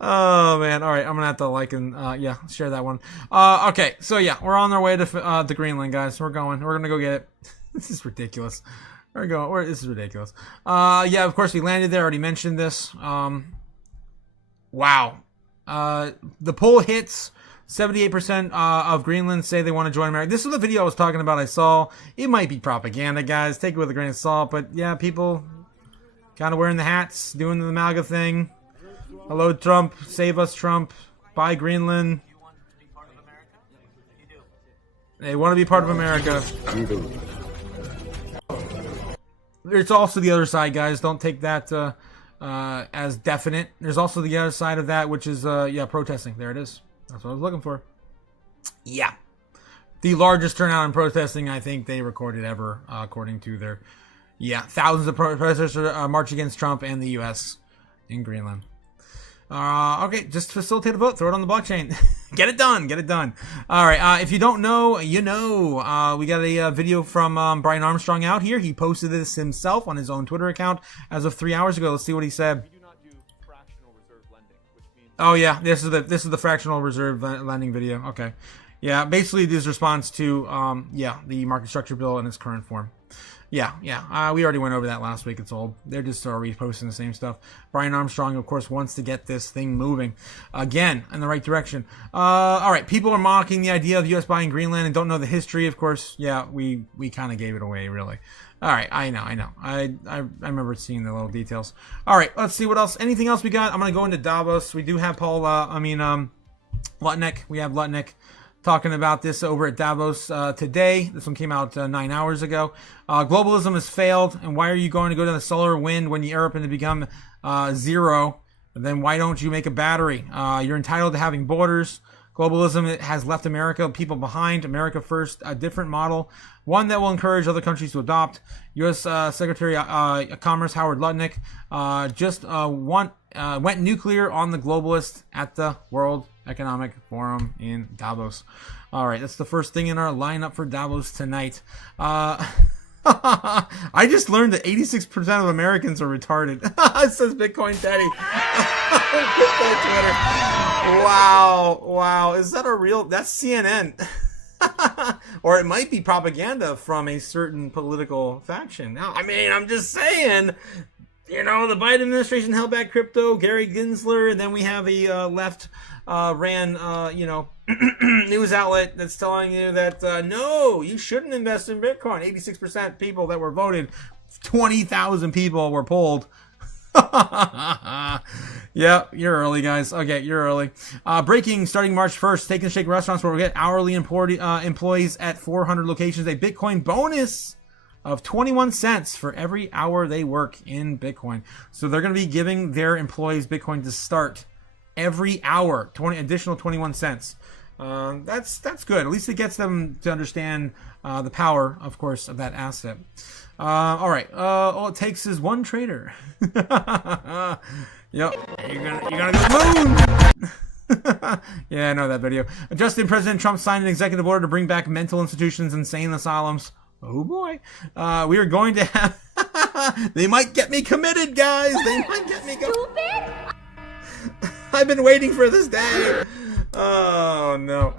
Oh man! All right, I'm gonna have to like and share that one. Okay, so yeah, we're on our way to Greenland, guys. We're going. We're gonna go get it. This is ridiculous. We're going. This is ridiculous. Yeah, of course we landed there. Already mentioned this. Wow. The poll hits. 78% of Greenland say they want to join America. This was the video I was talking about. I saw. It might be propaganda, guys. Take it with a grain of salt. But yeah, people kind of wearing the hats, doing the MAGA thing. Hello, Trump. Save us, Trump. Buy Greenland. They want to be part of America. There's also the other side, guys. Don't take that as definite. There's also the other side of that, which is, protesting. There it is. That's what I was looking for. Yeah. The largest turnout in protesting, I think, they recorded ever, according to their... Yeah, thousands of protesters march against Trump and the U.S. in Greenland. Okay, just facilitate a vote. Throw it on the blockchain. Get it done. Get it done. All right. If you don't know, you know. We got a video from Brian Armstrong out here. He posted this himself on his own Twitter account as of 3 hours ago. Let's see what he said. We do not do fractional reserve lending, which means... Oh yeah, this is the fractional reserve lending video. Okay. Yeah, basically this response to the market structure bill in its current form. Yeah. We already went over that last week. It's old. They're just reposting the same stuff. Brian Armstrong, of course, wants to get this thing moving again in the right direction. All right. People are mocking the idea of U.S. buying Greenland and don't know the history. Of course, yeah, we kind of gave it away, really. All right. I know. I remember seeing the little details. All right. Let's see what else. Anything else we got? I'm going to go into Davos. We do have Lutnick. We have Lutnick talking about this over at Davos today. This one came out 9 hours ago. Globalism has failed, and why are you going to go to the solar wind when you're up and to become zero? And then why don't you make a battery? You're entitled to having borders. Globalism has left America people behind. America first, a different model, one that will encourage other countries to adopt. U.S. Secretary of Commerce Howard Lutnick went nuclear on the globalists at the World Economic Forum in Davos. All right, that's the first thing in our lineup for Davos tonight. I just learned that 86% of Americans are retarded. It says Bitcoin Daddy. Wow. Is that a real... That's CNN. Or it might be propaganda from a certain political faction. Now, I mean, I'm just saying... You know, the Biden administration held back crypto, Gary Gensler, and then we have a left-ran, news outlet that's telling you that, no, you shouldn't invest in Bitcoin. 86% people that were voted, 20,000 people were polled. Yeah, you're early, guys. Okay, you're early. Breaking starting March 1st, Take and Shake restaurants will get hourly employees at 400 locations a Bitcoin bonus of 21 cents for every hour they work in Bitcoin. So they're going to be giving their employees Bitcoin to start every hour, additional 21 cents. That's good. At least it gets them to understand the power, of course, of that asset. All right. All it takes is one trader. Yep. You're gonna go moon. Yeah, I know that video. Justin, President Trump signed an executive order to bring back mental institutions, insane asylums. Oh boy. We are going to have... They might get me committed, guys. They might get me committed. I've been waiting for this day. Oh no.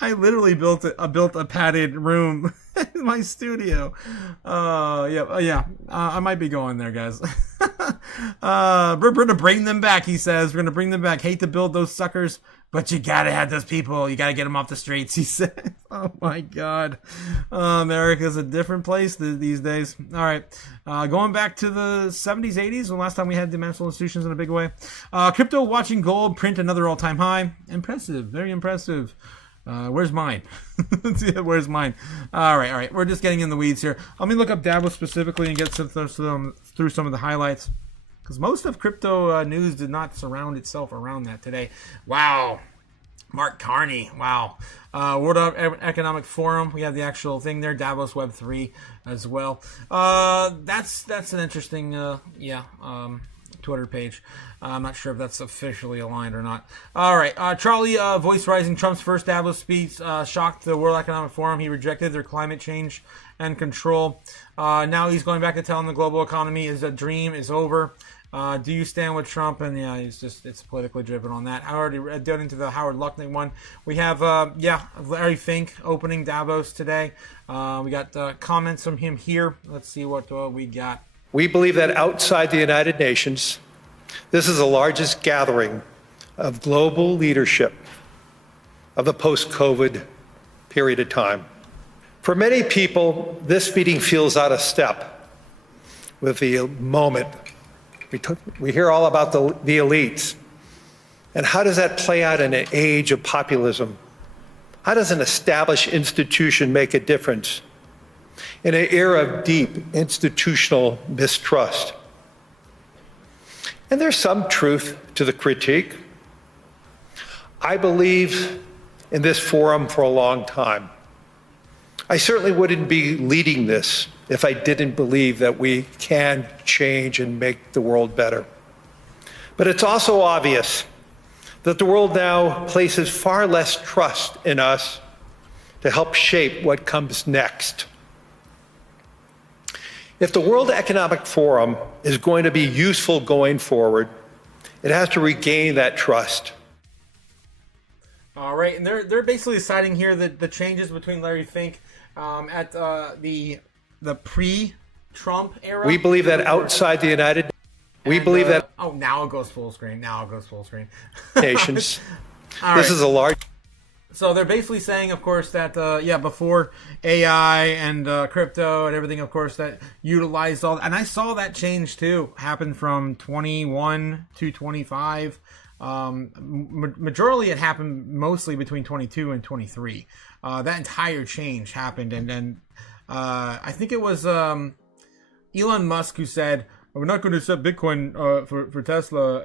I literally built a padded room in my studio. Yeah. I might be going there, guys. We're gonna bring them back, he says. We're gonna bring them back. Hate to build those suckers, but you gotta have those people. You gotta get them off the streets, he said. Oh my God. America's a different place these days. All right. Going back to the 70s, 80s, the last time we had the mental institutions in a big way. Crypto watching gold print another all-time high. Impressive. Very impressive. Where's mine? Where's mine? All right. We're just getting in the weeds here. Let me look up Davos specifically and get through some of the highlights. Because most of crypto news did not surround itself around that today. Wow. Mark Carney, wow. World Economic Forum, we have the actual thing there, Davos Web 3 as well. That's an interesting, Twitter page. I'm not sure if that's officially aligned or not. All right, Charlie voice rising Trump's first Davos speech shocked the World Economic Forum. He rejected their climate change and control. Now he's going back to telling the global economy is a dream, is over. Do you stand with Trump? And yeah, it's politically driven on that. I already dug into the Howard Lucknick one. We have, Larry Fink opening Davos today. We got comments from him here. Let's see what we got. We believe that outside the United Nations, this is the largest gathering of global leadership of the post-COVID period of time. For many people, this meeting feels out of step with the moment. We hear all about the elites. And how does that play out in an age of populism? How does an established institution make a difference in an era of deep institutional mistrust? And there's some truth to the critique. I believe in this forum for a long time. I certainly wouldn't be leading this if I didn't believe that we can change and make the world better. But it's also obvious that the world now places far less trust in us to help shape what comes next. If the World Economic Forum is going to be useful going forward, it has to regain that trust. All right, and they're basically citing here the changes between Larry Fink at the pre-Trump era. We believe that outside the United now it goes full screen. Nations. All this right. is a large. So they're basically saying, of course, that before AI and crypto and everything, of course, that utilized all. And I saw that change too happen from 21 to 25. Majorly, it happened mostly between 22 and 23. That entire change happened, and then I think it was Elon Musk who said, "We're not going to accept Bitcoin for Tesla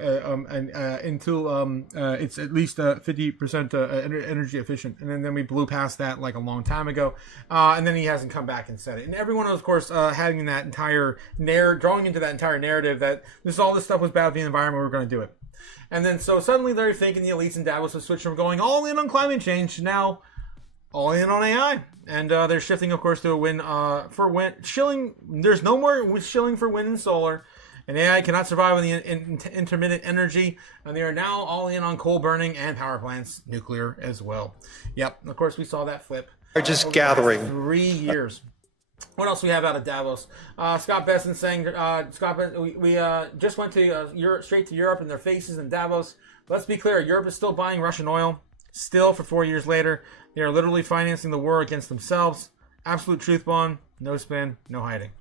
until it's at least 50% energy efficient." And then we blew past that like a long time ago, and then he hasn't come back and said it. And everyone, of course, having that entire drawing into that entire narrative that all this stuff was bad for the environment, we were going to do it. And then so suddenly Larry Fink and the elites in Davos have switched from going all in on climate change to now all in on AI. And they're shifting, of course, to a win for wind shilling. There's no more shilling for wind and solar. And AI cannot survive on the intermittent energy. And they are now all in on coal burning and power plants, nuclear as well. Yep, of course, we saw that flip. Largest gathering. 3 years. What else we have out of Davos? Scott Besson saying, we just went to Europe, straight to Europe in their faces in Davos. Let's be clear, Europe is still buying Russian oil. Still, for 4 years later, they are literally financing the war against themselves. Absolute truth bomb, no spin, no hiding.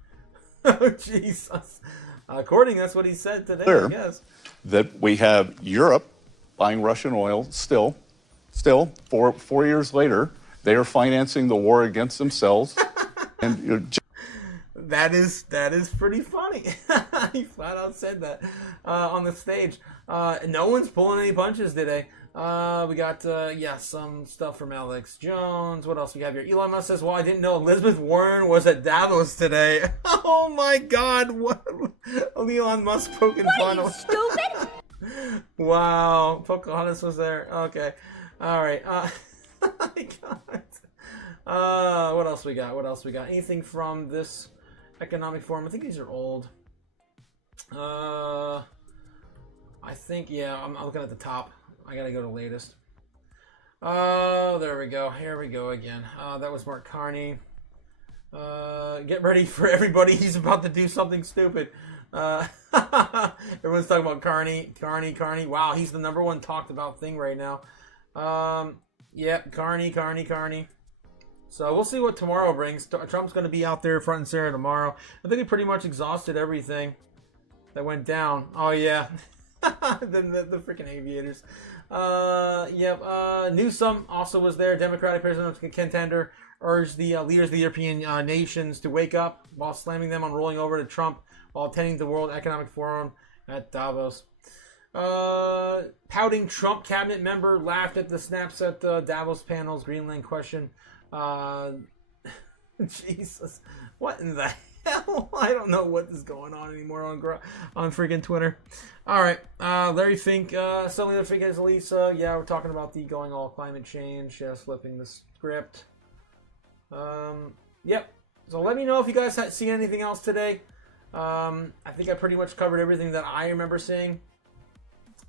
Oh, Jesus. According, that's what he said today, I guess. That we have Europe buying Russian oil still, 4 years later, they are financing the war against themselves. And that is pretty funny. He flat out said that on the stage. No one's pulling any punches today. We got some stuff from Alex Jones. What else we have here? Elon Musk says, "Well, I didn't know Elizabeth Warren was at Davos today." Oh my God! What? Elon Musk poking fun. Are you stupid? Wow, Pocahontas was there. Okay, all right. Oh my God. What else we got? Anything from this economic forum? I think these are old. I think, I'm looking at the top. I gotta go to latest. There we go. Here we go again. That was Mark Carney. Get ready for everybody. He's about to do something stupid. Everyone's talking about Carney. Wow, he's the number one talked about thing right now. Carney. So we'll see what tomorrow brings. Trump's going to be out there front and center tomorrow. I think he pretty much exhausted everything that went down. Oh, yeah. the freaking aviators. Newsom also was there. Democratic presidential contender urged the leaders of the European nations to wake up while slamming them on rolling over to Trump while attending the World Economic Forum at Davos. Pouting Trump cabinet member laughed at the snaps at the Davos panel's Greenland question. Jesus, what in the hell? I don't know what is going on anymore on freaking Twitter. All right, Larry Fink, selling the Fink as Lisa. Yeah, we're talking about the going all climate change. Yeah, flipping the script. Yep. So let me know if you guys see anything else today. I think I pretty much covered everything that I remember seeing.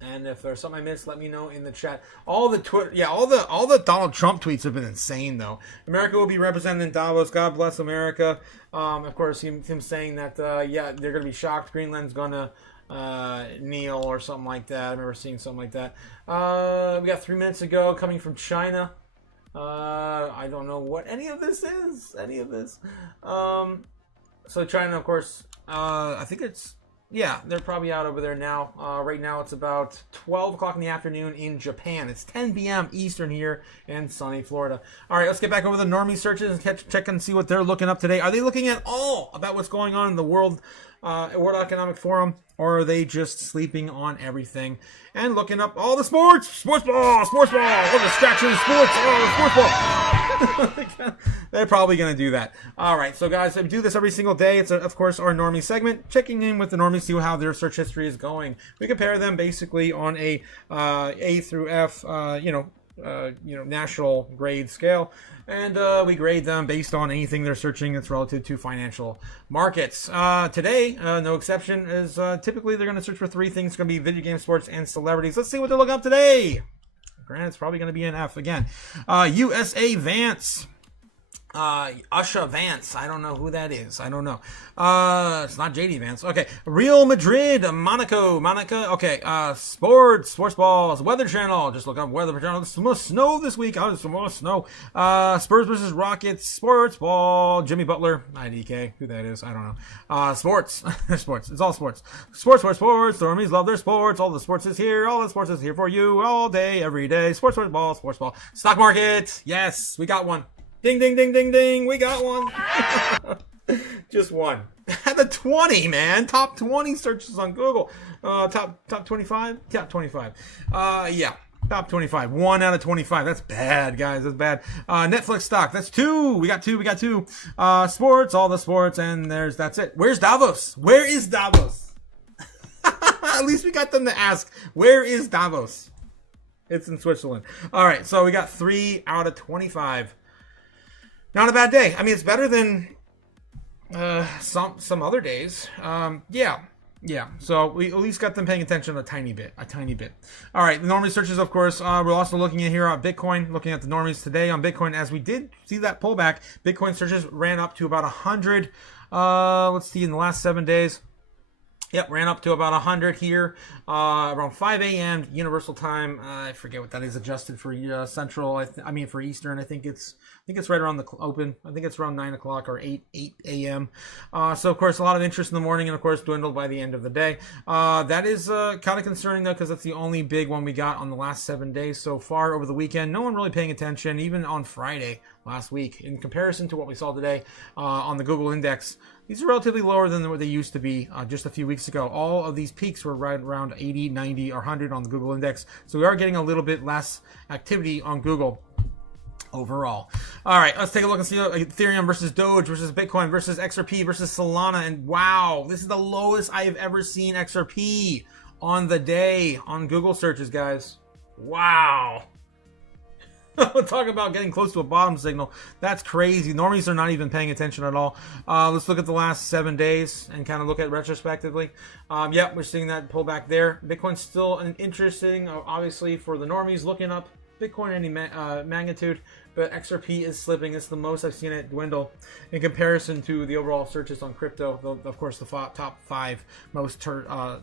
And if there's something I missed, let me know in the chat. All the Donald Trump tweets have been insane, though. America will be represented in Davos. God bless America. Of course, him saying that, they're going to be shocked. Greenland's going to kneel or something like that. I remember seeing something like that. We got 3 minutes ago coming from China. I don't know what any of this is. So China, of course, I think it's... Yeah, they're probably out over there now. Right now it's about 12 o'clock in the afternoon in Japan. It's 10 p.m. Eastern here in sunny Florida. All right, let's get back over the normie searches and check and see what they're looking up today. Are they looking at all about what's going on in the World Economic Forum, or are they just sleeping on everything and looking up all the sports ball, all the distractions, sports ball. They're probably going to do that. All right, so guys, we do this every single day. It's, of course, our normie segment, checking in with the normies, see how their search history is going. We compare them basically on a A through F, national grade scale, and we grade them based on anything they're searching that's relative to financial markets. Today, no exception, is typically they're going to search for 3 things. It's going to be video game, sports, and celebrities. Let's see what they're looking up today. Granted, it's probably going to be an F again. USA Vance. Usha Vance. I don't know who that is. I don't know. It's not JD Vance. Okay. Real Madrid. Monaco. Okay. Sports balls. Weather Channel. Just look up Weather Channel. There's some snow this week. Some more snow. Spurs versus Rockets. Sports ball. Jimmy Butler. IDK. Who that is? I don't know. Sports. Sports. It's all sports. Sports. Stormies love their sports. All the sports is here. All the sports is here for you all day, every day. Sports ball. Stock market. Yes, we got one. Ding, ding, ding, ding, ding. We got one. Just one. The 20, man. Top 20 searches on Google. Top 25? Yeah, 25. Yeah. Top 25. 1 out of 25. That's bad, guys. That's bad. Netflix stock. That's 2. We got two. Sports, all the sports, and that's it. Where's Davos? Where is Davos? At least we got them to ask, where is Davos? It's in Switzerland. All right, so we got 3 out of 25. Not a bad day. I mean, it's better than some other days. Yeah. So we at least got them paying attention a tiny bit. All right, the normie searches, of course. We're also looking at here on Bitcoin, looking at the normies today on Bitcoin. As we did see that pullback, Bitcoin searches ran up to about 100. Let's see, in the last 7 days. Yep, ran up to about 100 here, around 5 a.m. Universal Time. I forget what that is adjusted for Central. For Eastern. I think it's right around the open. I think it's around 9 o'clock or 8 a.m. So of course a lot of interest in the morning, and of course dwindled by the end of the day. That is kind of concerning though, because that's the only big one we got on the last 7 days so far. Over the weekend, no one really paying attention. Even on Friday last week, in comparison to what we saw today on the Google Index. These are relatively lower than what they used to be just a few weeks ago. All of these peaks were right around 80, 90, or 100 on the Google Index. So we are getting a little bit less activity on Google overall. All right, let's take a look and see Ethereum versus Doge versus Bitcoin versus XRP versus Solana. And wow, this is the lowest I have ever seen XRP on the day on Google searches, guys. Wow. Talk about getting close to a bottom signal. That's crazy. Normies are not even paying attention at all. Let's look at the last 7 days and kind of look at retrospectively. Yep, we're seeing that pullback there. Bitcoin's still an interesting, obviously, for the normies looking up Bitcoin any magnitude, but XRP is slipping. It's the most I've seen it dwindle in comparison to the overall searches on crypto. Of course, the top 5 most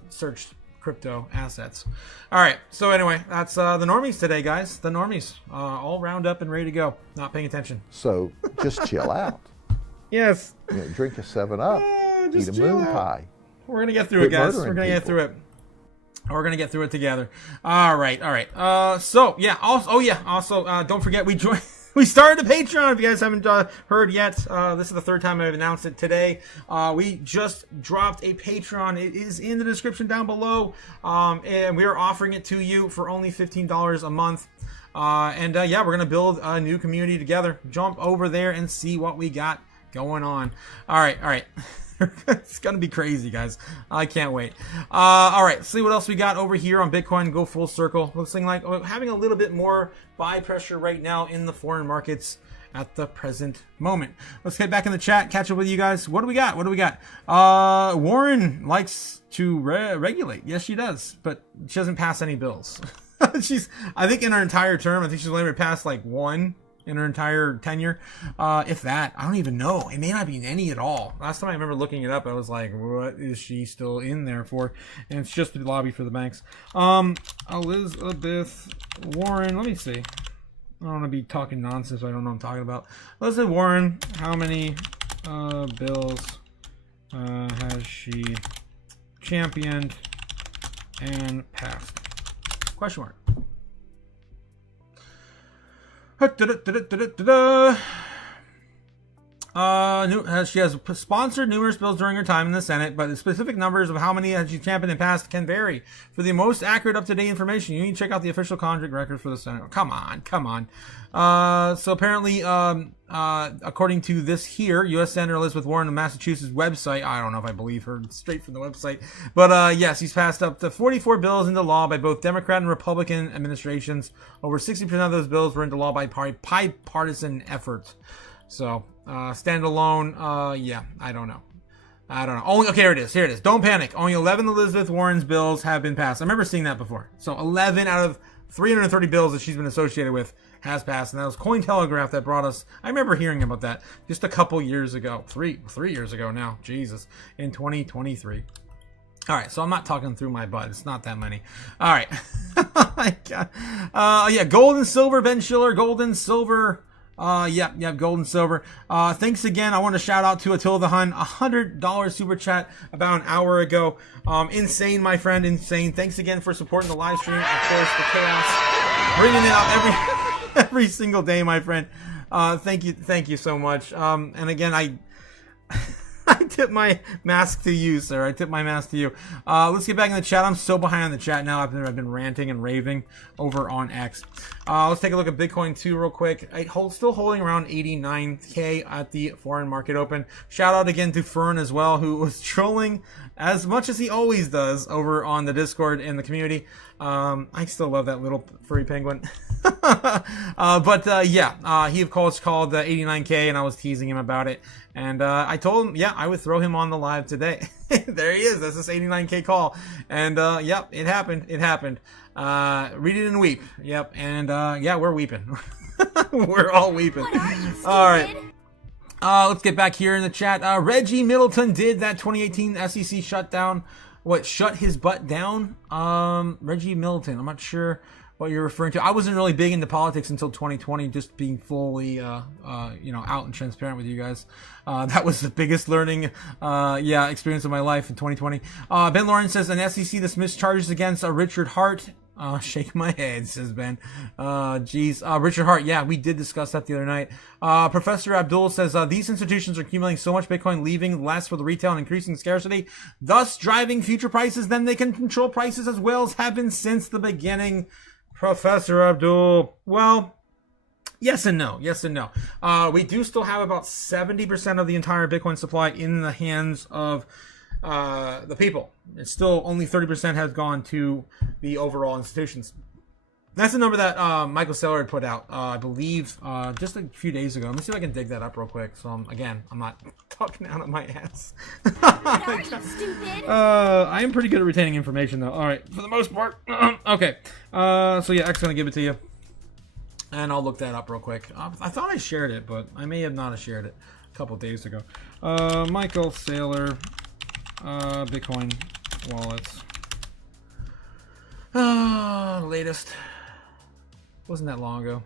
searched crypto assets. All right, so anyway, that's the normies today, guys. The normies all round up and ready to go, not paying attention. So just chill out. Yes. Drink a 7-Up, eat a moon pie. We're gonna get through it, guys. We're gonna get through it. We're gonna get through it together. All right. So yeah. Also, don't forget we We started the Patreon. If you guys haven't heard yet, this is the third time I've announced it today. We just dropped a Patreon. It is in the description down below, and we are offering it to you for only $15 a month. Yeah, we're gonna build a new community together. Jump over there and see what we got going on. All right. It's gonna be crazy, guys. I can't wait. All right, see what else we got over here on Bitcoin. Go full circle. Looks like having a little bit more buy pressure right now in the foreign markets at the present moment. Let's get back in the chat, catch up with you guys. What do we got? Warren likes to regulate. Yes, she does, but she doesn't pass any bills. I think in her entire term, I think she's only ever passed like one in her entire tenure, if that. I don't even know. It may not be any at all. Last time I remember looking it up, I was like, what is she still in there for? And it's just the lobby for the banks. Elizabeth Warren, let me see. I don't want to be talking nonsense, I don't know what I'm talking about. Elizabeth Warren, how many bills has she championed and passed? Question mark. She has sponsored numerous bills during her time in the Senate, but the specific numbers of how many has she championed and passed can vary. For the most accurate, up-to-date information, you need to check out the official contract records for the Senate. Oh, come on. So apparently, according to this here, U.S. Senator Elizabeth Warren of Massachusetts website, I don't know if I believe her straight from the website, but yes, he's passed up to 44 bills into law by both Democrat and Republican administrations. Over 60% of those bills were into law by bipartisan efforts. So, standalone, yeah, I don't know. Okay, here it is. Don't panic. Only 11 Elizabeth Warren's bills have been passed. I remember seeing that before. So 11 out of 330 bills that she's been associated with has passed. And that was Cointelegraph that brought us, I remember hearing about that just a couple years ago. Three years ago now. Jesus. In 2023. All right, so I'm not talking through my butt. It's not that many. All right. Oh my God. Yeah, gold and silver, Ben Schiller. Gold and silver. Yeah, gold and silver. Thanks again. I want to shout out to Attila the Hun, $100 super chat about an hour ago. Insane, my friend, insane. Thanks again for supporting the live stream. Of course, the chaos, bringing it up every single day, my friend. Thank you so much. And again, I tip my mask to you, sir. I tip my mask to you. Let's get back in the chat. I'm so behind on the chat now. I've been ranting and raving over on X. Let's take a look at Bitcoin too real quick. Still holding around 89K at the foreign market open. Shout out again to Fern as well, who was trolling as much as he always does over on the Discord in the community. I still love that little furry penguin. Yeah, he of course called 89K, and I was teasing him about it. And I told him, yeah, I would throw him on the live today. There he is. That's this 89K call. And yep, it happened. Read it and weep. Yep. And yeah, we're weeping. We're all weeping. All right. Let's get back here in the chat. Reggie Middleton did that 2018 SEC shutdown. Shut his butt down? Reggie Middleton. I'm not sure what you're referring to. I wasn't really big into politics until 2020, just being fully, out and transparent with you guys. That was the biggest learning, experience of my life in 2020. Ben Lawrence says, an SEC dismissed charges against Richard Hart. Shake my head, says Ben. Richard Hart, yeah, we did discuss that the other night. Professor Abdul says, these institutions are accumulating so much Bitcoin, leaving less for the retail and increasing scarcity, thus driving future prices. Then they can control prices as well as have been since the beginning. Professor Abdul, well, yes and no. We do still have about 70% of the entire Bitcoin supply in the hands of the people. It's still only 30% has gone to the overall institutions. That's the number that Michael Saylor had put out, I believe, just a few days ago. Let me see if I can dig that up real quick. So, again, I'm not talking out of my ass. I am pretty good at retaining information, though. All right, for the most part. Okay. So, yeah, X is going to give it to you. And I'll look that up real quick. I thought I shared it, but I may have not shared it a couple days ago. Michael Saylor, Bitcoin wallets. Latest. Wasn't that long ago.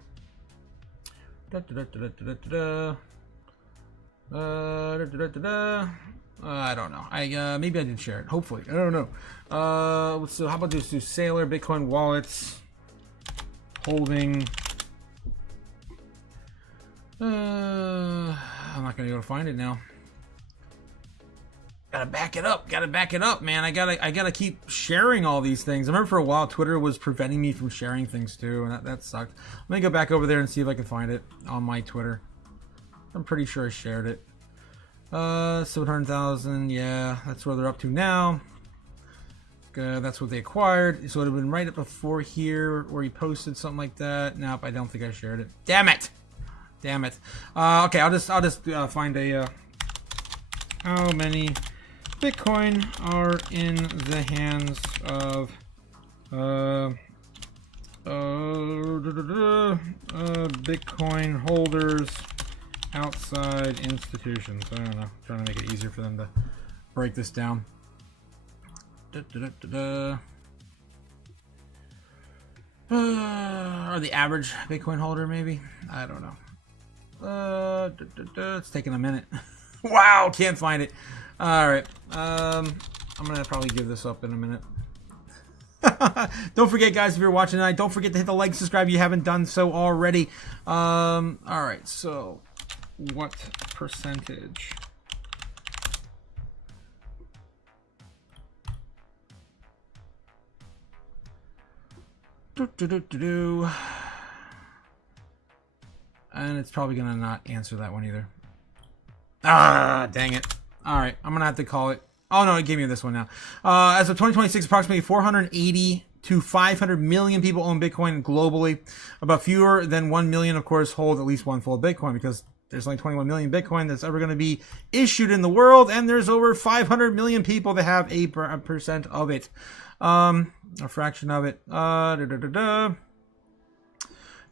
I don't know. Maybe I did share it. Hopefully. I don't know. So how about this? Do Saylor Bitcoin wallets holding I'm not gonna be able to find it now. Gotta back it up, man. I gotta keep sharing all these things. I remember for a while Twitter was preventing me from sharing things too, and that sucked. Let me go back over there and see if I can find it on my Twitter. I'm pretty sure I shared it. 700,000, yeah, that's where they're up to now. That's what they acquired. So it would have been right up before here where he posted something like that. Nope, I don't think I shared it. Damn it! Okay, I'll just find a how many Bitcoin are in the hands of Bitcoin holders outside institutions. I don't know. Trying to make it easier for them to break this down. Or the average Bitcoin holder, maybe? I don't know. It's taking a minute. Wow, can't find it. Alright. I'm gonna probably give this up in a minute. Don't forget, guys, if you're watching tonight, don't forget to hit the like, subscribe if you haven't done so already. Alright, so what percentage and it's probably gonna not answer that one either. Ah, dang it. Alright, I'm gonna have to call it. Oh no, it gave me this one now. As of 2026, approximately 480 to 500 million people own Bitcoin globally. About fewer than 1 million, of course, hold at least one full Bitcoin, because there's only 21 million Bitcoin that's ever going to be issued in the world, and there's over 500 million people that have a percent of it. A fraction of it.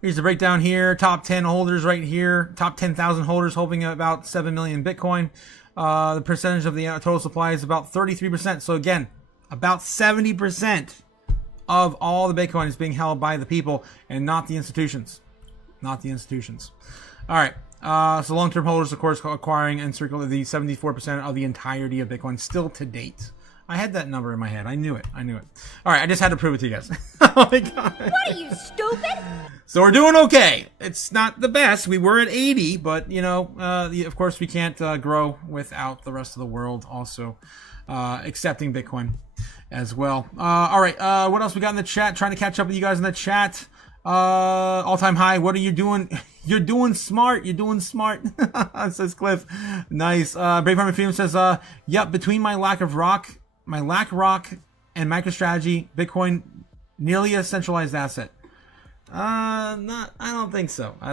Here's the breakdown here. Top 10 holders right here. Top 10,000 holders holding about 7 million Bitcoin. The percentage of the total supply is about 33%. So again, about 70% of all the Bitcoin is being held by the people and not the institutions. Not the institutions. All right. So long-term holders, of course, acquiring and circulating the 74% of the entirety of Bitcoin still to date. I had that number in my head. I knew it. All right, I just had to prove it to you guys. Oh my god. What are you, stupid? So we're doing okay. It's not the best. We were at 80, but you know, of course, we can't grow without the rest of the world also accepting Bitcoin as well. All right, what else we got in the chat? Trying to catch up with you guys in the chat. All-time high. What are you doing? You're doing smart. Says Cliff. Nice. Brave Harmon Freedom says, yep, between my lack rock and MicroStrategy, Bitcoin nearly a centralized asset. I don't think so. They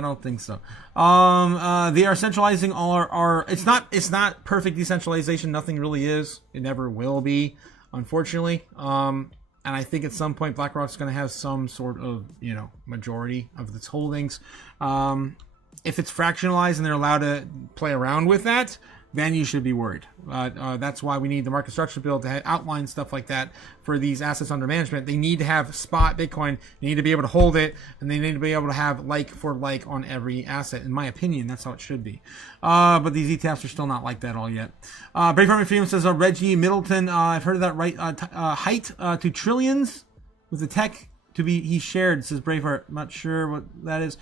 are centralizing all our it's not perfect decentralization. Nothing really is. It never will be, unfortunately. And I think at some point BlackRock's going to have some sort of, majority of its holdings. If it's fractionalized and they're allowed to play around with that, then you should be worried. That's why we need the market structure bill to outline stuff like that for these assets under management. They need to have spot Bitcoin. They need to be able to hold it, and they need to be able to have like for like on every asset. In my opinion, that's how it should be. But these ETFs are still not like that all yet. Brave Army Freedom says, Reggie Middleton, I've heard of that right. Height to trillions with the tech to be he shared, says Braveheart. Not sure what that is.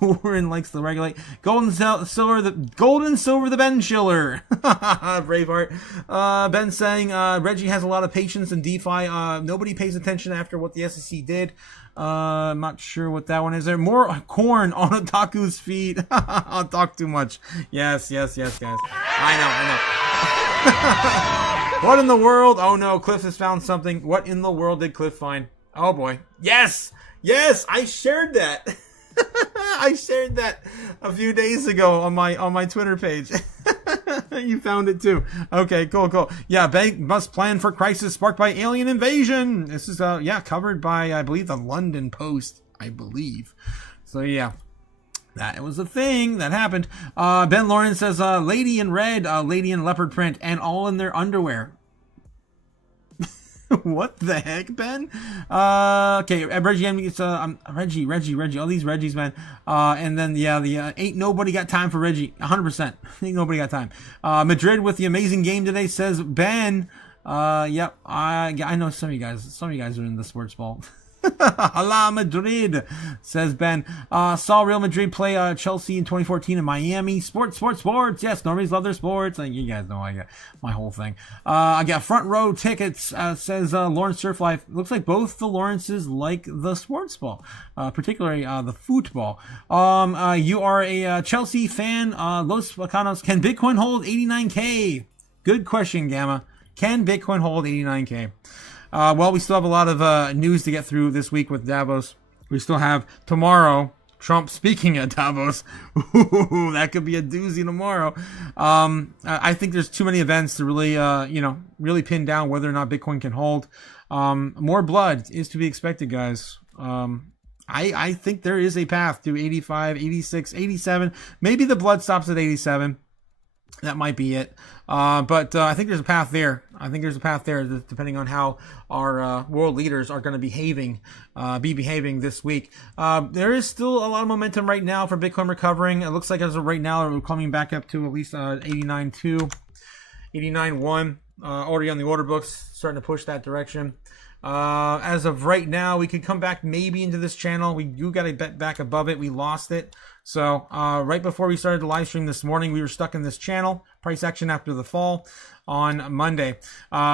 Warren likes to regulate. Gold and silver, the Ben Schiller. Braveheart. Ben saying Reggie has a lot of patience in DeFi. Nobody pays attention after what the SEC did. I'm not sure what that one is. There more corn on Otaku's feet. I'll talk too much. Yes, guys. I know. What in the world? Oh no, Cliff has found something. What in the world did Cliff find? Oh boy. Yes, I shared that. I shared that a few days ago on my Twitter page. You found it too. Okay, cool. Yeah, bank must plan for crisis sparked by alien invasion. This is covered by, I believe, the London Post, I believe. So yeah. That was a thing that happened. Ben Lawrence says, lady in red, lady in leopard print, and all in their underwear. What the heck, Ben? Okay, Reggie, Reggie, all these Reggies, man. And then, ain't nobody got time for Reggie. 100%. Ain't nobody got time. Madrid with the amazing game today, says Ben. Yep, I know some of you guys are in the sports ball. Hala Madrid, says Ben. Saw Real Madrid play Chelsea in 2014 in Miami. Sports. Yes, normies love their sports. Like, you guys know I got my whole thing. I got front row tickets, says Lawrence Surf Life. Looks like both the Lawrences like the sports ball, particularly the football. You are a Chelsea fan. Los Bacanos. Can Bitcoin hold 89K? Good question, Gamma. Can Bitcoin hold 89K? Well, we still have a lot of news to get through this week with Davos. We still have tomorrow Trump speaking at Davos. Ooh, that could be a doozy tomorrow. I think there's too many events to really, really pin down whether or not Bitcoin can hold. More blood is to be expected, guys. I think there is a path to 85, 86, 87. Maybe the blood stops at 87. That might be it. But I think there's a path there. Depending on how our world leaders are going to be behaving this week. There is still a lot of momentum right now for Bitcoin recovering. It looks like as of right now, we're coming back up to at least 89.2, 89.1, already on the order books, starting to push that direction. As of right now, we could come back maybe into this channel. We do got to bet back above it. We lost it. So right before we started the live stream this morning, we were stuck in this channel. Price action after the fall on Monday.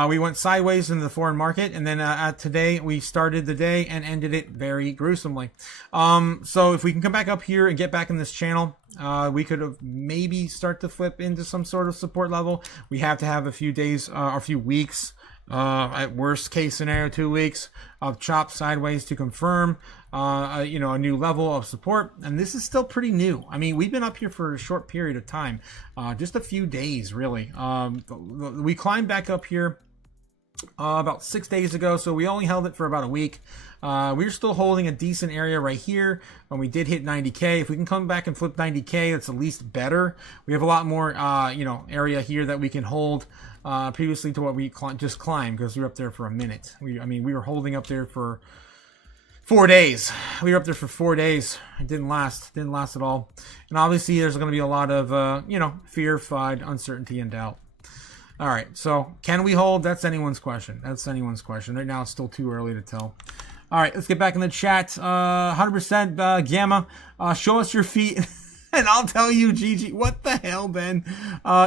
We went sideways in the foreign market, and then today we started the day and ended it very gruesomely. So if we can come back up here and get back in this channel, we could have maybe start to flip into some sort of support level. We have to have a few days or a few weeks. At worst case scenario, 2 weeks of chop sideways to confirm, a new level of support. And this is still pretty new. I mean, we've been up here for a short period of time, just a few days, really. We climbed back up here about 6 days ago, so we only held it for about a week. We're still holding a decent area right here when we did hit 90K. If we can come back and flip 90K, that's at least better. We have a lot more, area here that we can hold. Previously to what we just climbed, because we were up there for a minute. We were holding up there for 4 days. We were up there for 4 days. It didn't last at all. And obviously there's going to be a lot of, fear, FUD, uncertainty, and doubt. All right, so can we hold? That's anyone's question. Right now it's still too early to tell. All right, let's get back in the chat. 100% Gamma, show us your feet. And I'll tell you, Gigi, what the hell, Ben?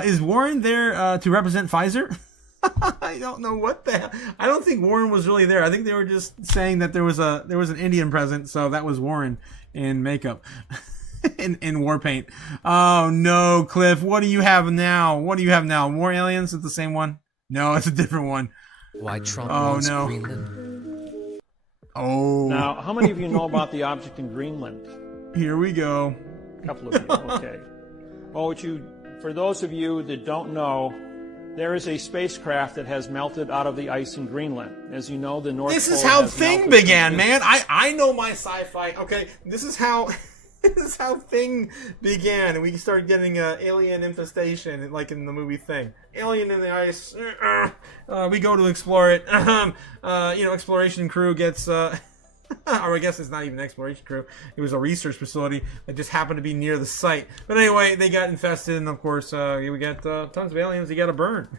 Is Warren there to represent Pfizer? I don't know what the hell. I don't think Warren was really there. I think they were just saying that there was an Indian present, so that was Warren in makeup, in war paint. Oh no, Cliff, what do you have now? More aliens? It's the same one? No, it's a different one. Why Trump wants Greenland? Oh. Now, how many of you know about the object in Greenland? Here we go. Couple of you, okay. Well, for those of you that don't know, there is a spacecraft that has melted out of the ice in Greenland. As you know, the North Pole. This is how Thing began, man. I know my sci-fi. Okay, this is how Thing began, and we started getting alien infestation, like in the movie Thing. Alien in the ice. We go to explore it. Exploration crew gets. Or I guess it's not even an exploration crew. It was a research facility that just happened to be near the site. But anyway, they got infested, and of course, we got tons of aliens. You got to burn.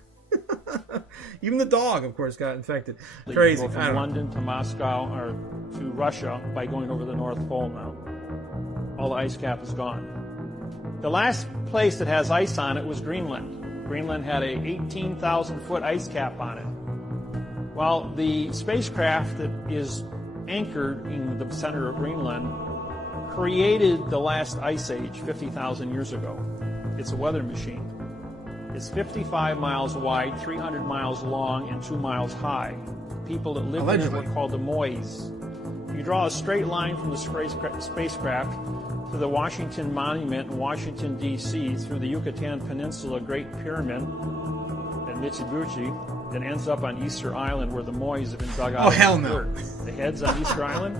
Even the dog, of course, got infected. Crazy. Go from London to Moscow or to Russia by going over the North Pole now. All the ice cap is gone. The last place that has ice on it was Greenland. Greenland had a 18,000-foot ice cap on it. Well, the spacecraft that is anchored in the center of Greenland created the last ice age 50,000 years ago. It's a weather machine. It's 55 miles wide, 300 miles long, and 2 miles high. People that lived in it were called the Mois. You draw a straight line from the spacecraft to the Washington Monument in Washington, D.C., through the Yucatan Peninsula, Great Pyramid, and Mitsubishi, that ends up on Easter Island, where the Mois have been dug out of the dirt. The heads on Easter Island?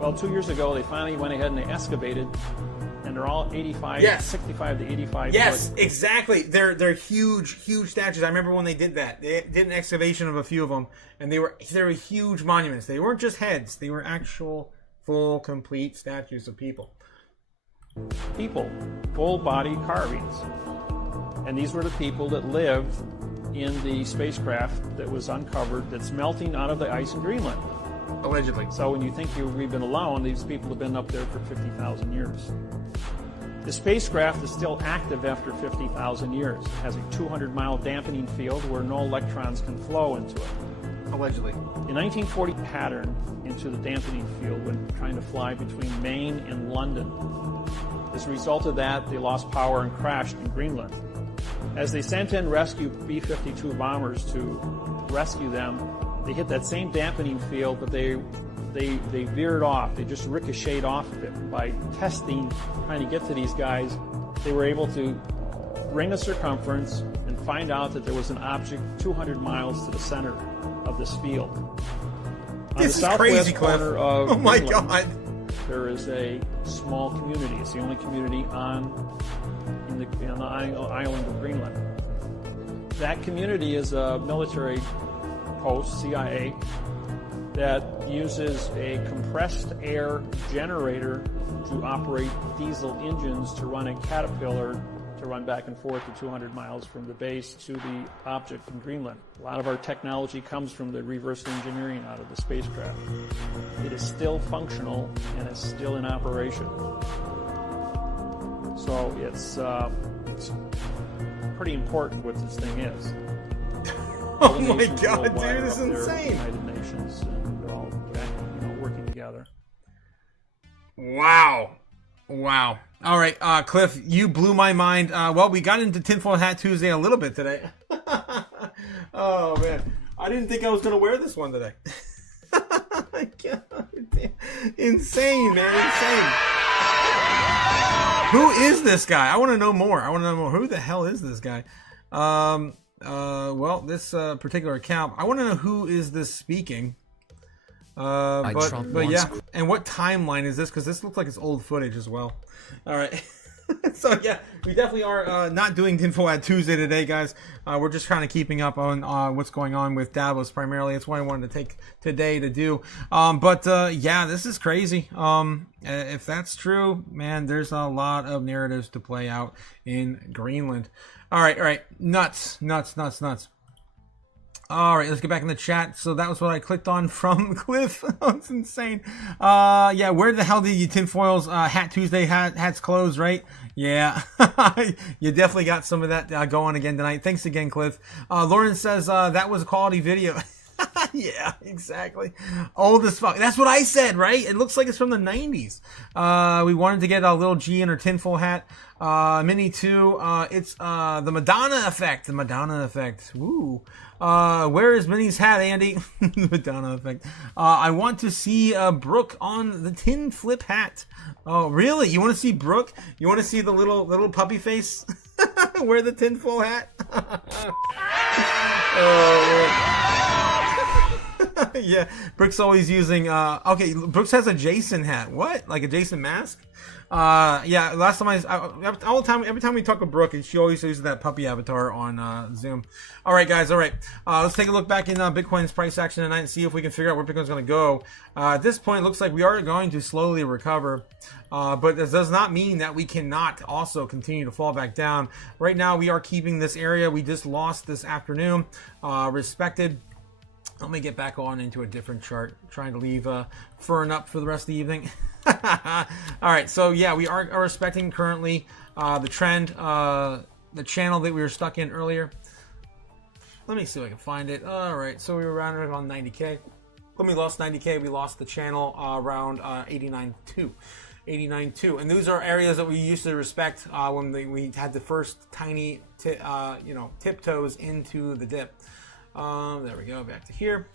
Well, 2 years ago, they finally went ahead and they excavated, and they're all 65 to 85 Yes, foot. exactly. They're huge statues. I remember when they did that. They did an excavation of a few of them, and they were huge monuments. They weren't just heads. They were actual, full, complete statues of people. Full body carvings. And these were the people that lived in the spacecraft that was uncovered that's melting out of the ice in Greenland. Allegedly. So when you think we've been alone, these people have been up there for 50,000 years. The spacecraft is still active after 50,000 years. It has a 200-mile dampening field where no electrons can flow into it. Allegedly. In 1940, pattern into the dampening field when trying to fly between Maine and London. As a result of that, they lost power and crashed in Greenland. As they sent in rescue B-52 bombers to rescue them, they hit that same dampening field, but they veered off. They just ricocheted off of it. By testing, trying to get to these guys, they were able to ring a circumference and find out that there was an object 200 miles to the center of this field. On This the is crazy, southwest Cliff. corner of Oh my Greenland, God. there is a small community. It's the only community on the island of Greenland. That community is a military post, CIA, that uses a compressed air generator to operate diesel engines to run a Caterpillar to run back and forth to 200 miles from the base to the object in Greenland. A lot of our technology comes from the reverse engineering out of the spacecraft. It is still functional and it's still in operation. So it's pretty important what this thing is. Oh my God, dude, this is insane. United Nations, and they're all working together. Wow. Wow. All right, Cliff, you blew my mind. Well, we got into Tinfoil Hat Tuesday a little bit today. Oh, man. I didn't think I was going to wear this one today. Insane, man. Insane. Who is this guy? I want to know more. Who the hell is this guy? Well, this particular account, I want to know who is this speaking. But yeah, and what timeline is this? Because this looks like it's old footage as well. All right. So yeah, we definitely are not doing Tinfoil Hat Tuesday today, guys. We're just kind of keeping up on what's going on with DAVOS primarily. That's what I wanted to take today to do. But yeah, this is crazy. If that's true, man, there's a lot of narratives to play out in Greenland. All right, nuts. All right, let's get back in the chat. So that was what I clicked on from Cliff. It's insane. Yeah, where the hell did you Tinfoil's Hat Tuesday hats close, right? Yeah, you definitely got some of that going again tonight. Thanks again, Cliff. Lauren says that was a quality video. Yeah, exactly. Old as fuck. That's what I said, right? It looks like it's from the 90s. We wanted to get a little G in her tinfoil hat. Mini 2. It's the Madonna effect. The Madonna effect. Woo. Where is Minnie's hat, Andy? Madonna effect. I want to see Brooke on the tin flip hat. Oh, really? You want to see Brooke? You want to see the little puppy face? Wear the tinfoil hat? Oh, yeah, Brooks always using okay, Brooks has a Jason hat. What? Like a Jason mask? Yeah, last time every time we talk with Brooke, she always uses that puppy avatar on Zoom. All right, guys. All right, let's take a look back in Bitcoin's price action tonight and see if we can figure out where Bitcoin's going to go. At this point, it looks like we are going to slowly recover, but this does not mean that we cannot also continue to fall back down. Right now, we are keeping this area we just lost this afternoon respected. Let me get back on into a different chart, trying to leave Fern up for the rest of the evening. All right, so yeah, we are respecting currently the trend, the channel that we were stuck in earlier. Let me see if I can find it. All right, so we were around 90K. When we lost 90K, we lost the channel around 89.2. And those are areas that we used to respect when we had the first tiny tiptoes into the dip. There we go, back to here.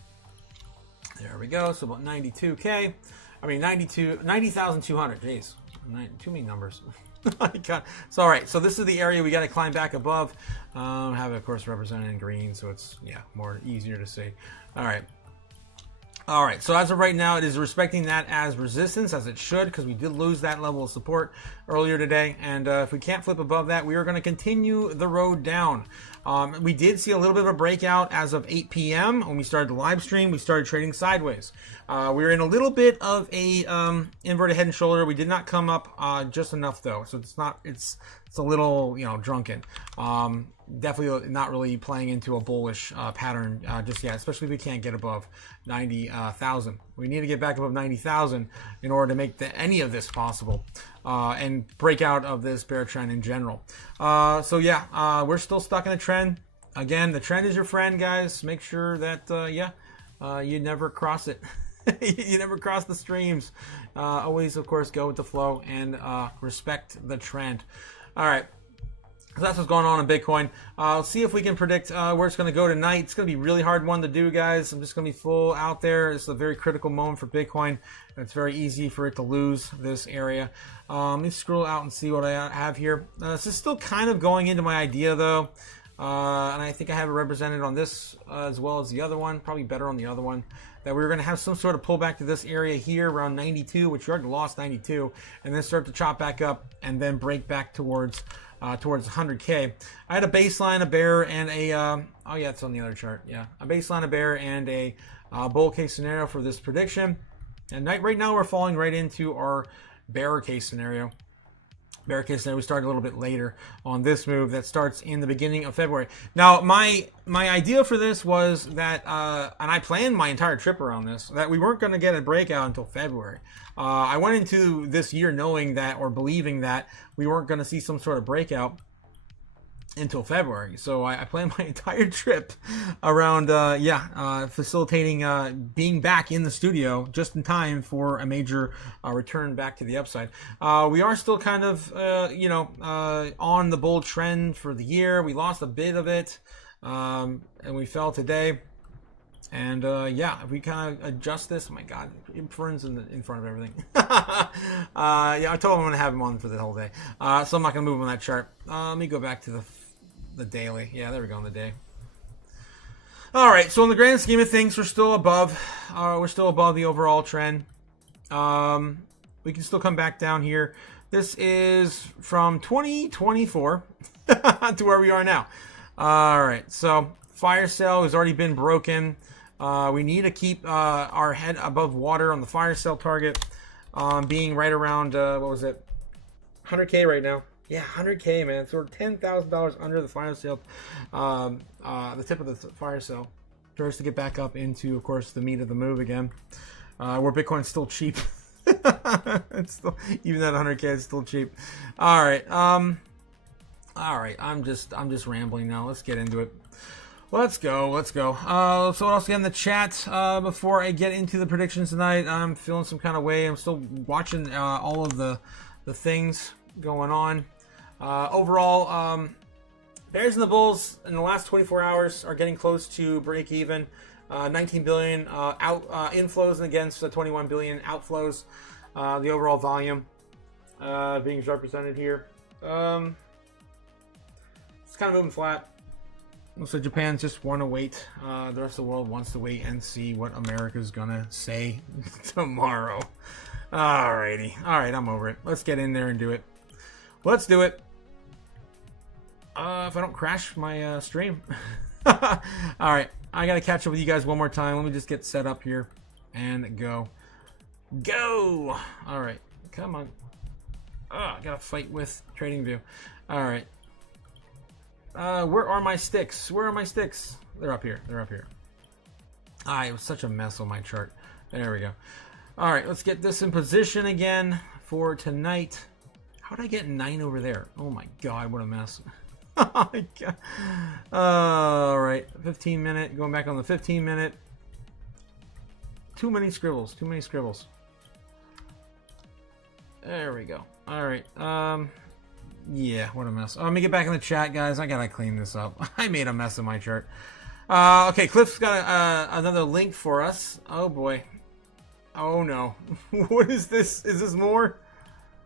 There we go, so about 92K. I mean, 90,200, jeez. Too many numbers. Oh my God. So, all right, so this is the area we got to climb back above. Have it, of course, represented in green, so it's, yeah, more easier to see. All right. All right, so as of right now, it is respecting that as resistance, as it should, because we did lose that level of support. earlier today, and if we can't flip above that, we are going to continue the road down. We did see a little bit of a breakout as of 8 p.m. when we started the live stream. We started trading sideways. We were in a little bit of a inverted head and shoulder. We did not come up just enough though, so it's a little, you know, drunken. Definitely not really playing into a bullish pattern just yet, especially if we can't get above 90,000. We need to get back above 90,000 in order to make any of this possible and break out of this bear trend in general. So yeah, we're still stuck in a trend. Again, the trend is your friend, guys. Make sure that you never cross it. You never cross the streams. Always, of course, go with the flow and respect the trend. All right. So that's what's going on in Bitcoin. Let's see if we can predict where it's going to go tonight. It's going to be a really hard one to do, guys. I'm just going to be full out there. It's a very critical moment for Bitcoin. It's very easy for it to lose this area. Let me scroll out and see what I have here. This is still kind of going into my idea, though. And I think I have it represented on this as well as the other one. Probably better on the other one. That we were going to have some sort of pullback to this area here around 92, which we already lost 92, and then start to chop back up and then break back towards 100K. I had a baseline, a bear, and a oh yeah, it's on the other chart. Yeah, a baseline, a bear, and a bull case scenario for this prediction. And right now we're falling right into our bear case scenario. Bear case scenario. We started a little bit later on this move that starts in the beginning of February. Now, my idea for this was that, and I planned my entire trip around this, that we weren't going to get a breakout until February. I went into this year knowing that, or believing that, we weren't going to see some sort of breakout until February. So I planned my entire trip around, facilitating being back in the studio just in time for a major return back to the upside. We are still kind of, on the bull trend for the year. We lost a bit of it, and we fell today. And if we kind of adjust this, oh my God, Fern's in front of everything. I told him I'm going to have him on for the whole day. So I'm not going to move him on that chart. Let me go back to the daily. Yeah, there we go on the day. All right, so in the grand scheme of things, we're still above. The overall trend. We can still come back down here. This is from 2024 to where we are now. All right, so fire sale has already been broken. We need to keep our head above water on the fire sale target, being right around, 100K right now. Yeah, 100K, man. So we're $10,000 under the fire sale, the tip of the fire sale, for us to get back up into, of course, the meat of the move again, where Bitcoin's still cheap. It's still, even at 100K, it's still cheap. All right, I'm just rambling now. Let's get into it. Let's go. So what else we got in the chat before I get into the predictions tonight? I'm feeling some kind of way. I'm still watching all of the things going on. Overall, bears and the bulls in the last 24 hours are getting close to break even. 19 billion inflows against 21 billion outflows. The overall volume being represented here. It's kind of moving flat. So Japan just want to wait. The rest of the world wants to wait and see what America's gonna say tomorrow. Alrighty. Alright, I'm over it. Let's get in there and do it. Let's do it. If I don't crash my stream. Alright, I gotta catch up with you guys one more time. Let me just get set up here and go. Go! Alright, come on. I gotta fight with TradingView. Alright. Where are my sticks? They're up here. It was such a mess on my chart. There we go. All right, let's get this in position again for tonight. How did I get 9 over there? Oh my God, what a mess. Oh my God. All right, 15 minute, going back on the 15 minute. Too many scribbles. There we go. All right. Yeah, what a mess. Let me get back in the chat, guys. I gotta clean this up. I made a mess of my chart. Okay, Cliff's got another link for us. Oh boy. Oh no. What is this? Is this more?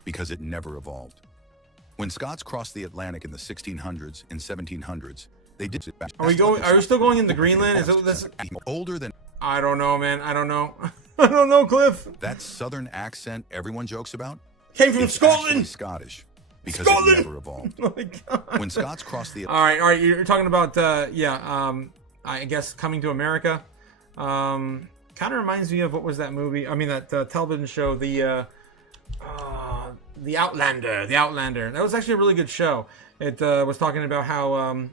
Because it never evolved. When Scots crossed the Atlantic in the 1600s and 1700s, they did it back. Are we still going into Greenland? Is it this older than? I don't know, man. I don't know. I don't know, Cliff. That southern accent everyone jokes about? Came from It's Scotland. actually Scottish because Scotland! it never evolved. Oh my God. When Scots crossed the All right. You're talking about, I guess coming to America. Kind of reminds me of, what was that movie? I mean, that television show, the Outlander. The Outlander. That was actually a really good show. It was talking about how,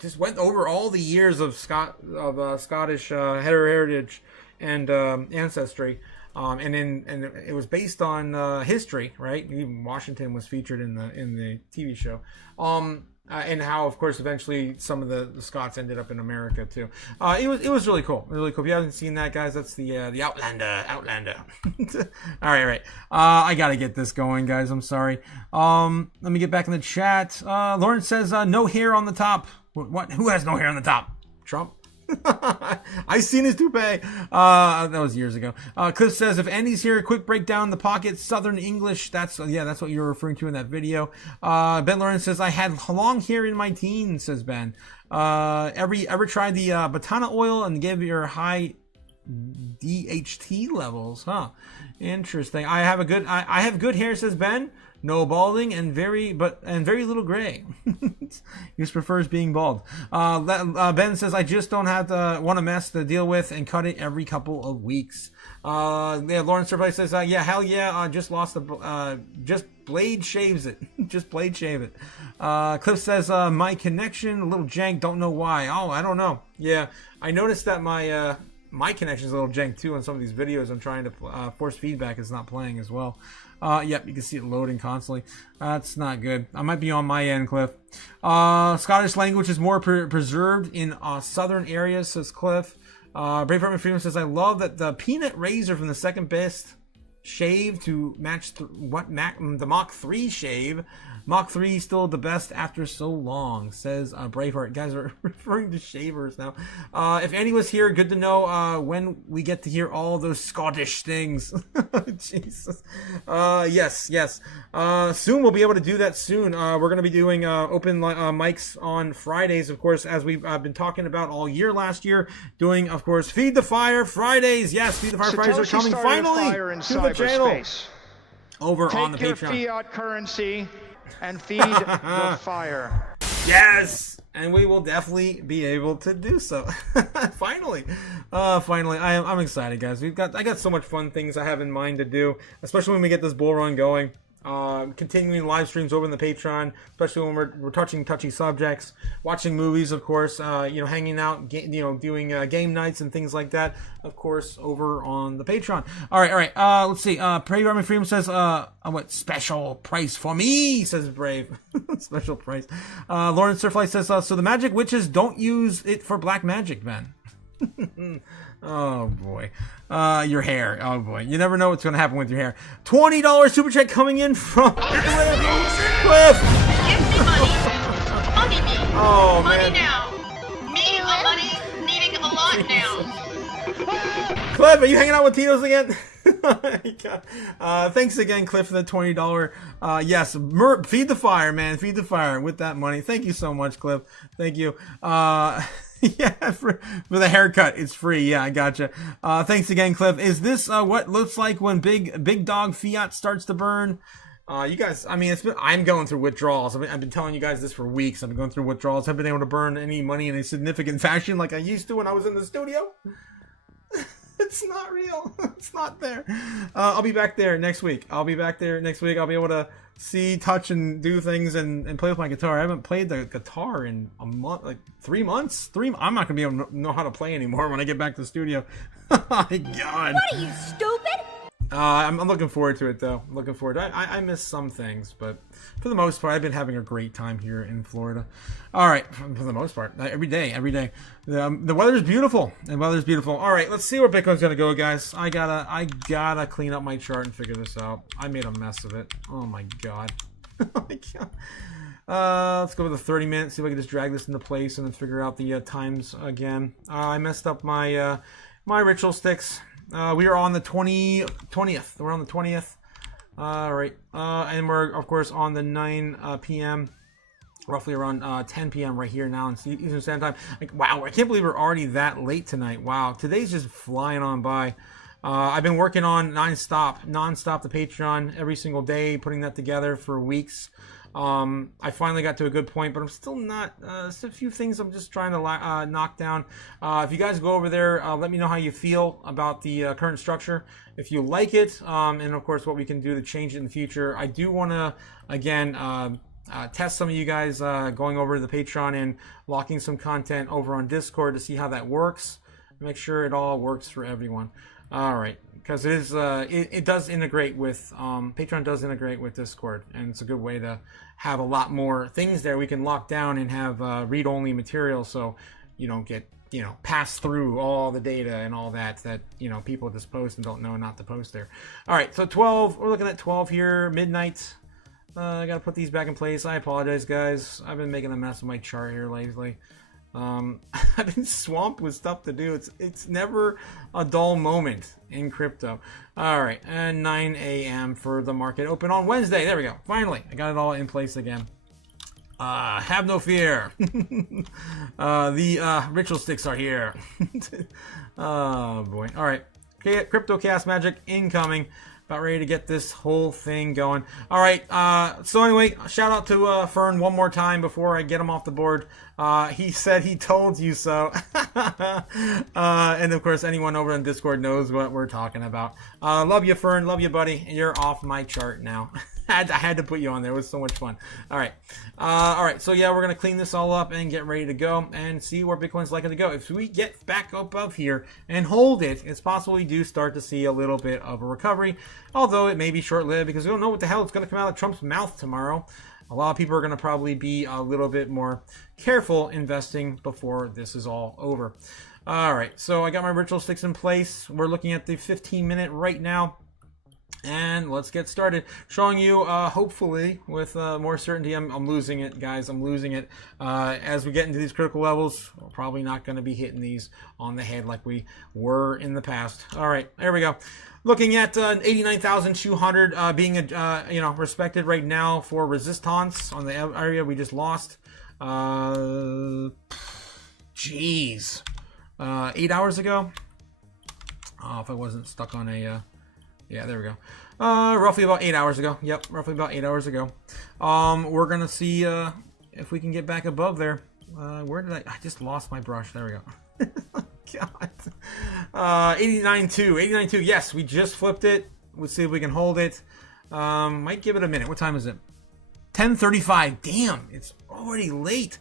just went over all the years of Scottish heritage and ancestry. And it was based on history, right? Even Washington was featured in the TV show. And how, of course, eventually some of the Scots ended up in America too. It was really cool. Really cool. If you haven't seen that, guys, that's the Outlander. all right. I gotta get this going, guys. I'm sorry. Let me get back in the chat. Lawrence says no hair on the top. What? Who has no hair on the top? Trump. I seen his toupee. That was years ago. Cliff says, if Andy's here, quick breakdown the pocket Southern English. That's what you're referring to in that video. Ben Lawrence says, I had long hair in my teens, says Ben. Ever tried the Batana oil and give your high DHT levels? Huh. Interesting. I have good hair, says Ben. No balding and very little gray. He just prefers being bald. Ben says, I just don't want a mess to deal with and cut it every couple of weeks. Lauren Survive says, hell yeah, just lost just blade shaves it. Just blade shave it. Cliff says, my connection, a little jank, don't know why. Oh, I don't know. Yeah, I noticed that my connection is a little jank too on some of these videos. I'm trying to force feedback is not playing as well. Yep, you can see it loading constantly. That's not good. I might be on my end, Cliff. Scottish language is more preserved in southern areas, says Cliff. Braveheart Freedom says, I love that the peanut razor from the second best shave to match the Mach 3 shave. Mach 3 still the best after so long, says Braveheart. Guys are referring to shavers now. If Andy was here, good to know when we get to hear all those Scottish things. Jesus. Yes. Soon we'll be able to do that soon. We're going to be doing open mics on Fridays, of course, as we've been talking about all year last year. Doing, of course, Feed the Fire Fridays. Yes, Feed the Fire Fridays are coming finally to the channel. Over on the Patreon. Take your fiat currency and feed the fire. Yes, and we will definitely be able to do so. Finally, I'm excited, guys. I got so much fun things I have in mind to do, especially when we get this bull run going. Continuing live streams over in the Patreon, especially when we're touching touchy subjects, watching movies, of course, hanging out, doing game nights and things like that, of course, over on the Patreon. All right. Let's see. Brave Army Freedom says, what special price for me, says Brave. Special price. Lauren Surflight says, so the magic witches don't use it for black magic, man. Oh boy. Your hair. Oh boy. You never know what's going to happen with your hair. $20 super chat coming in from Cliff. Give me money. Money me. Oh, money man. now. Me, money needing a lot now. Cliff, are you hanging out with Tito's again? Thanks again, Cliff, for the $20. Yes, feed the fire, man. Feed the fire with that money. Thank you so much, Cliff. Thank you. Yeah, for the haircut, it's free. Yeah, I gotcha. Thanks again, Cliff. Is this what looks like when big dog fiat starts to burn? You guys, I mean, I'm going through withdrawals. I've been telling you guys this for weeks. I've been going through withdrawals. Haven't been able to burn any money in a significant fashion like I used to when I was in the studio. It's not real. It's not there. I'll be back there next week. I'll be able to see, touch, and do things and play with my guitar. I haven't played the guitar in a month, like 3 months. I'm not gonna be able to know how to play anymore when I get back to the studio. Oh my God. What are you, stupid? I'm looking forward to it, though. Looking forward. I miss some things, but for the most part, I've been having a great time here in Florida. All right, for the most part, every day. The weather's beautiful. All right, let's see where Bitcoin's gonna go, guys. I gotta clean up my chart and figure this out. I made a mess of it. Oh my God. Oh my God. Let's go with the 30 minutes. See if I can just drag this into place and then figure out the times again. I messed up my my ritual sticks. We are on the 20th. We're on the 20th. All right. And we're, of course, on the 9 p.m. Roughly around 10 p.m. right here now in Eastern Standard Time. Like, wow, I can't believe we're already that late tonight. Wow. Today's just flying on by. I've been working on nonstop the Patreon every single day, putting that together for weeks. I finally got to a good point, but I'm still not. There's a few things I'm just trying to knock down. If you guys go over there, let me know how you feel about the current structure. If you like it, and of course what we can do to change it in the future. I do want to, again, test some of you guys going over to the Patreon and locking some content over on Discord to see how that works. Make sure it all works for everyone. All right. Because it is, it does integrate with, Patreon does integrate with Discord, and it's a good way to have a lot more things there we can lock down and have read-only material, so you don't get, pass through all the data and all that, people just post and don't know not to post there. All right, so 12, we're looking at 12 here, midnight. I got to put these back in place. I apologize, guys. I've been making a mess of my chart here lately. I've been swamped with stuff to do. It's never a dull moment in crypto. All right, and 9 a.m. for the market open on Wednesday. There we go. Finally, I got it all in place again. Have no fear. The ritual sticks are here. Oh boy. All right, Crypto Chaos Magic incoming. About ready to get this whole thing going. All right. So anyway, shout out to Fern one more time before I get him off the board. He said he told you so. And of course, anyone over on Discord knows what we're talking about. Love you, Fern. Love you, buddy. You're off my chart now. I had to put you on there. It was so much fun. All right. All right. So yeah, we're going to clean this all up and get ready to go and see where Bitcoin's likely to go. If we get back above here and hold it, it's possible we do start to see a little bit of a recovery, although it may be short-lived because we don't know what the hell is going to come out of Trump's mouth tomorrow. A lot of people are going to probably be a little bit more careful investing before this is all over. All right. So I got my ritual sticks in place. We're looking at the 15-minute right now. And let's get started. Showing you, hopefully, with more certainty. I'm losing it, guys. I'm losing it. As we get into these critical levels, we're probably not going to be hitting these on the head like we were in the past. All right, there we go. Looking at 89,200 being, respected right now for resistance on the area we just lost. Jeez. 8 hours ago. Oh, if I wasn't stuck on a... yeah, there we go. Roughly about 8 hours ago. Yep, roughly about 8 hours ago. We're going to see if we can get back above there. Where did I just lost my brush. There we go. God. 89.2. 89.2. Yes, we just flipped it. Let's see if we can hold it. Might give it a minute. What time is it? 10:35. Damn, it's already late.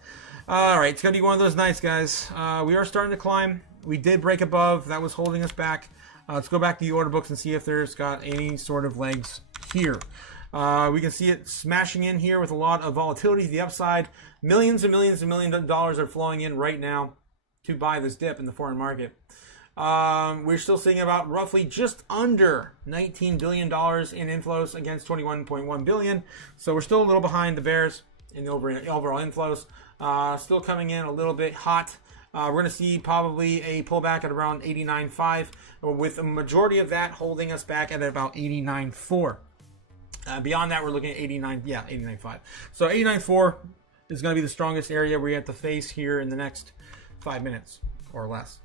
All right, it's going to be one of those nights, guys. We are starting to climb. We did break above. That was holding us back. Let's go back to the order books and see if there's got any sort of legs here. We can see it smashing in here with a lot of volatility to the upside. Millions and millions and millions of dollars are flowing in right now to buy this dip in the foreign market. We're still seeing about roughly just under $19 billion in inflows against $21.1 billion. So we're still a little behind the bears in the overall inflows. Still coming in a little bit hot. We're going to see probably a pullback at around 89.5, with a majority of that holding us back at about 89.4. Beyond that, we're looking at 89.5. So 89.4 is going to be the strongest area we have to face here in the next 5 minutes or less.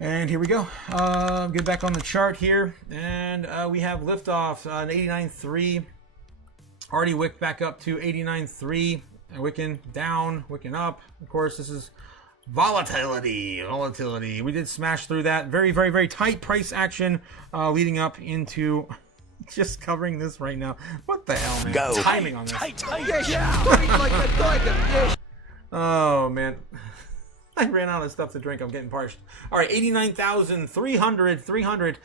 And here we go. Get back on the chart here, and we have liftoff on 89.3. Already wicked back up to 89.3. Wicking down, wicking up. Of course, this is volatility. We did smash through that. Very, very, very tight price action leading up into just covering this right now. What the hell, man? Go. Timing on this. Oh, man. I ran out of stuff to drink. I'm getting parched. All right, 89,300.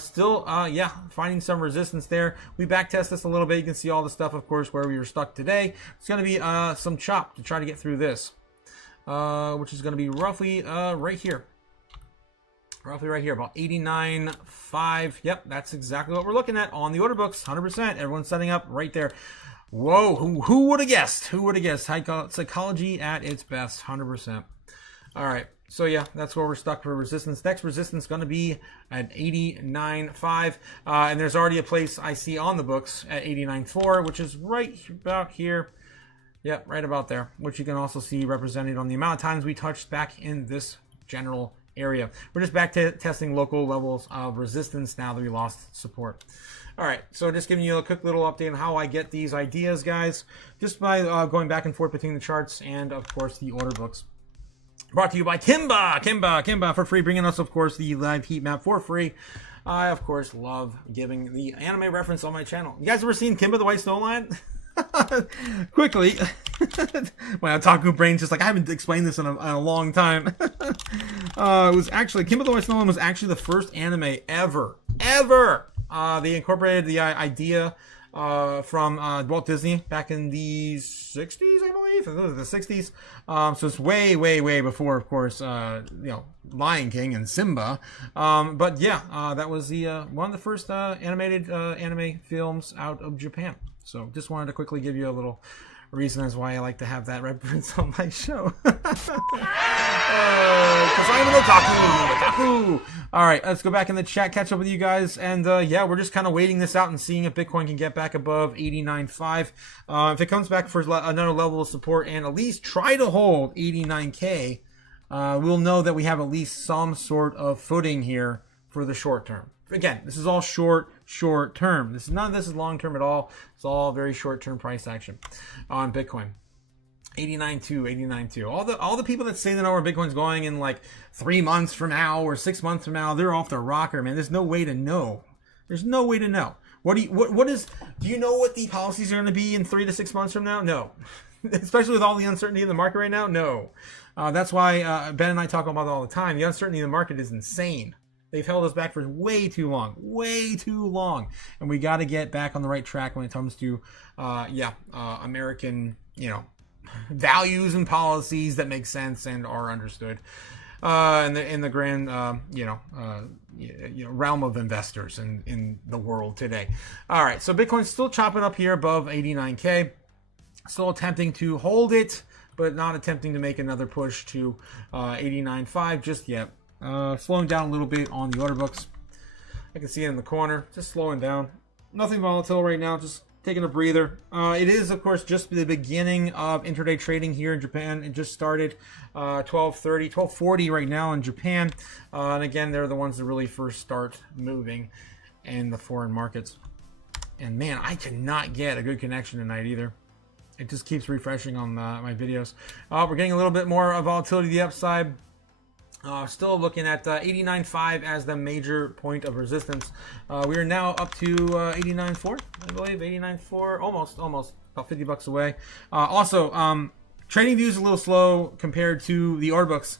Still, yeah, finding some resistance there. We backtest this a little bit. You can see all the stuff, of course, where we were stuck today. It's going to be some chop to try to get through this. Which is going to be roughly right here. Roughly right here, about 89.5. Yep, that's exactly what we're looking at on the order books, 100%. Everyone's setting up right there. Whoa, who would have guessed? Who would have guessed? Psychology at its best, 100%. All right, so yeah, that's where we're stuck for resistance. Next resistance going to be at 89.5. And there's already a place I see on the books at 89.4, which is right about here. Yep, right about there, which you can also see represented on the amount of times we touched back in this general area. We're just back to testing local levels of resistance now that we lost support. All right, so just giving you a quick little update on how I get these ideas, guys, just by going back and forth between the charts and, of course, the order books. Brought to you by Kimba for free, bringing us, of course, the live heat map for free. I, of course, love giving the anime reference on my channel. You guys ever seen Kimba the White Snow Lion? Quickly, my otaku brain's just like, I haven't explained this in a long time. It was actually, Kimba the White Snow Lion was actually the first anime ever. They incorporated the idea from Walt Disney back in the 60s, I believe. Those are the 60s. So it's way before, of course, Lion King and Simba. But yeah, that was the one of the first animated anime films out of Japan. So just wanted to quickly give you a little reason as why I like to have that reference on my show. Because I'm an otaku. All right, let's go back in the chat, catch up with you guys, and yeah, we're just kind of waiting this out and seeing if Bitcoin can get back above 89.5. If it comes back for another level of support and at least try to hold 89K, we'll know that we have at least some sort of footing here for the short term. Again, this is all short term. None of this is long term at all. It's all very short term price action on Bitcoin. 89.2. All the people that say they know where Bitcoin's going in like 3 months from now or 6 months from now, they're off the rocker, man. There's no way to know. There's no way to know. Do you know what the policies are going to be in 3 to 6 months from now? No. Especially with all the uncertainty in the market right now? No. That's why Ben and I talk about it all the time. The uncertainty in the market is insane. They've held us back for way too long. And we got to get back on the right track when it comes to, American, values and policies that make sense and are understood in the grand, realm of investors in the world today. All right, so Bitcoin's still chopping up here above 89K, still attempting to hold it, but not attempting to make another push to 89.5 just yet. Slowing down a little bit on the order books. I can see it in the corner, just slowing down. Nothing volatile right now, just taking a breather. It is, of course, just the beginning of intraday trading here in Japan. It just started 12:40 right now in Japan. And again, they're the ones that really first start moving in the foreign markets. And man, I cannot get a good connection tonight either. It just keeps refreshing on my videos. We're getting a little bit more volatility to the upside. Still looking at 89.5 as the major point of resistance. We are now up to 89.4, I believe. 89.4, almost about $50 away. Also, trading view is a little slow compared to the order books.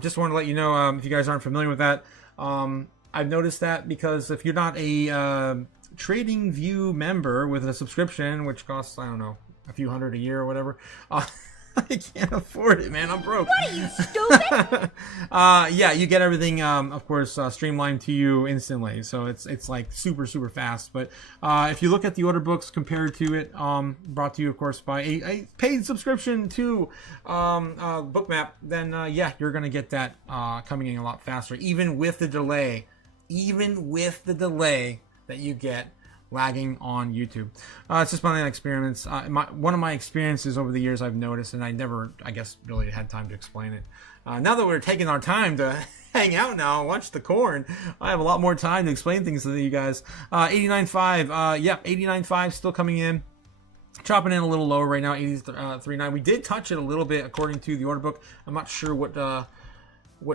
Just want to let you know, if you guys aren't familiar with that, I've noticed that because if you're not a Trading View member with a subscription, which costs, I don't know, a few $100 a year or whatever, I can't afford it, man. I'm broke. What are you, stupid? Yeah, you get everything, of course, streamlined to you instantly. So it's like super fast. But if you look at the order books compared to it, brought to you, of course, by a paid subscription to Bookmap, then yeah, you're gonna get that coming in a lot faster, even with the delay that you get lagging on YouTube. It's just one of the experiments. One of my experiences over the years I've noticed, and I never, I guess, really had time to explain it. Now that we're taking our time to hang out now and watch the corn, I have a lot more time to explain things to you guys. 89.5, yeah, 89.5 still coming in. Chopping in a little lower right now, 83.9. We did touch it a little bit according to the order book. I'm not sure what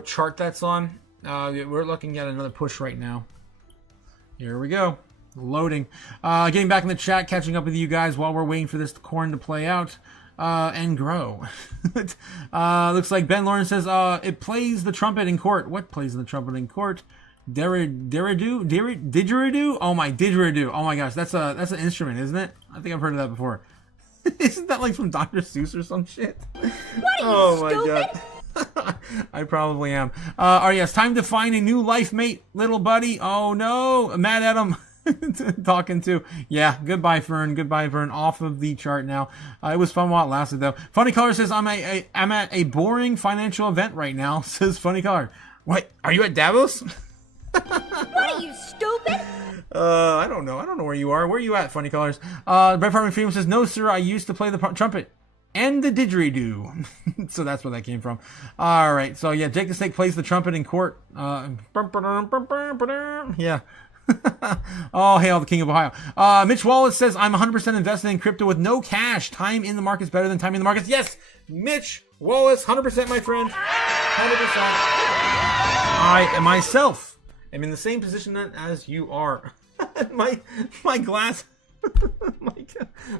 chart that's on. We're looking at another push right now. Here we go. Loading. Getting back in the chat, catching up with you guys while we're waiting for this corn to play out and grow. Looks like Ben Lawrence says it plays the trumpet in court. What plays the trumpet in court? Didgeridoo? Oh my, didgeridoo. Oh my gosh, that's an instrument, isn't it? I think I've heard of that before. Isn't that like from Dr. Seuss or some shit? What are you, stupid? I probably am. Oh yes, time to find a new life mate, little buddy. Oh no, mad at him. Talking to, yeah, goodbye Fern, off of the chart now. It was fun while it lasted though. Funny Color says I'm at a boring financial event right now. Says Funny Color. What, are you at Davos? What are you, stupid? I don't know where you are. Where are you at, Funny Colors? Brett Farming Freedom says, no sir, I used to play the trumpet and the didgeridoo. So that's where that came from. All right. So yeah, Jake the Snake plays the trumpet in court. Yeah. Oh, hail the King of Ohio. Mitch Wallace says, I'm 100% invested in crypto with no cash. Time in the market's better than time in the markets. Yes, Mitch Wallace, 100%, my friend. 100%. I myself am in the same position as you are. my glass,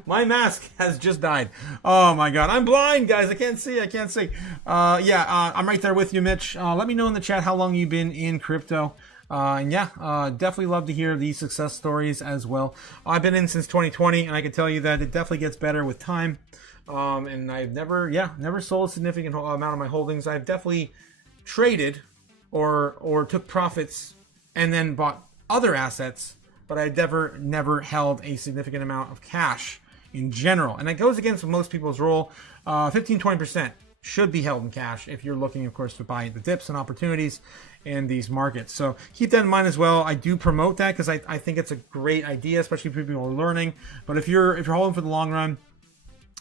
my mask has just died. Oh my God, I'm blind, guys. I can't see. I'm right there with you, Mitch. Let me know in the chat how long you've been in crypto. Definitely love to hear these success stories as well. I've been in since 2020, and I can tell you that it definitely gets better with time. And I've never sold a significant amount of my holdings. I've definitely traded or took profits and then bought other assets, but I never held a significant amount of cash in general. And that goes against most people's rule. 15-20% should be held in cash if you're looking, of course, to buy the dips and opportunities in these markets. So keep that in mind as well. I do promote that because I think it's a great idea, especially for people who are learning. But if you're holding for the long run,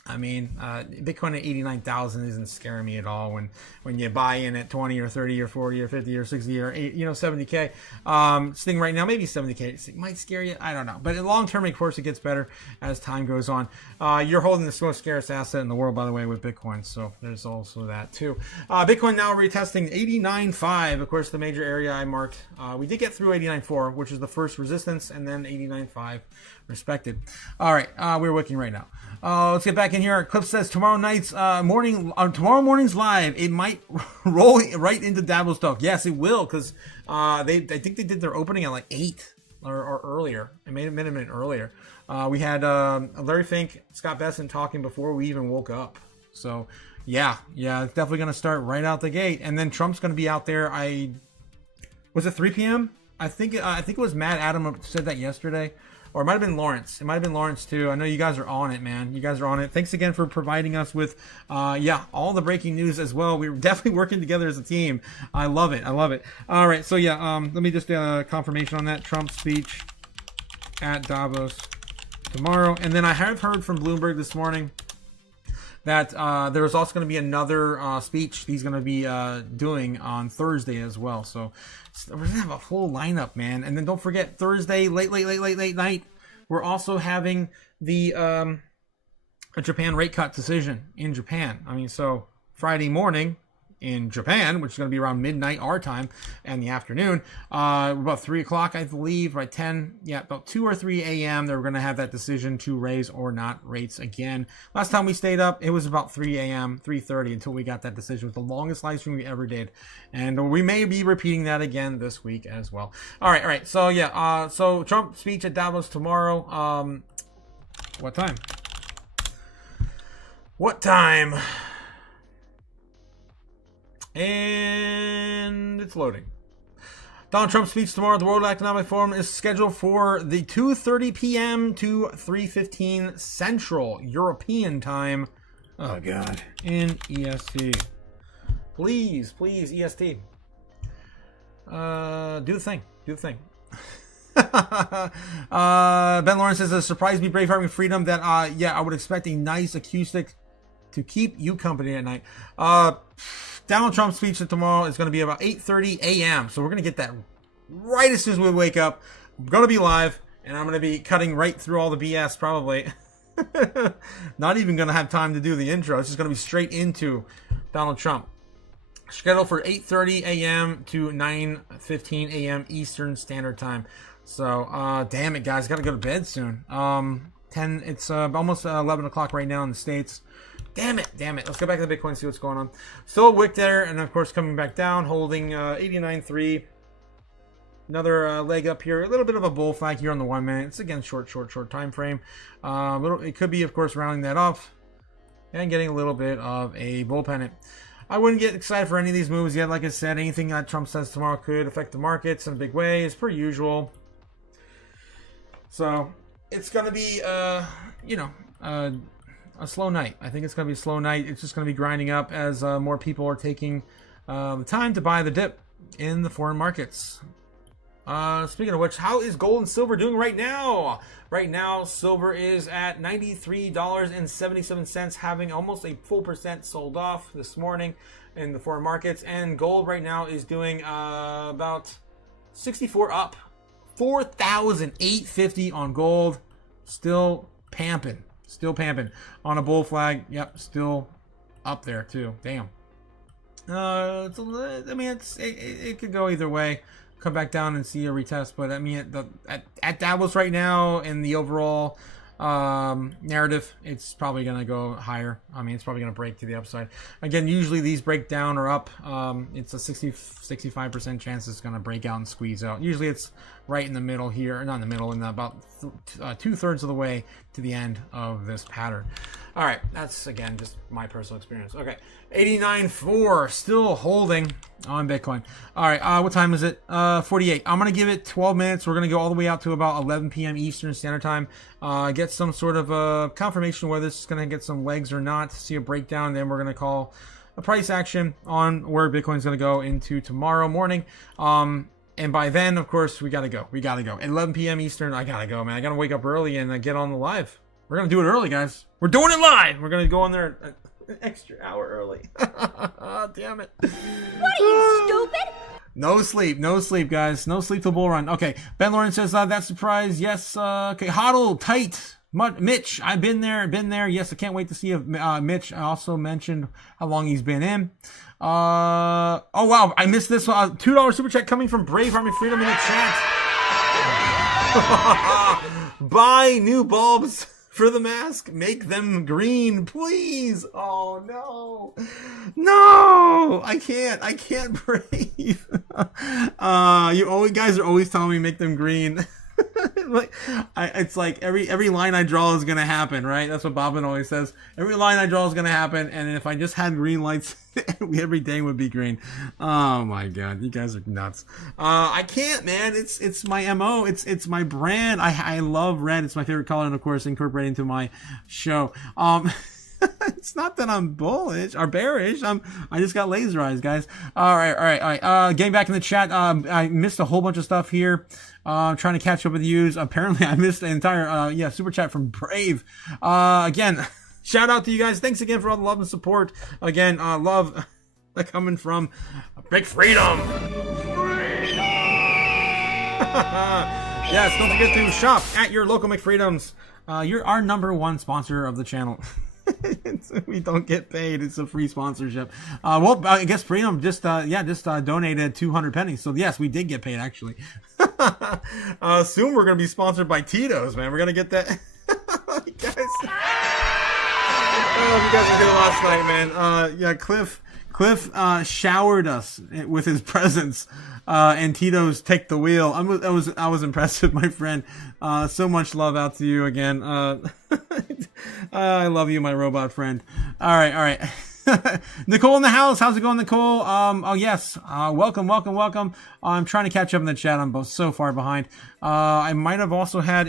I mean, Bitcoin at 89,000 isn't scaring me at all. When you buy in at 20 or 30 or 40 or 50 or 60 or 70K, sitting right now, maybe 70K, it might scare you. I don't know. But in long term, of course, it gets better as time goes on. You're holding the most scarce asset in the world, by the way, with Bitcoin. So there's also that too. Bitcoin now retesting 89.5. Of course, the major area I marked. We did get through 89.4, which is the first resistance, and then 89.5 respected. All right, we're wicking right now. Let's get back in here. Clip says tomorrow morning's live. It might roll right into DAVOS talk. Yes, it will, because I think they did their opening at like 8 or earlier. It made a minute earlier. We had Larry Fink, Scott Besson talking before we even woke up. So yeah, it's definitely going to start right out the gate, and then Trump's going to be out there. Was it 3 p.m.? I think it was Matt Adam said that yesterday. Or it might have been Lawrence. It might have been Lawrence too. I know you guys are on it, man. You guys are on it. Thanks again for providing us with, all the breaking news as well. We're definitely working together as a team. I love it. All right, so let me just get a confirmation on that. Trump speech at Davos tomorrow. And then I have heard from Bloomberg this morning that there's also going to be another speech he's going to be doing on Thursday as well. So we're going to have a full lineup, man. And then don't forget, Thursday, late night, we're also having the a Japan rate cut decision in Japan. I mean, so Friday morning in Japan, which is going to be around midnight our time and the afternoon, about 3 o'clock, I believe, by 10, about 2 or 3 a.m. they're going to have that decision to raise or not rates again. Last time we stayed up, it was about 3 a.m., 3:30 until we got that decision. It was the longest live stream we ever did, and we may be repeating that again this week as well. All right. So so Trump speech at Davos tomorrow. What time? And it's loading. Donald Trump's speech tomorrow at the World Economic Forum is scheduled for the 2:30 p.m. to 3:15 Central European Time. Oh, God. In EST. Please, EST. Do the thing. Ben Lawrence says, surprise me, Braveheart and Freedom, that, I would expect a nice acoustic to keep you company at night. Donald Trump's speech tomorrow is going to be about 8:30 a.m. So we're going to get that right as soon as we wake up. We're going to be live, and I'm going to be cutting right through all the BS probably. Not even going to have time to do the intro. It's just going to be straight into Donald Trump. Scheduled for 8:30 a.m. to 9:15 a.m. Eastern Standard Time. So, damn it, guys. Got to go to bed soon. It's almost 11 o'clock right now in the States. Damn it. Let's go back to the Bitcoin and see what's going on. Still a wick there, and of course coming back down, holding 89.3. Another leg up here. A little bit of a bull flag here on the 1 minute. It's again short time frame. It could be, of course, rounding that off and getting a little bit of a bull pennant. I wouldn't get excited for any of these moves yet. Like I said, anything that Trump says tomorrow could affect the markets in a big way, as per usual. So it's going to be, a slow night. I think it's going to be a slow night. It's just going to be grinding up as more people are taking the time to buy the dip in the foreign markets. Speaking of which, how is gold and silver doing right now? Right now, silver is at $93.77, having almost a full percent sold off this morning in the foreign markets. And gold right now is doing about 64 up, 4,850 on gold. Still pamping on a bull flag. Yep, still up there too. Damn. It could go either way. Come back down and see a retest, but I mean, at DAVOS right now in the overall narrative, it's probably going to go higher. I mean, it's probably going to break to the upside. Again, usually these break down or up. It's a 65% chance it's going to break out and squeeze out. Usually it's right in the middle here, not in the middle, in about 2/3 of the way to the end of this pattern. All right, that's again just my personal experience. Okay, 89.4 still holding on Bitcoin. All right, what time is it? 48. I'm gonna give it 12 minutes. We're gonna go all the way out to about 11 p.m. Eastern Standard Time. Get some sort of confirmation whether this is gonna get some legs or not. See a breakdown, then we're gonna call a price action on where Bitcoin's gonna go into tomorrow morning. And by then, of course, we gotta go. At 11 p.m. Eastern, I gotta go, man. I gotta wake up early and get on the live. We're going to do it early, guys. We're doing it live. We're going to go on there an extra hour early. Damn it. What are you, stupid? No sleep, guys. No sleep till bull run. Okay, Ben Lauren says, that surprise. Yes, okay. Hodl, tight. Mitch, I've been there. Yes, I can't wait to see Mitch. I also mentioned how long he's been in. Oh, wow, I missed this one. $2 super chat coming from Brave Army Freedom in the chat. Buy new bulbs for the mask, make them green, please. Oh no, I can't breathe. You guys are always telling me make them green. It's like every line I draw is gonna happen, right? That's what Bobbin always says. Every line I draw is gonna happen, and if I just had green lights, every day would be green. Oh my god, you guys are nuts. I can't, man. It's my MO. It's my brand. I love red. It's my favorite color, and of course, incorporating into my show. It's not that I'm bullish or bearish. I just got laser eyes, guys. All right. Getting back in the chat. I missed a whole bunch of stuff here. Trying to catch up with you. Apparently, I missed the entire super chat from Brave. Again, shout out to you guys. Thanks again for all the love and support. Again, love coming from Big Freedom. Yes, don't forget to shop at your local McFreedoms. You're our #1 sponsor of the channel. We don't get paid. It's a free sponsorship. Well, I guess Freedom just donated 200 pennies. So yes, we did get paid actually. Soon we're gonna be sponsored by Tito's, man. We're gonna get that. Guys. Oh, you guys were here last night, man. Cliff showered us with his presence. And Tito's take the wheel. I was impressed with my friend. So much love out to you again. I love you, my robot friend. All right. Nicole in the house. How's it going, Nicole? Oh yes. Welcome. I'm trying to catch up in the chat. I'm both so far behind. I might have also had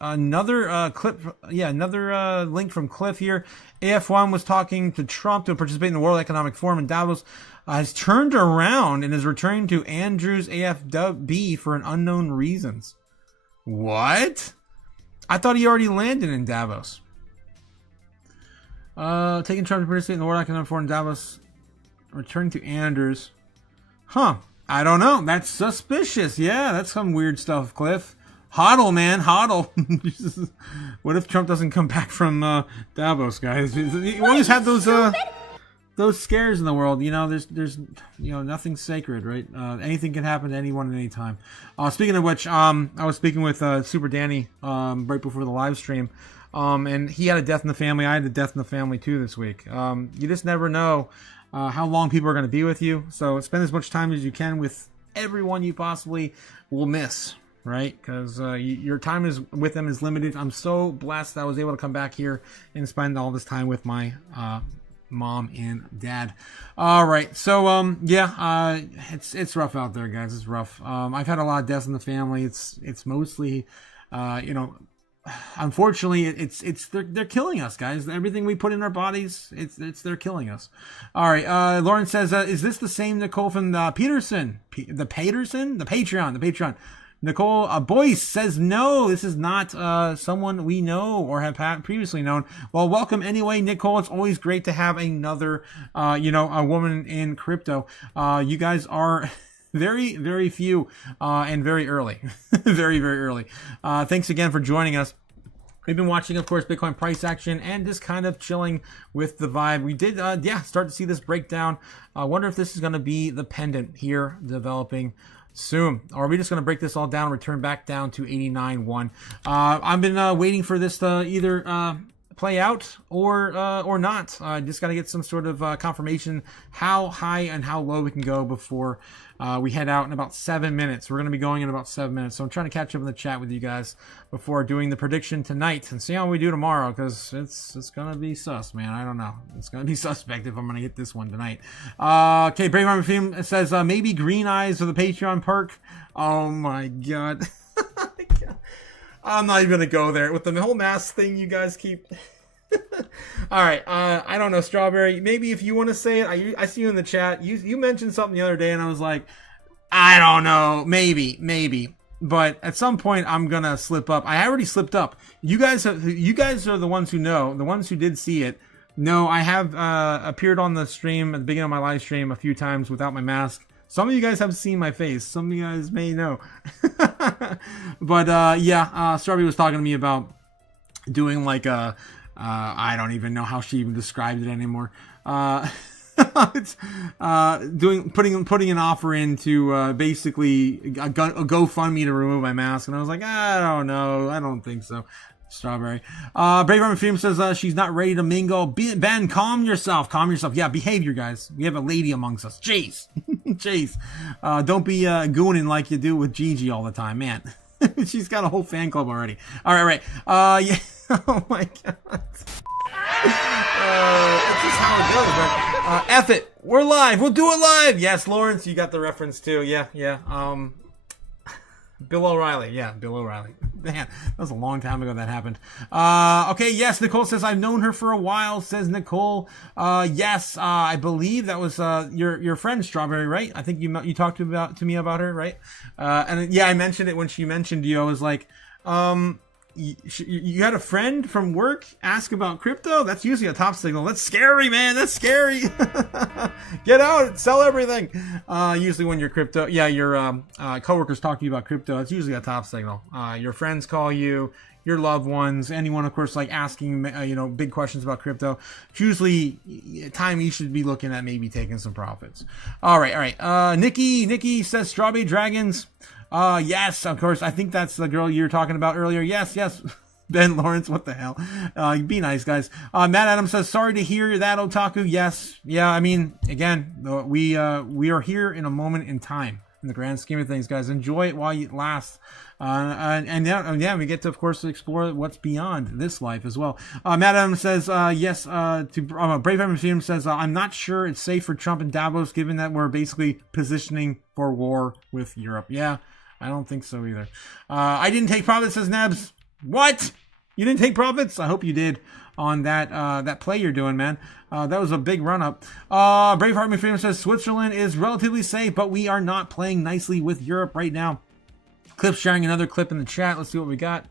another clip. Yeah, another link from Cliff here. AF1 was talking to Trump to participate in the World Economic Forum in Davos. Has turned around and is returning to Andrews AFB for an unknown reasons. What? I thought he already landed in Davos. Taking Trump to participate in the World Economic Forum in Davos. Returning to Andrews. Huh. I don't know. That's suspicious. Yeah, that's some weird stuff, Cliff. Hodl, man. Hodl. What if Trump doesn't come back from Davos, guys? You always have those scares in the world. You know, there's nothing's sacred, right? Anything can happen to anyone at any time. Speaking of which, I was speaking with Super Danny right before the live stream, and he had a death in the family. I had a death in the family too this week. You just never know how long people are going to be with you. So spend as much time as you can with everyone you possibly will miss. Right, because your time is with them is limited. I'm so blessed that I was able to come back here and spend all this time with my mom and dad. All right, so it's rough out there, guys. It's rough. I've had a lot of deaths in the family. It's mostly, unfortunately, they're killing us, guys. Everything we put in our bodies, they're killing us. All right. Lauren says, is this the same Nicole from the Patreon? Nicole Boyce says, no, this is not someone we know or have previously known. Well, welcome anyway, Nicole. It's always great to have another, a woman in crypto. You guys are very, very few and very early. Very, very early. Thanks again for joining us. We've been watching, of course, Bitcoin price action and just kind of chilling with the vibe. We did, start to see this breakdown. I wonder if this is going to be the pendant here developing soon, or are we just going to break this all down and return back down to 89.1? I've been waiting for this to either play out or not. Just got to get some sort of confirmation how high and how low we can go before we head out in about 7 minutes. We're going to be going in about 7 minutes, so I'm trying to catch up in the chat with you guys before doing the prediction tonight and see how we do tomorrow, because it's going to be sus, man. I don't know. It's going to be suspect if I'm going to hit this one tonight. Okay, Brave Army Film says maybe green eyes or the Patreon perk. Oh my god. I'm not even going to go there with the whole mask thing you guys keep. All right. I don't know, Strawberry. Maybe if you want to say it, I see you in the chat. You mentioned something the other day, and I was like, I don't know. Maybe. But at some point, I'm going to slip up. I already slipped up. You guys are the ones who know. The ones who did see it. No, I have appeared on the stream at the beginning of my live stream a few times without my mask. Some of you guys have seen my face. Some of you guys may know. But Strawberry was talking to me about doing like a, I don't even know how she even described it anymore. It's putting an offer in to basically a GoFundMe to remove my mask, and I was like, I don't know, I don't think so. Strawberry. Brave Army Film says she's not ready to mingle. Ben, calm yourself. Yeah, behavior, guys. We have a lady amongst us. Jeez. Don't be gooning like you do with Gigi all the time, man. She's got a whole fan club already. All right. Yeah. Oh my god. That's just how it goes, man. F it. We're live. We'll do it live. Yes, Lawrence, you got the reference too. Yeah. Bill O'Reilly. Yeah, Bill O'Reilly. Man, that was a long time ago that happened. Okay, yes, Nicole says, I've known her for a while, says Nicole. Yes, I believe that was your friend Strawberry, right? I think you talked to me about her, right? And yeah, I mentioned it when she mentioned you. I was like, you had a friend from work ask about crypto? That's usually a top signal. That's scary, man. That's scary. Get out, sell everything. Usually when your coworkers talk to you about crypto, it's usually a top signal. Your friends call you, your loved ones, anyone, of course, like asking, big questions about crypto. It's usually time you should be looking at maybe taking some profits. All right. Nikki says Strawberry Dragons. Yes, of course. I think that's the girl you were talking about earlier. Yes. Ben Lawrence, what the hell? Be nice, guys. Matt Adams says, sorry to hear that, Otaku. Yes. Yeah, I mean, again, we are here in a moment in time, in the grand scheme of things, guys. Enjoy it while it lasts. And we get to, of course, explore what's beyond this life as well. Matt Adams says, yes, to Brave Evan Film says, I'm not sure it's safe for Trump and Davos, given that we're basically positioning for war with Europe. Yeah. I don't think so either. I didn't take profits, says Nebs. What? You didn't take profits? I hope you did on that play you're doing, man. That was a big run up. Braveheart McFreedom says Switzerland is relatively safe, but we are not playing nicely with Europe right now. Clip sharing another clip in the chat. Let's see what we got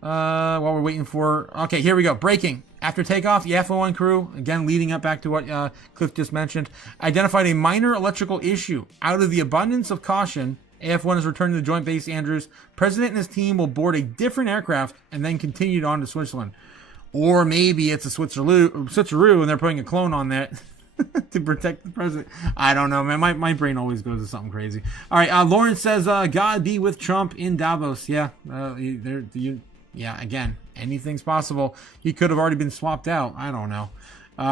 while we're waiting for. Okay, here we go. Breaking. After takeoff, the F01 crew, again leading up back to what Cliff just mentioned, identified a minor electrical issue. Out of the abundance of caution, AF1 is returning to the Joint Base Andrews. President and his team will board a different aircraft and then continued on to Switzerland. Or maybe it's a switcheroo and they're putting a clone on that to protect the president. I don't know, man. My brain always goes to something crazy. All right, Lawrence says, God be with Trump in Davos. Yeah, again, anything's possible. He could have already been swapped out. I don't know.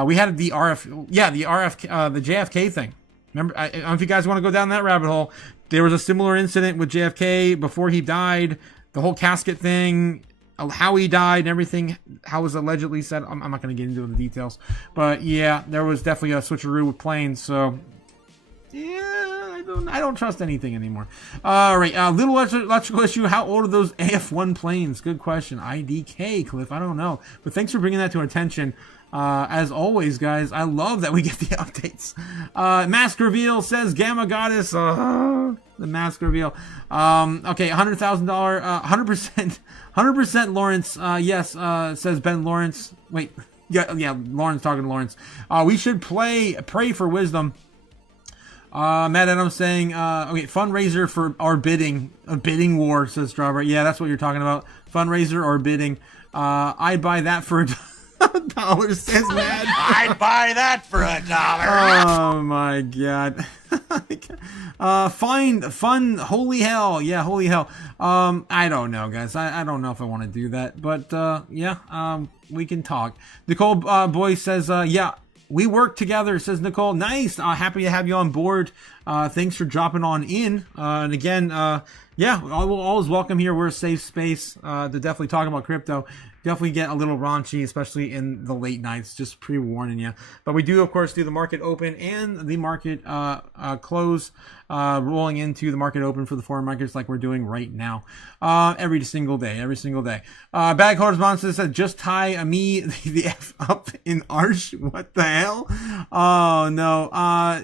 We had the JFK thing. Remember, I don't know if you guys want to go down that rabbit hole. There was a similar incident with JFK before he died. The whole casket thing, how he died and everything, how it was allegedly said. I'm not going to get into the details. But yeah, there was definitely a switcheroo with planes. So yeah, I don't trust anything anymore. All right, little electrical issue. How old are those AF1 planes? Good question. IDK, Cliff. I don't know, but thanks for bringing that to our attention. As always, guys, I love that we get the updates. Mask reveal says Gamma Goddess. The mask reveal. Okay, $100,000, 100% Lawrence. Yes, says Ben Lawrence. Wait, yeah, Lawrence talking to Lawrence. We should pray for wisdom. Matt Adams saying, okay, fundraiser for our bidding. A bidding war, says Strawberry. Yeah, that's what you're talking about. Fundraiser or bidding. I'd buy that for $1, says Matt. I'd buy that for $1. Oh my god. Fun, holy hell. Yeah, holy hell. I don't know, guys. I don't know if I want to do that, but yeah, we can talk. Nicole Boy says, yeah, we work together, says Nicole. Nice. Happy to have you on board. Thanks for dropping on in. And again, yeah, we'll always welcome here. We're a safe space to definitely talk about crypto. Definitely get a little raunchy, especially in the late nights, just pre-warning you. But we do, of course, do the market open and the market close, rolling into the market open for the foreign markets like we're doing right now. Every single day. Bag Correspondence said, just tie me the F up in Arch. What the hell? Oh, no.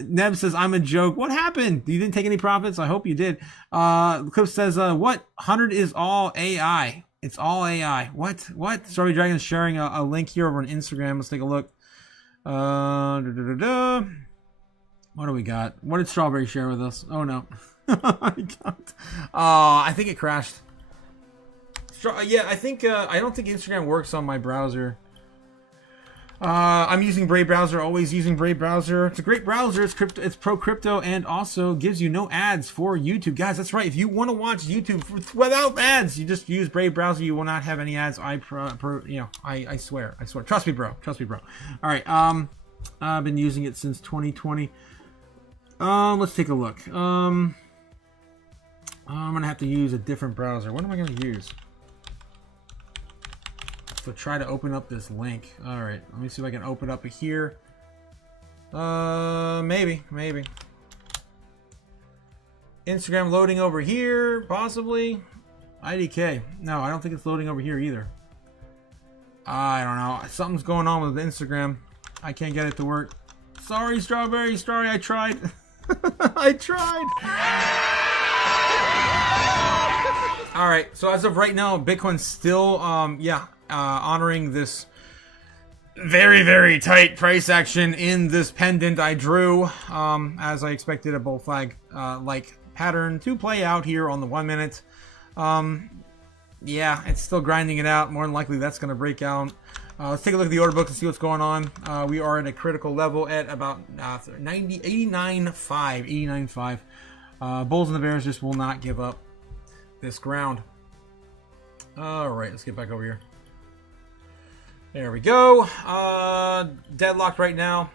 Neb says, I'm a joke. What happened? You didn't take any profits? I hope you did. Cliff says, what? 100 is all AI. It's all AI. What? Strawberry Dragon is sharing a link here over on Instagram. Let's take a look. What do we got? What did Strawberry share with us? Oh, no. I think it crashed. Yeah, I think I don't think Instagram works on my browser. I'm using Brave browser, always using Brave browser. It's a great browser. It's pro crypto and also gives you no ads for YouTube. Guys, that's right. If you want to watch YouTube without ads, you just use Brave browser. You will not have any ads. I swear. Trust me, bro. All right. I've been using it since 2020. Let's take a look. I'm gonna have to use a different browser. What am I gonna use? So try to open up this link. All right, let me see if I can open up here. Maybe. Instagram loading over here, possibly. IDK. No, I don't think it's loading over here either. I don't know. Something's going on with Instagram. I can't get it to work. Sorry, Strawberry. Sorry, I tried. I tried. All right. So as of right now, Bitcoin's still, honoring this very, very tight price action in this pendant I drew, as I expected a bull flag like pattern to play out here on the 1 minute. Yeah, it's still grinding it out. More than likely that's going to break out. Let's take a look at the order book and see what's going on. We are at a critical level at about 89.5. Bulls and the Bears just will not give up this ground. All right, let's get back over here. There we go. Deadlocked right now.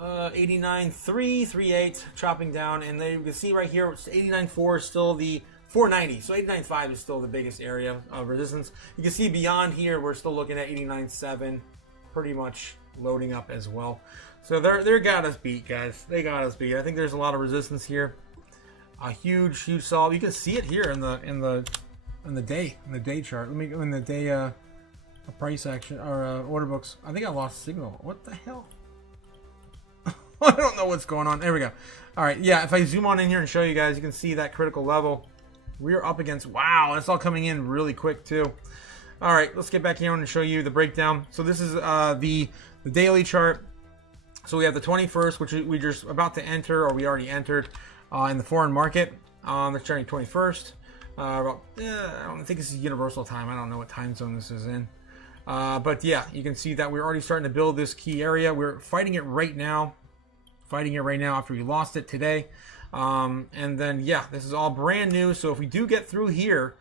89.338, chopping down, and then you can see right here, 89.4 is still the 490. So 89.5 is still the biggest area of resistance. You can see beyond here, we're still looking at 89.7, pretty much loading up as well. So they got us beat, guys. They got us beat. I think there's a lot of resistance here. A huge solve. You can see it here in the day chart. Let me go in the day price action or order books. I think I lost signal. What the hell? I don't know what's going on. There we go. All right, yeah. If I zoom on in here and show you guys, you can see that critical level. We're up against. Wow, that's all coming in really quick too. All right, let's get back here and show you the breakdown. So this is the daily chart. So we have the 21st, which we just about to enter, or we already entered in the foreign market. It's starting 21st. I don't think this is universal time. I don't know what time zone this is in. But yeah, you can see that we're already starting to build this key area. We're fighting it right now. After we lost it today. And then, yeah, this is all brand new. So if we do get through here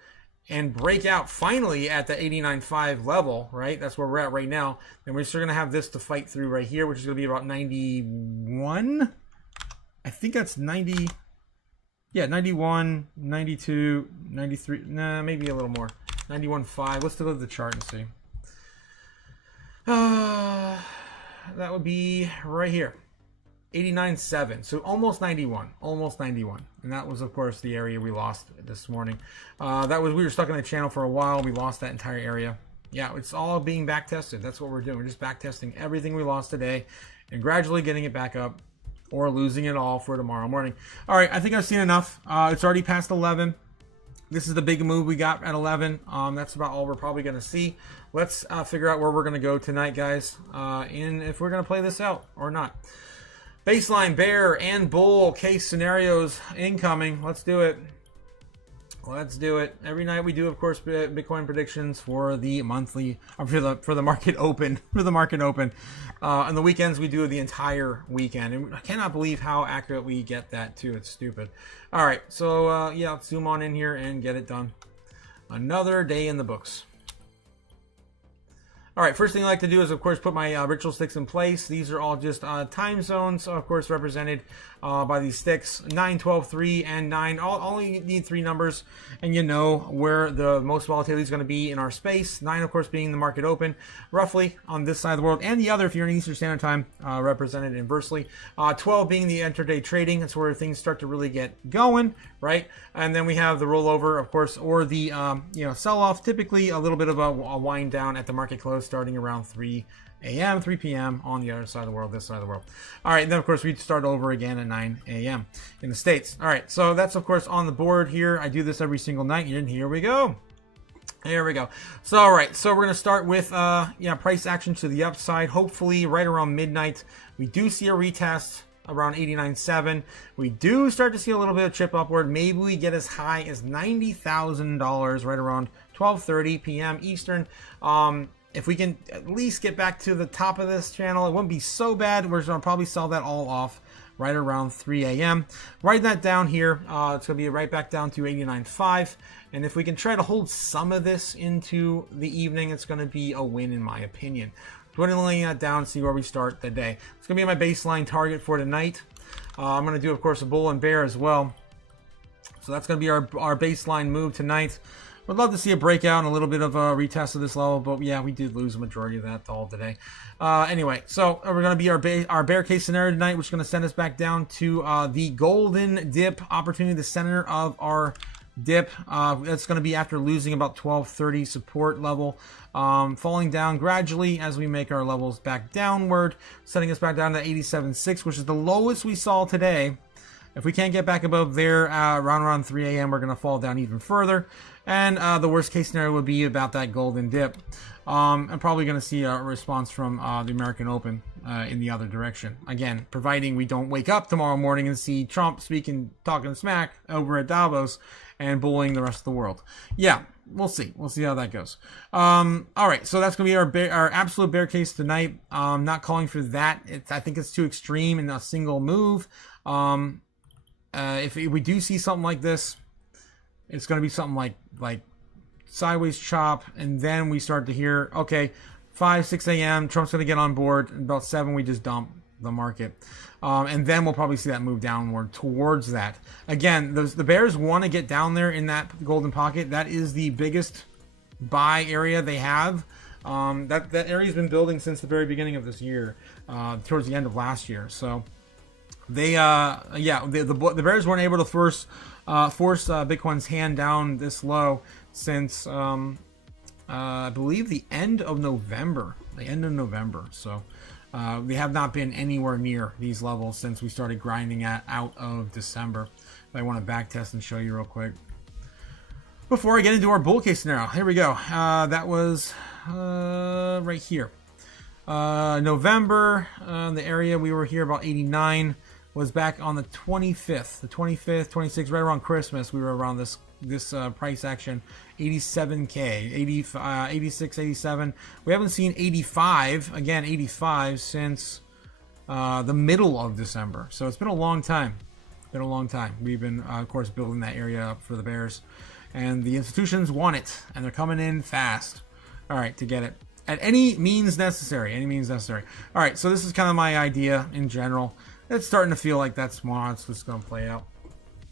and break out finally at the 89.5 level, right? That's where we're at right now. Then we're still going to have this to fight through right here, which is going to be about 91. I think that's 90. Yeah, 91, 92, 93. Nah, maybe a little more. 91.5. Let's look at the chart and see. That would be right here. 89.7, so almost 91, and that was of course the area we lost this morning. We were stuck in the channel for a while. We lost that entire area. Yeah, it's all being back tested. That's what we're doing. We're just back testing everything we lost today and gradually getting it back up, or losing it all for tomorrow morning. All right, I think I've seen enough. It's already past 11. This is the big move we got at 11. That's about all we're probably going to see. Let's figure out where we're going to go tonight, guys, and if we're going to play this out or not. Baseline bear and bull case scenarios incoming. Let's do it. Let's do it. Every night we do, of course, Bitcoin predictions for the monthly, for the market open, on the weekends we do the entire weekend, and I cannot believe how accurate we get that too. It's stupid. All right, so yeah, let's zoom on in here and get it done. Another day in the books. All right, first thing I like to do is, of course, put my ritual sticks in place. These are all just time zones, of course, represented by these sticks, 9, 12, 3, and 9. Only need 3 numbers, and you know where the most volatility is going to be in our space. 9, of course, being the market open, roughly on this side of the world, and the other, if you're in Eastern Standard Time, represented inversely. 12 being the intraday trading. That's where things start to really get going, right? And then we have the rollover, of course, or the sell-off. Typically, a little bit of a wind down at the market close, starting around 3 a.m., 3 p.m. on the other side of the world, this side of the world. All right, then of course we start over again at 9 a.m. in the States. All right, so that's of course on the board here. I do this every single night, and here we go. Here we go. So, all right, so we're going to start with price action to the upside. Hopefully right around midnight, we do see a retest around 89.7. We do start to see a little bit of chip upward. Maybe we get as high as $90,000 right around 12:30 p.m. Eastern. If we can at least get back to the top of this channel, it wouldn't be so bad. We're going to probably sell that all off right around 3 a.m. Write that down here. It's going to be right back down to 89.5. And if we can try to hold some of this into the evening, it's going to be a win in my opinion. Dwindling that down, see where we start the day. It's going to be my baseline target for tonight. I'm going to do, of course, a bull and bear as well. So that's going to be our baseline move tonight. Would love to see a breakout and a little bit of a retest of this level, but yeah, we did lose a majority of that all today. Anyway, so we're going to be our bear case scenario tonight, which is going to send us back down to the golden dip opportunity, the center of our dip. That's going to be after losing about 1230 support level, falling down gradually as we make our levels back downward, setting us back down to 87.6, which is the lowest we saw today. If we can't get back above there around 3 a.m., we're going to fall down even further. And the worst case scenario would be about that golden dip. I'm probably going to see a response from the American Open in the other direction. Again, providing we don't wake up tomorrow morning and see Trump talking smack over at Davos and bullying the rest of the world. Yeah, we'll see. We'll see how that goes. All right, so that's going to be our absolute bear case tonight. Not calling for that. I think it's too extreme in a single move. If we do see something like this, it's going to be something like sideways chop, and then we start to hear, okay, 5, 6 a.m., Trump's going to get on board. About 7, we just dump the market. And then we'll probably see that move downward towards that. Again, the bears want to get down there in that golden pocket. That is the biggest buy area they have. That area's been building since the very beginning of this year, towards the end of last year. So they, the bears weren't able to force Bitcoin's hand down this low since I believe the end of November. So we have not been anywhere near these levels since we started grinding out of December. I want to back test and show you real quick before I get into our bull case scenario. Here we go. That was right here. November, the area we were here about 89 was back on the 25th, 26th, right around Christmas. We were around this price action, 87K, 86, 87. We haven't seen 85 since the middle of December. So it's been a long time. We've been, of course, building that area up for the bears. And the institutions want it, and they're coming in fast. All right, to get it. At any means necessary. All right, so this is kind of my idea in general. It's starting to feel like that's what's going to play out.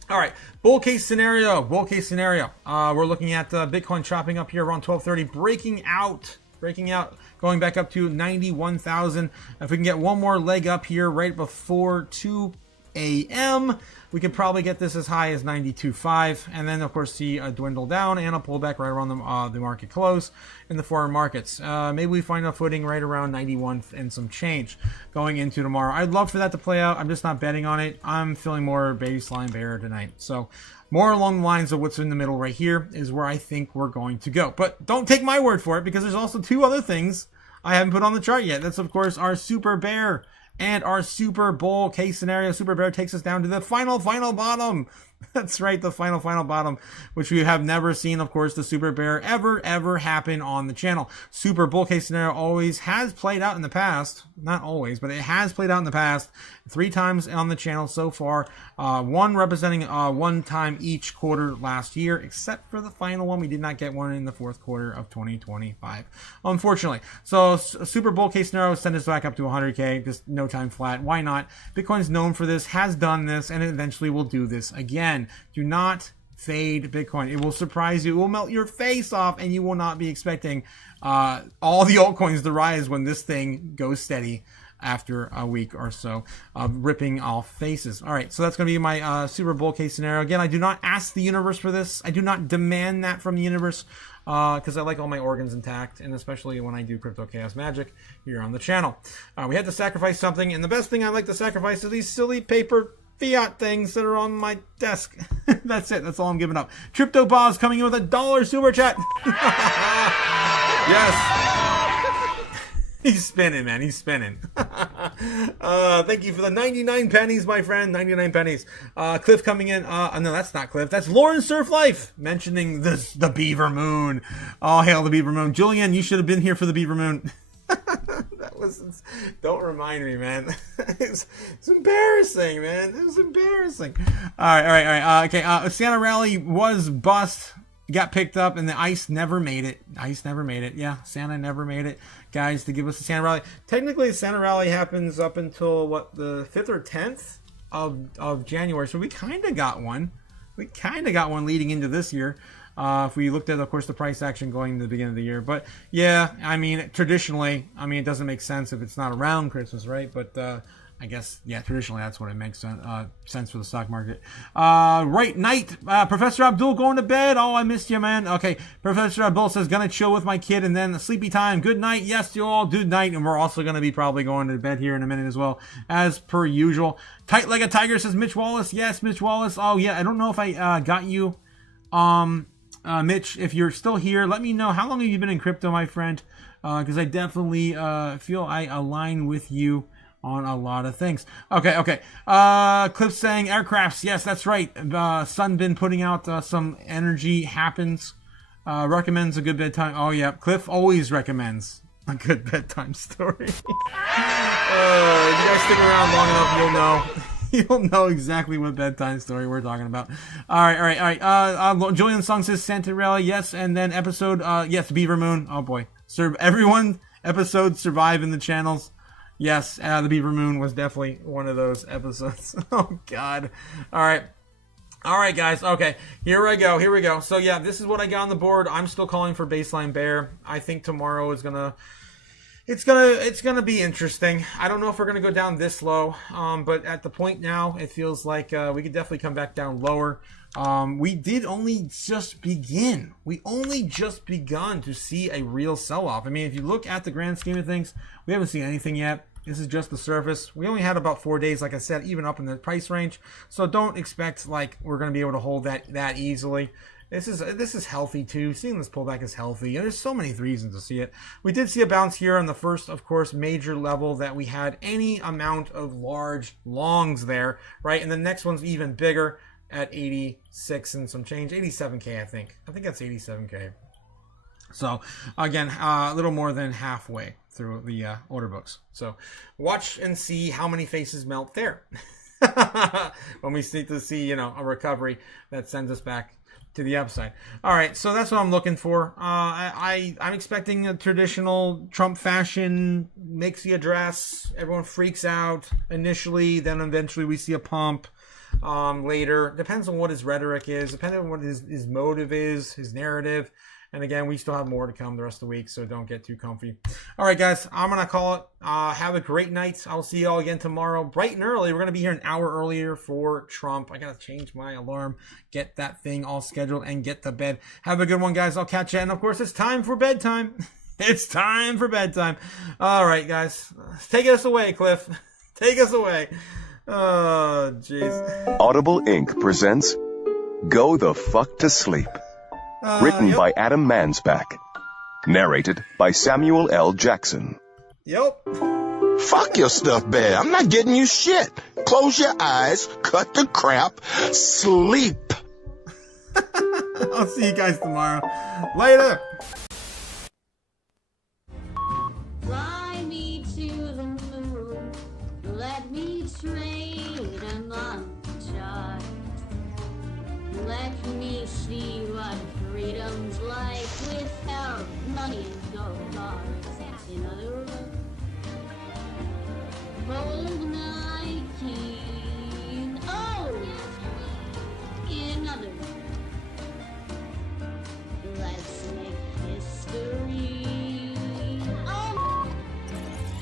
All right, bull case scenario. We're looking at Bitcoin chopping up here around 1230, breaking out breaking out, going back up to 91,000. If we can get one more leg up here right before 2 a.m., we could probably get this as high as 92.5, and then of course see a dwindle down and a pullback right around the market close in the foreign markets. Maybe we find a footing right around 91 and some change going into tomorrow. I'd love for that to play out. I'm just not betting on it. I'm feeling more baseline bear tonight. So more along the lines of what's in the middle right here is where I think we're going to go. But don't take my word for it, because there's also two other things I haven't put on the chart yet. That's of course our super bear and our super bull case scenario. Super bear takes us down to the final bottom. That's right, the final bottom, which we have never seen, of course, the super bear ever happen on the channel. Super bull case scenario always has played out in the past. Not always, but it has played out in the past 3 times on the channel so far. One representing 1 time each quarter last year, except for the final one. We did not get one in the 4th quarter of 2025, unfortunately. So super bull case scenario send us back up to 100K, just no time flat. Why not? Bitcoin's known for this, has done this, and eventually will do this again. Do not fade Bitcoin. It will surprise you. It will melt your face off, and you will not be expecting all the altcoins to rise when this thing goes steady after a week or so of ripping off faces. All right, so that's going to be my super bull case scenario. Again, I do not ask the universe for this. I do not demand that from the universe, because I like all my organs intact, and especially when I do Crypto Chaos magic here on the channel. We had to sacrifice something, and the best thing I like to sacrifice is these silly paper fiat things that are on my desk. That's it. That's all I'm giving up. Crypto Boss coming in with $1 super chat. Yes. He's spinning, man. He's spinning. Thank you for the 99 pennies, my friend. 99 pennies. Cliff coming in. No, that's not Cliff. That's Lauren Surf Life mentioning the Beaver Moon. Oh, hail the Beaver Moon. Julian, you should have been here for the Beaver Moon. That was, don't remind me, man. It's embarrassing, man. It was embarrassing. All right. Okay, Santa Rally was bust, got picked up, and the ice never made it. Yeah, Santa never made it, guys, to give us the Santa Rally. Technically, the Santa Rally happens up until, what, the 5th or 10th of January, so we kind of got one. Leading into this year. If we looked at, of course, the price action going to the beginning of the year. But, yeah, I mean, traditionally, it doesn't make sense if it's not around Christmas, right? But I guess, yeah, traditionally that's what it makes sense for the stock market. Right night, Professor Abdul going to bed. Oh, I missed you, man. Okay, Professor Abdul says, gonna chill with my kid and then sleepy time. Good night. Yes, you all, good night. And we're also going to be probably going to bed here in a minute as well, as per usual. Tight like a tiger, says Mitch Wallace. Yes, Mitch Wallace. Oh, yeah, I don't know if I got you. Mitch, if you're still here, let me know. How long have you been in crypto, my friend? Because I definitely feel I align with you on a lot of things. Okay. Cliff saying aircrafts. Yes, that's right. Sun been putting out some energy happens. Recommends a good bedtime. Oh, yeah. Cliff always recommends a good bedtime story. If you guys stick around long enough, you'll know. You'll know exactly what bedtime story we're talking about. All right. Julian Song says Santa Rally, yes, and then episode, yes, Beaver Moon. Oh boy, everyone episodes survive in the channels. Yes, the Beaver Moon was definitely one of those episodes. Oh God. All right, guys. Okay, here we go. So yeah, this is what I got on the board. I'm still calling for baseline bear. I think tomorrow is gonna. It's gonna be interesting. I don't know if we're gonna go down this low, but at the point now, it feels like we could definitely come back down lower. We did only just begin. We only just begun to see a real sell-off. I mean, if you look at the grand scheme of things, we haven't seen anything yet. This is just the surface. We only had about 4 days, like I said, even up in the price range. So don't expect like we're gonna be able to hold that easily. This is healthy too. Seeing this pullback is healthy. There's so many reasons to see it. We did see a bounce here on the first, of course, major level that we had any amount of large longs there, right? And the next one's even bigger at 86 and some change, 87K, I think. I think that's 87K. So again, a little more than halfway through the order books. So watch and see how many faces melt there when we need to see, a recovery that sends us back to the upside. All right, so that's what I'm looking for. I'm expecting a traditional Trump fashion, makes the address, everyone freaks out initially, then eventually we see a pump later. Depends on what his rhetoric is, depending on what his motive is, his narrative. And again, we still have more to come the rest of the week, so don't get too comfy. All right, guys, I'm going to call it. Have a great night. I'll see you all again tomorrow, bright and early. We're going to be here an hour earlier for Trump. I got to change my alarm, get that thing all scheduled, and get to bed. Have a good one, guys. I'll catch you. And, of course, it's time for bedtime. It's time for bedtime. All right, guys. Take us away, Cliff. Take us away. Oh, jeez. Audible Inc. presents Go the Fuck to Sleep. Written by Adam Mansbach. Narrated by Samuel L. Jackson. Yep. Fuck your stuff, bear. I'm not getting you shit. Close your eyes, cut the crap, sleep. I'll see you guys tomorrow. Later. Fly me to the moon. Let me trade a montage. Let me see what freedom's like without money and gold bars. In other words, hold my key. Oh! In other words, let's make history. Oh!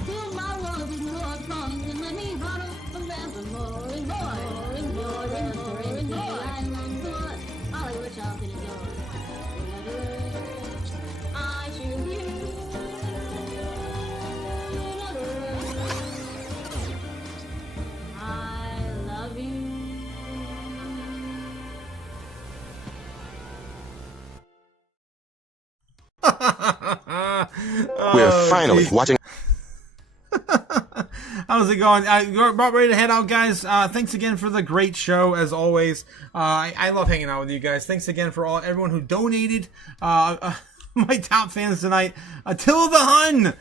Fill my world with more songs and let me huddle forevermore and more and more and more and more. I long for Hollywood shopping and yours. In other words, I choose you. In other words, I love you. We're finally watching. How's it going? We're about ready to head out, guys. Thanks again for the great show, as always. I love hanging out with you guys. Thanks again for everyone who donated. My top fans tonight, Attila the Hun,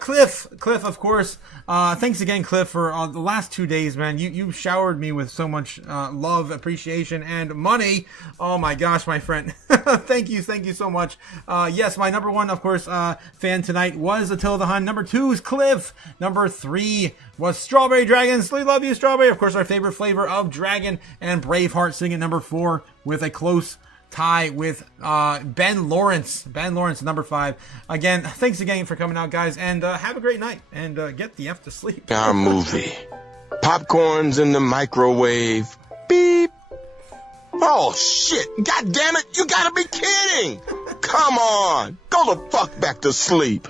Cliff, of course. Thanks again, Cliff, for the last 2 days, man. You showered me with so much love, appreciation, and money. Oh my gosh, my friend. Thank you so much. Yes, my number one, of course, fan tonight was Attila the Hun. Number 2 is Cliff. Number 3 was Strawberry Dragons. We love you, Strawberry. Of course, our favorite flavor of dragon, and Braveheart sitting at number 4 with a close tie with Ben Lawrence. Ben Lawrence, number 5. Again, thanks again for coming out, guys, and have a great night, and get the F to sleep. Our movie. Popcorn's in the microwave. Beep. Oh, shit. God damn it. You gotta be kidding. Come on. Go the fuck back to sleep.